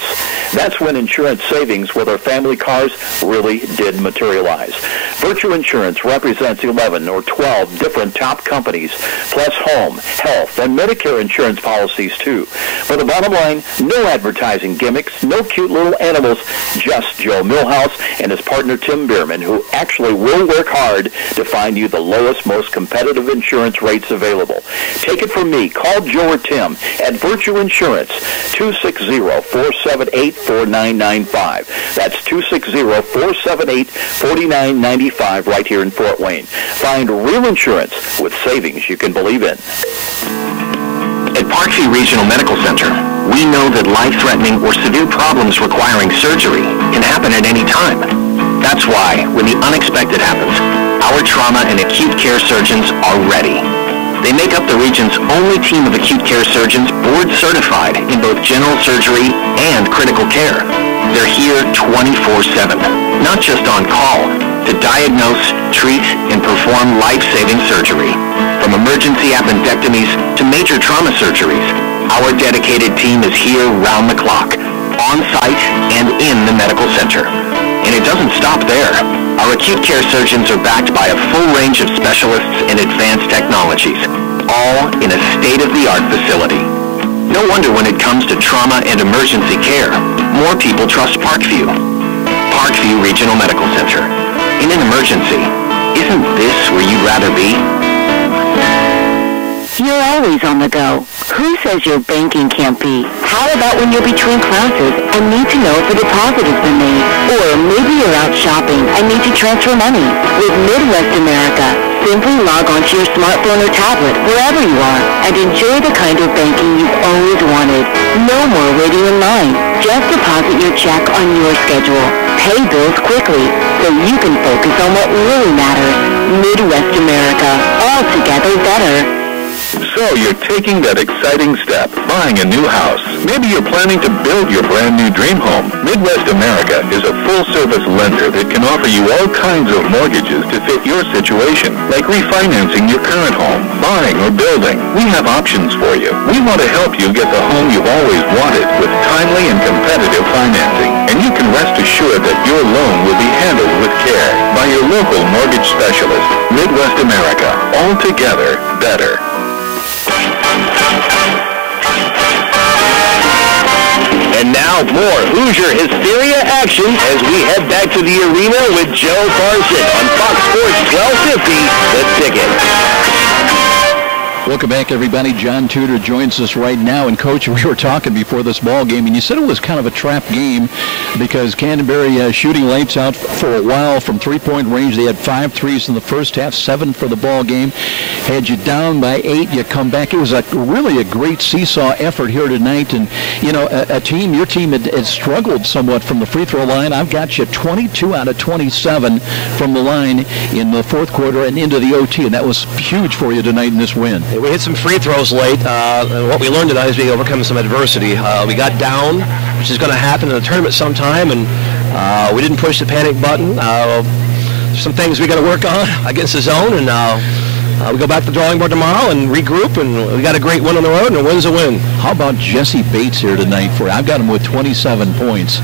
That's when insurance savings with our family cars really did materialize. Virtue Insurance represents 11 or 12 different top companies, plus home, health, and Medicare insurance policies too. But the bottom line, no advertising gimmicks, no cute little animals, just Joe Millhouse and his partner Tim Bierman, who actually will work hard to find you the lowest, most competitive insurance rates available. Take it from me. Call Joe or Tim at Virtue Insurance, 260-478-4995. That's 260-478-4995 right here in Fort Wayne. Find real insurance with savings you can believe in. At Parkview Regional Medical Center, we know that life-threatening or severe problems requiring surgery can happen at any time. That's why, when the unexpected happens, our trauma and acute care surgeons are ready. They make up the region's only team of acute care surgeons board certified in both general surgery and critical care. They're here 24/7, not just on call, to diagnose, treat, and perform life-saving surgery. From emergency appendectomies to major trauma surgeries, our dedicated team is here round the clock, on site and in the medical center. And it doesn't stop there. Our acute care surgeons are backed by a full range of specialists and advanced technologies, all in a state-of-the-art facility. No wonder when it comes to trauma and emergency care, more people trust Parkview. Parkview Regional Medical Center. In an emergency, isn't this where you'd rather be? You're always on the go. Who says your banking can't be? How about when you're between classes and need to know if a deposit has been made? Or maybe you're out shopping and need to transfer money. With Midwest America, simply log onto your smartphone or tablet wherever you are and enjoy the kind of banking you've always wanted. No more waiting in line. Just deposit your check on your schedule. Pay bills quickly so you can focus on what really matters. Midwest America. Altogether better. So you're taking that exciting step, buying a new house. Maybe you're planning to build your brand new dream home. Midwest America is a full-service lender that can offer you all kinds of mortgages to fit your situation, like refinancing your current home, buying or building. We have options for you. We want to help you get the home you've always wanted with timely and competitive financing. And you can rest assured that your loan will be handled with care by your local mortgage specialist. Midwest America, altogether better. And now more Hoosier Hysteria action as we head back to the arena with Joe Parson on Fox Sports 1250, The Ticket. Welcome back, everybody. John Tudor joins us right now. And, Coach, we were talking before this ball game, and you said it was kind of a trap game because Canterbury shooting lights out for a while from three-point range. They had 5 threes in the first half, 7 for the ball game. Had you down by 8, you come back. It was really a great seesaw effort here tonight. And, you know, your team had struggled somewhat from the free throw line. I've got you 22 out of 27 from the line in the fourth quarter and into the OT, and that was huge for you tonight in this win. We hit some free throws late, and what we learned tonight is we overcome some adversity. We got down, which is going to happen in a tournament sometime, and we didn't push the panic button. Some things we got to work on against the zone, and we go back to the drawing board tomorrow and regroup, and we got a great win on the road, and a win's a win. How about Jesse Bates here tonight? I've got him with 27 points.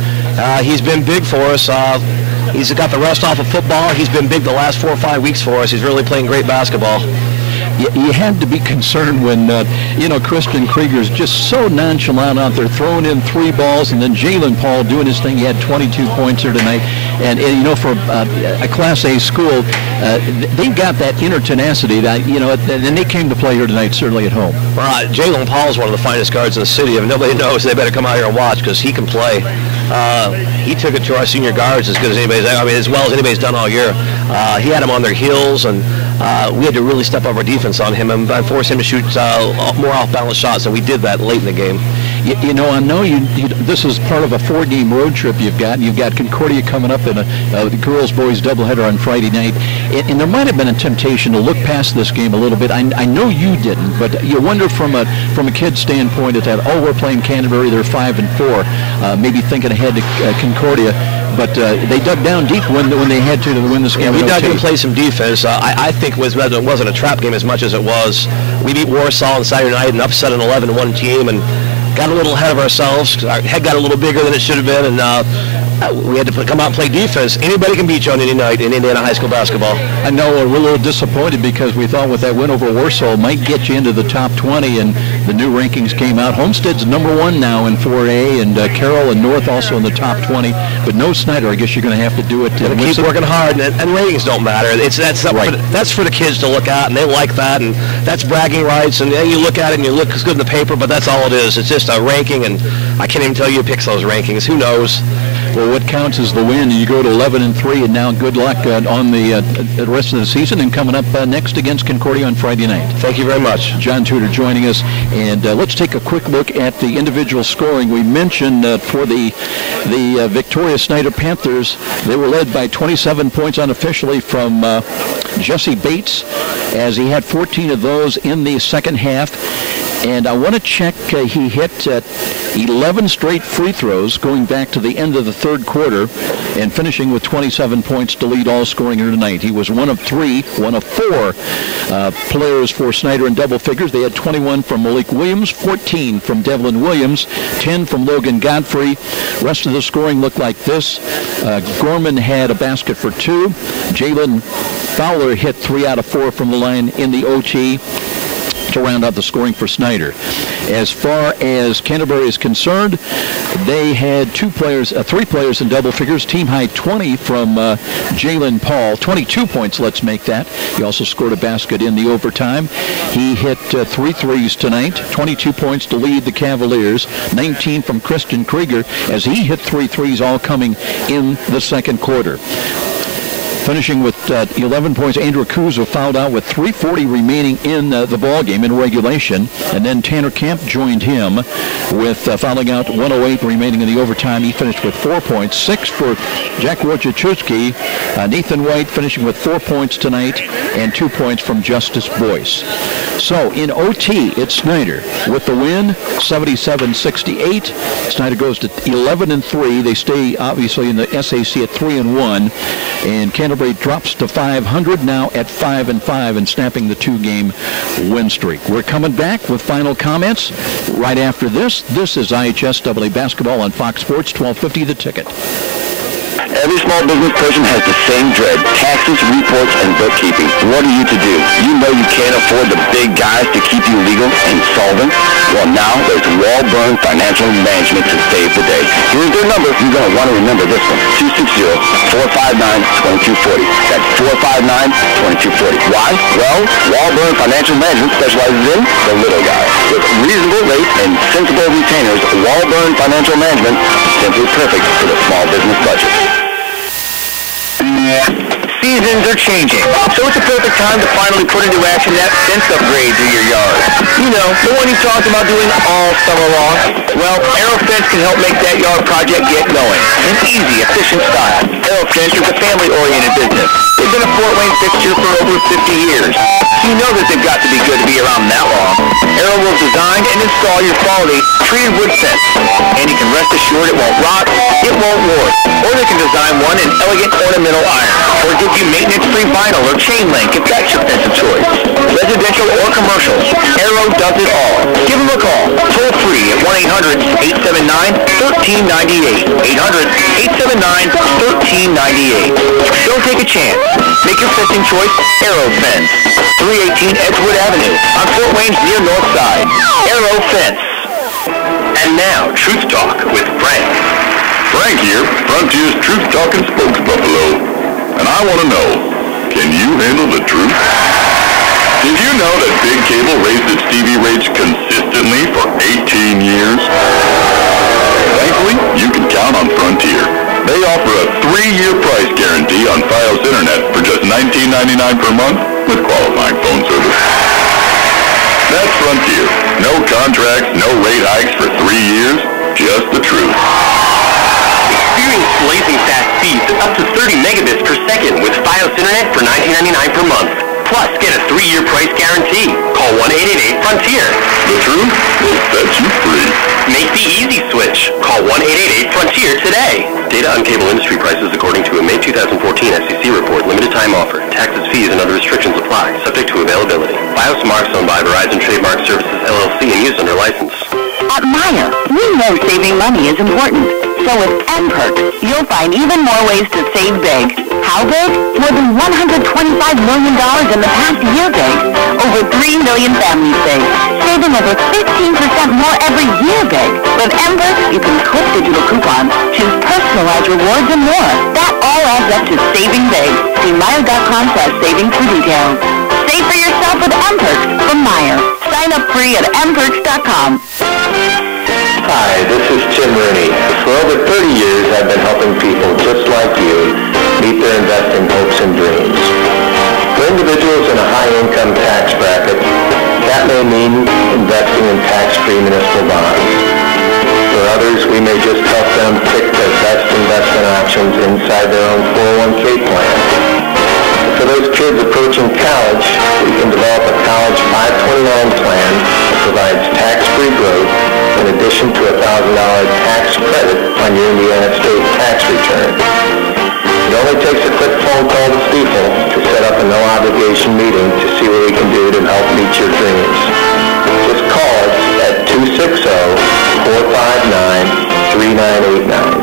He's been big for us. He's got the rust off of football. He's been big the last 4 or 5 weeks for us. He's really playing great basketball. You had to be concerned when, Christian Krieger's just so nonchalant out there, throwing in 3 balls, and then Jalen Paul doing his thing. He had 22 points here tonight. And you know, for a Class A school, they've got that inner tenacity that, you know, and they came to play here tonight, certainly at home. Well, Jalen Paul is one of the finest guards in the city. If nobody knows, they better come out here and watch, because he can play. He took it to our senior guards as good as anybody's, I mean, as well as anybody's done all year. He had them on their heels, and we had to really step up our defense on him and force him to shoot more off-balance shots, and we did that late in the game. You know, I know this is part of a 4-game road trip you've got, and you've got Concordia coming up in the girls-boys doubleheader on Friday night, and there might have been a temptation to look past this game a little bit. I know you didn't, but you wonder from a kid's standpoint at that, oh, we're playing Canterbury, they're 5-4, maybe thinking ahead to Concordia. But they dug down deep when they had to win this game. Yeah, we dug in to play some defense. I think it wasn't a trap game as much as it was. We beat Warsaw on Saturday night and upset an 11-1 team and got a little ahead of ourselves. Our head got a little bigger than it should have been, and we had to come out and play defense. Anybody can beat you on any night in Indiana high school basketball. I know we're a little disappointed because we thought with that win over Warsaw might get you into the top 20, and the new rankings came out. Homestead's #1 now in 4A, and Carroll and North also in the top 20. But no Snider. I guess you're going to have to do it. Keep working hard, and ratings don't matter. That's for the kids to look at, and they like that, and that's bragging rights. And you look at it and you look as good in the paper, but that's all it is. It's just a ranking, and I can't even tell you who picks those rankings. Who knows? Well, what counts is the win. You go to 11-3, and now good luck on the rest of the season, and coming up next against Concordia on Friday night. Thank you very much. John Tudor joining us, and let's take a quick look at the individual scoring. We mentioned for the victorious Snider Panthers, they were led by 27 points unofficially from Jesse Bates, as he had 14 of those in the second half. And I want to check, he hit 11 straight free throws going back to the end of the third quarter and finishing with 27 points to lead all scoring here tonight. He was one of 4 players for Snider in double figures. They had 21 from Malik Williams, 14 from Devlin Williams, 10 from Logan Godfrey. Rest of the scoring looked like this. Gorman had a basket for 2. Jalen Fowler hit 3 out of 4 from the line in the OT to round out the scoring for Snider. As far as Canterbury is concerned, they had 3 players in double figures. Team high 20 from Jalen Paul, 22 points, let's make that. He also scored a basket in the overtime. He hit 3 threes tonight, 22 points to lead the Cavaliers, 19 from Christian Krieger, as he hit 3 threes, all coming in the second quarter. Finishing with 11 points, Andrew Kuzo fouled out with 3:40 remaining in the ball game in regulation, and then Tanner Camp joined him with fouling out 1:08 remaining in the overtime. He finished with 4 points, 6 for Jack Wojciechowski. Nathan White finishing with 4 points tonight, and 2 points from Justice Boyce. So in OT, it's Snider with the win, 77-68. Snider goes to 11-3. They stay obviously in the SAC at 3-1, and Canterbury drops to 500 now at 5-5 and snapping the 2-game win streak. We're coming back with final comments right after this. This is IHSAA basketball on Fox Sports 1250 The Ticket. Every small business person has the same dread: taxes, reports, and bookkeeping. What are you to do? You know you can't afford the big guys to keep you legal and solvent. Well, now there's Walburn Financial Management to save the day. Here's their number. You're going to want to remember this one: 260-459-2240. That's 459-2240. Why? Well, Walburn Financial Management specializes in the little guy. With reasonable rates and sensible retainers, Walburn Financial Management is simply perfect for the small business budget. Seasons are changing, so it's a perfect time to finally put into action that fence upgrade to your yard. You know, the one you talked about doing all summer long. Well, AeroFence can help make that yard project get going in easy, efficient style. AeroFence is a family-oriented business. They've been a Fort Wayne fixture for over 50 years. You know that they've got to be good to be around that long. Aero will design and install your quality treated wood fence, and you can rest assured it won't rot, it won't warp. Or they can design one in elegant ornamental iron, or give you maintenance-free vinyl or chain link if that's your fence of choice. Residential or commercial, Aero does it all. Give them a call, toll free at 1-800-879-1398. 800-879-1398. Don't take a chance. Make your fencing choice Aero Fence. 318 Edgewood Avenue on Fort Wayne's near north side. Aero Fence. And now, Truth Talk with Frank. Frank here, Frontier's truth-talking spokesbuffalo. And I want to know, can you handle the truth? Did you know that Big Cable raised its TV rates consistently for 18 years? Thankfully, you can count on Frontier. They offer a 3-year price guarantee on Fios Internet for just $19.99 per month with qualifying phone service. That's Frontier. No contracts, no rate hikes for 3 years, just the truth. Experience blazing fast speeds at up to 30 megabits per second with Fios Internet for $19.99 per month. Plus, get a 3-year price guarantee. Call 1-888-FRONTIER. The truth will set you free. Make the easy switch. Call 1-888-FRONTIER today. Data on cable industry prices according to a May 2014 FCC report. Limited time offer. Taxes, fees, and other restrictions apply. Subject to availability. Fios marks owned by Verizon Trademark Services, LLC, and used under license. At Meijer, we know saving money is important. So with M-Perks, you'll find even more ways to save big. How big? More than $125 million in the past year big. Over 3 million families big. Saving over 15% more every year big. With M-Perks, you can clip digital coupons, choose personalized rewards, and more. That all adds up to saving big. See Meijer.com/savings for details. Save for yourself with M-Perks from Meijer. Sign up free at mperks.com. Hi, this is Tim Rooney. For over 30 years, I've been helping people just like you meet their investing hopes and dreams. For individuals in a high-income tax bracket, that may mean investing in tax-free municipal bonds. For others, we may just help them pick the best investment options inside their own 401k plan. For those kids approaching college, we can develop a college 529 plan that provides tax-free growth in addition to a $1,000 tax credit on your Indiana state tax return. It only takes a quick phone call to Stiefel to set up a no-obligation meeting to see what we can do to help meet your dreams. Just call us at 260-459-3989.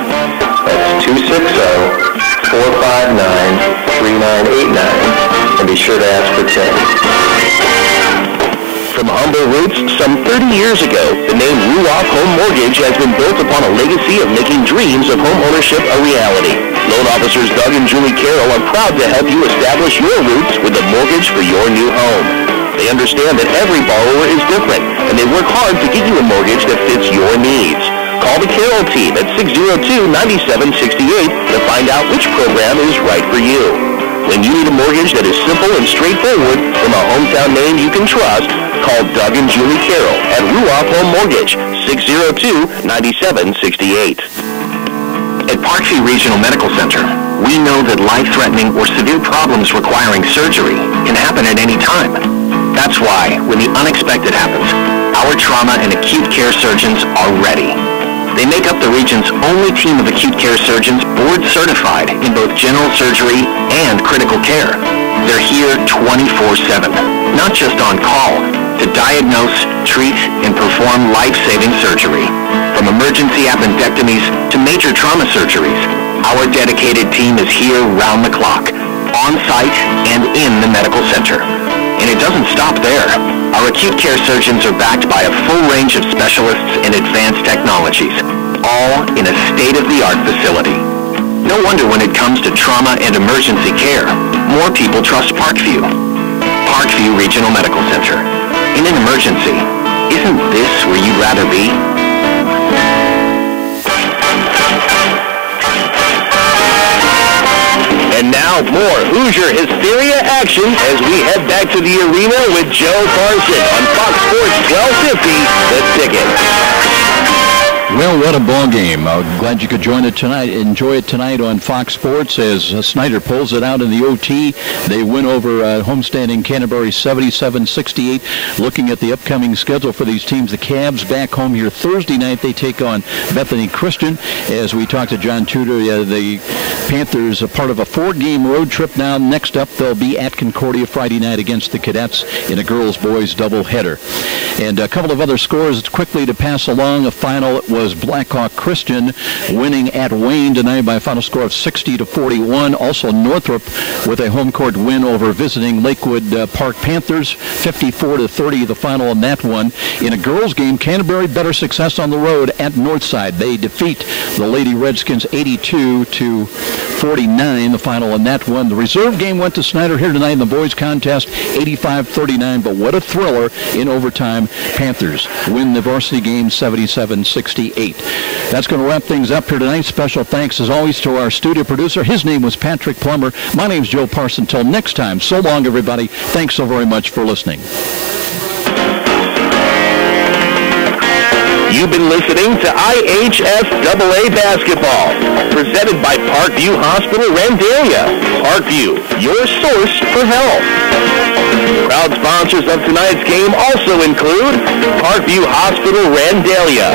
That's 260-459-3989. And be sure to ask for Tim. From humble roots, some 30 years ago, the name Ruoff Home Mortgage has been built upon a legacy of making dreams of home ownership a reality. Loan officers Doug and Julie Carroll are proud to help you establish your roots with a mortgage for your new home. They understand that every borrower is different, and they work hard to get you a mortgage that fits your needs. Call the Carroll team at 602-9768 to find out which program is right for you. When you need a mortgage that is simple and straightforward from a hometown name you can trust, call Doug and Julie Carroll at Ruoff Home Mortgage, 602-9768. At Parkview Regional Medical Center, we know that life-threatening or severe problems requiring surgery can happen at any time. That's why, when the unexpected happens, our trauma and acute care surgeons are ready. They make up the region's only team of acute care surgeons board certified in both general surgery and critical care. They're here 24/7, not just on call, to diagnose, treat, and perform life-saving surgery. From emergency appendectomies to major trauma surgeries, our dedicated team is here round the clock, on site and in the medical center. And it doesn't stop there. Our acute care surgeons are backed by a full range of specialists and advanced technologies, all in a state-of-the-art facility. No wonder when it comes to trauma and emergency care, more people trust Parkview. Parkview Regional Medical Center. In an emergency, isn't this where you'd rather be? And now, more Hoosier Hysteria action as we head back to the arena with Joe Parson on Fox Sports 1250, The Ticket. Well, what a ball game. Glad you could join it tonight. Enjoy it tonight on Fox Sports as Snider pulls it out in the OT. They win over homestanding Canterbury 77-68. Looking at the upcoming schedule for these teams, the Cavs back home here Thursday night. They take on Bethany Christian. As we talked to John Tudor, the Panthers are part of a 4-game road trip now. Next up, they'll be at Concordia Friday night against the Cadets in a girls-boys doubleheader. And a couple of other scores quickly to pass along. A final was was Blackhawk Christian winning at Wayne tonight by a final score of 60-41. Also Northrop with a home court win over visiting Lakewood Park Panthers, 54-30 the final on that one. In a girls game, Canterbury better success on the road at Northside. They defeat the Lady Redskins 82-49 the final on that one. The reserve game went to Snider here tonight in the boys contest, 85-39, but what a thriller in overtime. Panthers win the varsity game 77-68. That's going to wrap things up here tonight. Special thanks as always to our studio producer. His name was Patrick Plummer. My name's Joe Parson. Until next time, so long everybody. Thanks so very much for listening. You've been listening to IHSAA Basketball, presented by Parkview Hospital, Randalia. Parkview, your source for health. Proud sponsors of tonight's game also include Parkview Hospital, Randalia.